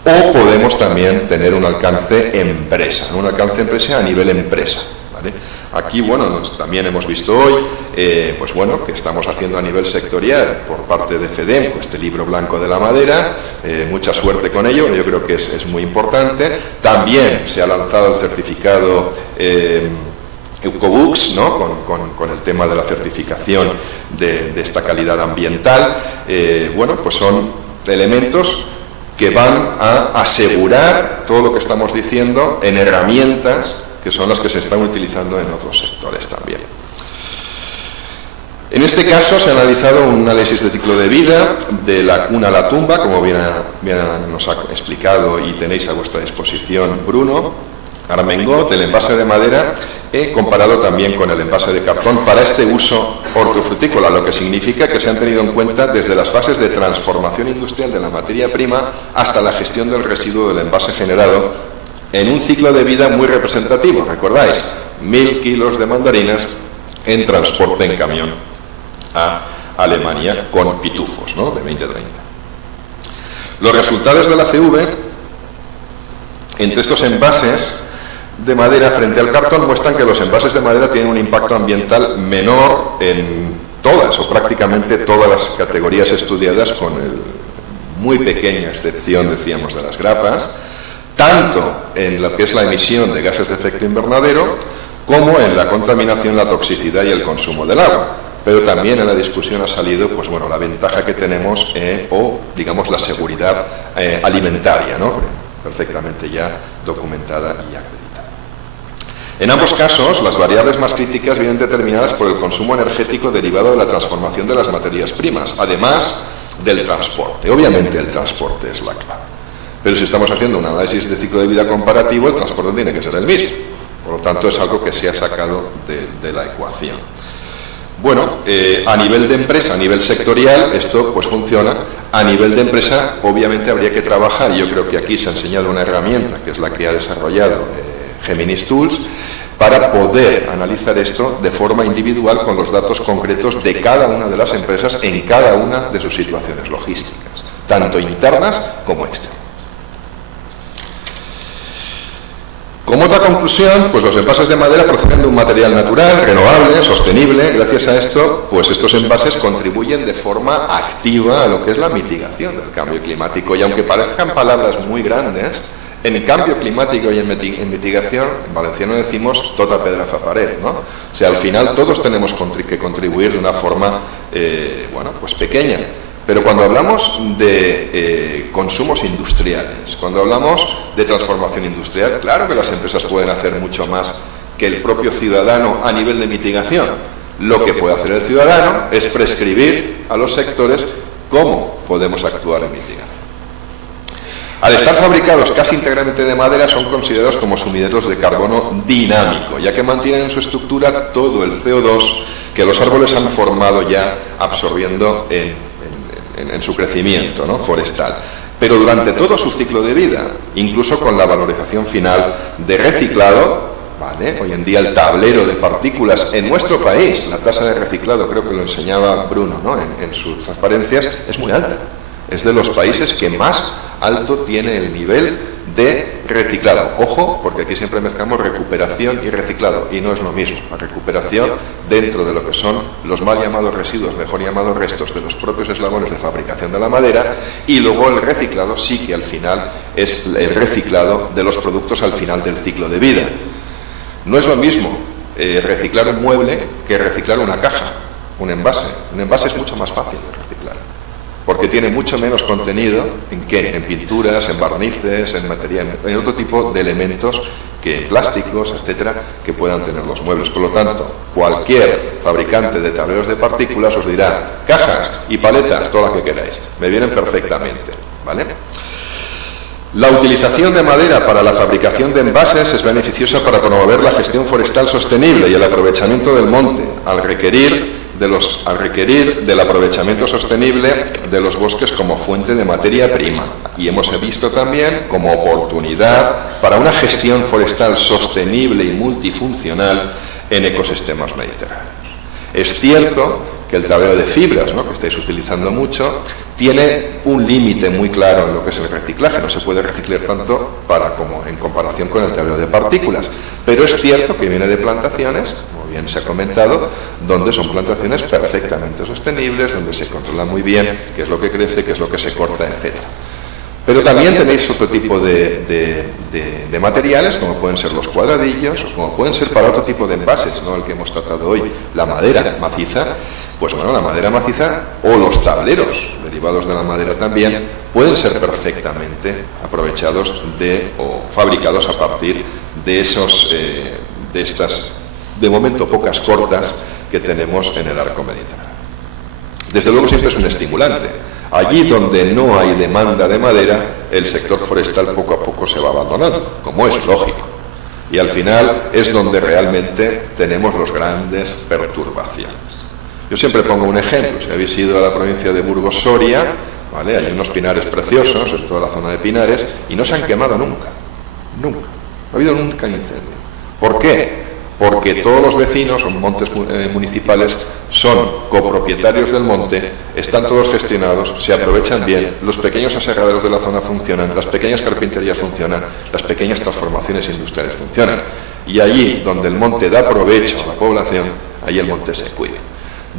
o podemos también tener un alcance empresa, un alcance empresa a nivel empresa, ¿vale? Aquí, bueno, también hemos visto hoy, pues bueno, que estamos haciendo a nivel sectorial por parte de FEDEMCO este libro blanco de la madera, mucha suerte con ello, yo creo que es muy importante. También se ha lanzado el certificado Ecobooks, ¿no? con el tema de la certificación de esta calidad ambiental. Bueno, pues son elementos que van a asegurar todo lo que estamos diciendo en herramientas que son las que se están utilizando en otros sectores también. En este caso se ha analizado un análisis de ciclo de vida de la cuna a la tumba, como bien nos ha explicado y tenéis a vuestra disposición Bruno Armengol, del envase de madera, comparado también con el envase de cartón para este uso hortofrutícola, lo que significa que se han tenido en cuenta desde las fases de transformación industrial de la materia prima hasta la gestión del residuo del envase generado en un ciclo de vida muy representativo. Recordáis, 1000 kilos de mandarinas en transporte en camión a Alemania con pitufos, ¿no? De 2030. Los resultados de la CV entre estos envases de madera frente al cartón muestran que los envases de madera tienen un impacto ambiental menor en todas o prácticamente todas las categorías estudiadas, con muy pequeña excepción, decíamos, de las grapas, tanto en lo que es la emisión de gases de efecto invernadero como en la contaminación, la toxicidad y el consumo del agua. Pero también en la discusión ha salido, pues bueno, la ventaja que tenemos o, digamos, la seguridad alimentaria, ¿no? Perfectamente ya documentada y acreditada. En ambos casos, las variables más críticas vienen determinadas por el consumo energético derivado de la transformación de las materias primas, además del transporte. Obviamente el transporte es la clave. Pero si estamos haciendo un análisis de ciclo de vida comparativo, el transporte tiene que ser el mismo. Por lo tanto, es algo que se ha sacado de la ecuación. Bueno, a nivel de empresa, a nivel sectorial, esto pues funciona. A nivel de empresa, obviamente habría que trabajar, y yo creo que aquí se ha enseñado una herramienta, que es la que ha desarrollado Geminis Tools, para poder analizar esto de forma individual con los datos concretos de cada una de las empresas en cada una de sus situaciones logísticas, tanto internas como externas. Como otra conclusión, pues los envases de madera proceden de un material natural, renovable, sostenible. Gracias a esto, pues estos envases contribuyen de forma activa a lo que es la mitigación del cambio climático. Y aunque parezcan palabras muy grandes, en cambio climático y en mitigación, en valenciano decimos tota pedra fa pared, ¿no? O sea, al final todos tenemos que contribuir de una forma, bueno, pues pequeña. Pero cuando hablamos de consumos industriales, cuando hablamos de transformación industrial, claro que las empresas pueden hacer mucho más que el propio ciudadano a nivel de mitigación. Lo que puede hacer el ciudadano es prescribir a los sectores cómo podemos actuar en mitigación. Al estar fabricados casi íntegramente de madera, son considerados como sumideros de carbono dinámico, ya que mantienen en su estructura todo el CO2 que los árboles han formado ya absorbiendo en su crecimiento, ¿no?, forestal. Pero durante todo su ciclo de vida, incluso con la valorización final de reciclado, ¿vale? Hoy en día el tablero de partículas en nuestro país, la tasa de reciclado, creo que lo enseñaba Bruno, ¿no?, en sus transparencias, es muy alta. Es de los países que más alto tiene el nivel de reciclado. Ojo, porque aquí siempre mezclamos recuperación y reciclado, y no es lo mismo. La recuperación dentro de lo que son los mal llamados residuos, mejor llamados restos de los propios eslabones de fabricación de la madera, y luego el reciclado sí que al final es el reciclado de los productos al final del ciclo de vida. No es lo mismo reciclar un mueble que reciclar una caja, un envase. Un envase es mucho más fácil de reciclar, porque tiene mucho menos contenido en qué, en pinturas, en barnices, en material, en otro tipo de elementos que plásticos, etcétera, que puedan tener los muebles. Por lo tanto, cualquier fabricante de tableros de partículas os dirá cajas y paletas, todas las que queráis, me vienen perfectamente, ¿vale? La utilización de madera para la fabricación de envases es beneficiosa para promover la gestión forestal sostenible y el aprovechamiento del monte, al requerir del aprovechamiento sostenible de los bosques como fuente de materia prima. Y hemos visto también como oportunidad para una gestión forestal sostenible y multifuncional en ecosistemas mediterráneos. Es cierto que el tablero de fibras, ¿no?, que estáis utilizando mucho, tiene un límite muy claro en lo que es el reciclaje. No se puede reciclar tanto como en comparación con el tablero de partículas. Pero es cierto que viene de plantaciones, como bien se ha comentado, donde son plantaciones perfectamente sostenibles, donde se controla muy bien qué es lo que crece, qué es lo que se corta, etc. Pero también tenéis otro tipo de materiales, como pueden ser los cuadradillos, o como pueden ser para otro tipo de envases, ¿no?, el que hemos tratado hoy, la madera maciza. Pues bueno, la madera maciza o los tableros derivados de la madera también pueden ser perfectamente aprovechados o fabricados a partir de estas, de momento, pocas cortas que tenemos en el arco mediterráneo. Desde luego siempre es un estimulante. Allí donde no hay demanda de madera, el sector forestal poco a poco se va abandonando, como es lógico. Y al final es donde realmente tenemos las grandes perturbaciones. Yo siempre pongo un ejemplo. Si habéis ido a la provincia de Burgos, Soria, ¿vale?, hay unos pinares preciosos en toda la zona de pinares y no se han quemado nunca. Nunca. No ha habido nunca incendio. ¿Por qué? porque todos los vecinos o montes municipales son copropietarios del monte, están todos gestionados, se aprovechan bien, los pequeños aserraderos de la zona funcionan, las pequeñas carpinterías funcionan, las pequeñas transformaciones industriales funcionan, y allí donde el monte da provecho a la población, ahí el monte se cuida.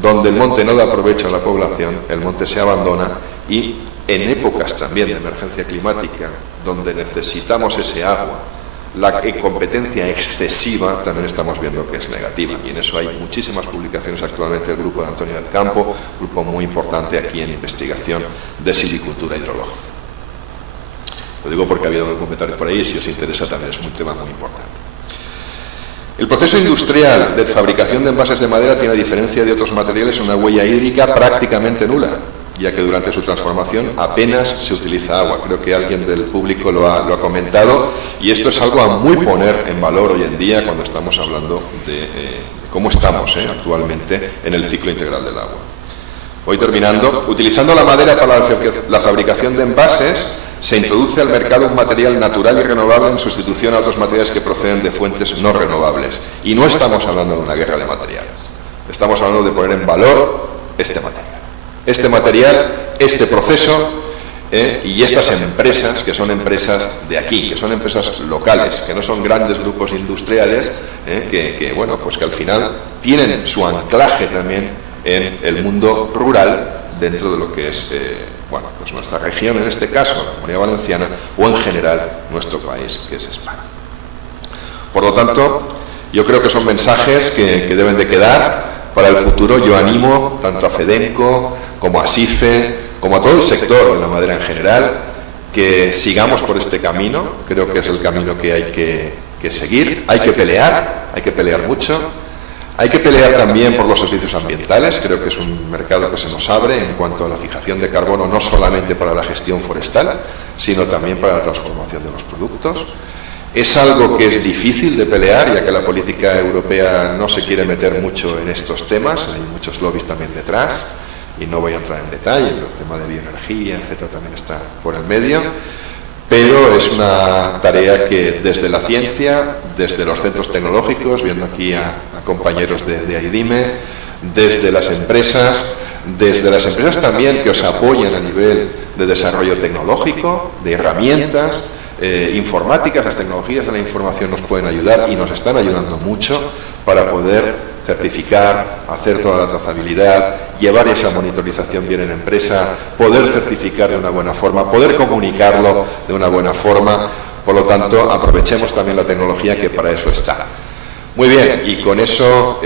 Donde el monte no da provecho a la población, el monte se abandona, y en épocas también de emergencia climática, donde necesitamos ese agua, la competencia excesiva también estamos viendo que es negativa, y en eso hay muchísimas publicaciones actualmente del grupo de Antonio del Campo, grupo muy importante aquí en investigación de silvicultura hidrológica. Lo digo porque ha habido comentarios por ahí, si os interesa también es un tema muy importante. El proceso industrial de fabricación de envases de madera tiene, a diferencia de otros materiales, una huella hídrica prácticamente nula, ya que durante su transformación apenas se utiliza agua. Creo que alguien del público lo ha comentado, y esto es algo a muy poner en valor hoy en día cuando estamos hablando de cómo estamos actualmente en el ciclo integral del agua. Voy terminando. Utilizando la madera para la fabricación de envases, se introduce al mercado un material natural y renovable en sustitución a otros materiales que proceden de fuentes no renovables. Y no estamos hablando de una guerra de materiales. Estamos hablando de poner en valor este material, este proceso, y estas empresas, que son empresas de aquí, que son empresas locales, que no son grandes grupos industriales, que al final tienen su anclaje también en el mundo rural, dentro de lo que es nuestra región, en este caso la Comunidad Valenciana, o en general nuestro país, que es España. Por lo tanto, yo creo que son mensajes que deben de quedar para el futuro. Yo animo tanto a FEDENCO como a SIFE, como a todo el sector de la madera en general, que sigamos por este camino. Creo que es el camino que hay que seguir. Hay que pelear mucho. Hay que pelear también por los servicios ambientales. Creo que es un mercado que se nos abre en cuanto a la fijación de carbono, no solamente para la gestión forestal, sino también para la transformación de los productos. Es algo que es difícil de pelear, ya que la política europea no se quiere meter mucho en estos temas, hay muchos lobbies también detrás, y no voy a entrar en detalle, pero el tema de bioenergía, etcétera, también está por el medio, pero es una tarea que desde la ciencia, desde los centros tecnológicos, viendo aquí a compañeros de AIDIME, desde las empresas también que os apoyan a nivel de desarrollo tecnológico, de herramientas informáticas, las tecnologías de la información nos pueden ayudar y nos están ayudando mucho para poder certificar, hacer toda la trazabilidad, llevar esa monitorización bien en empresa, poder certificar de una buena forma, poder comunicarlo de una buena forma. Por lo tanto, aprovechemos también la tecnología, que para eso está. Muy bien, y con eso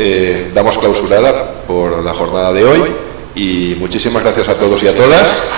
damos clausurada por la jornada de hoy, y muchísimas gracias a todos y a todas.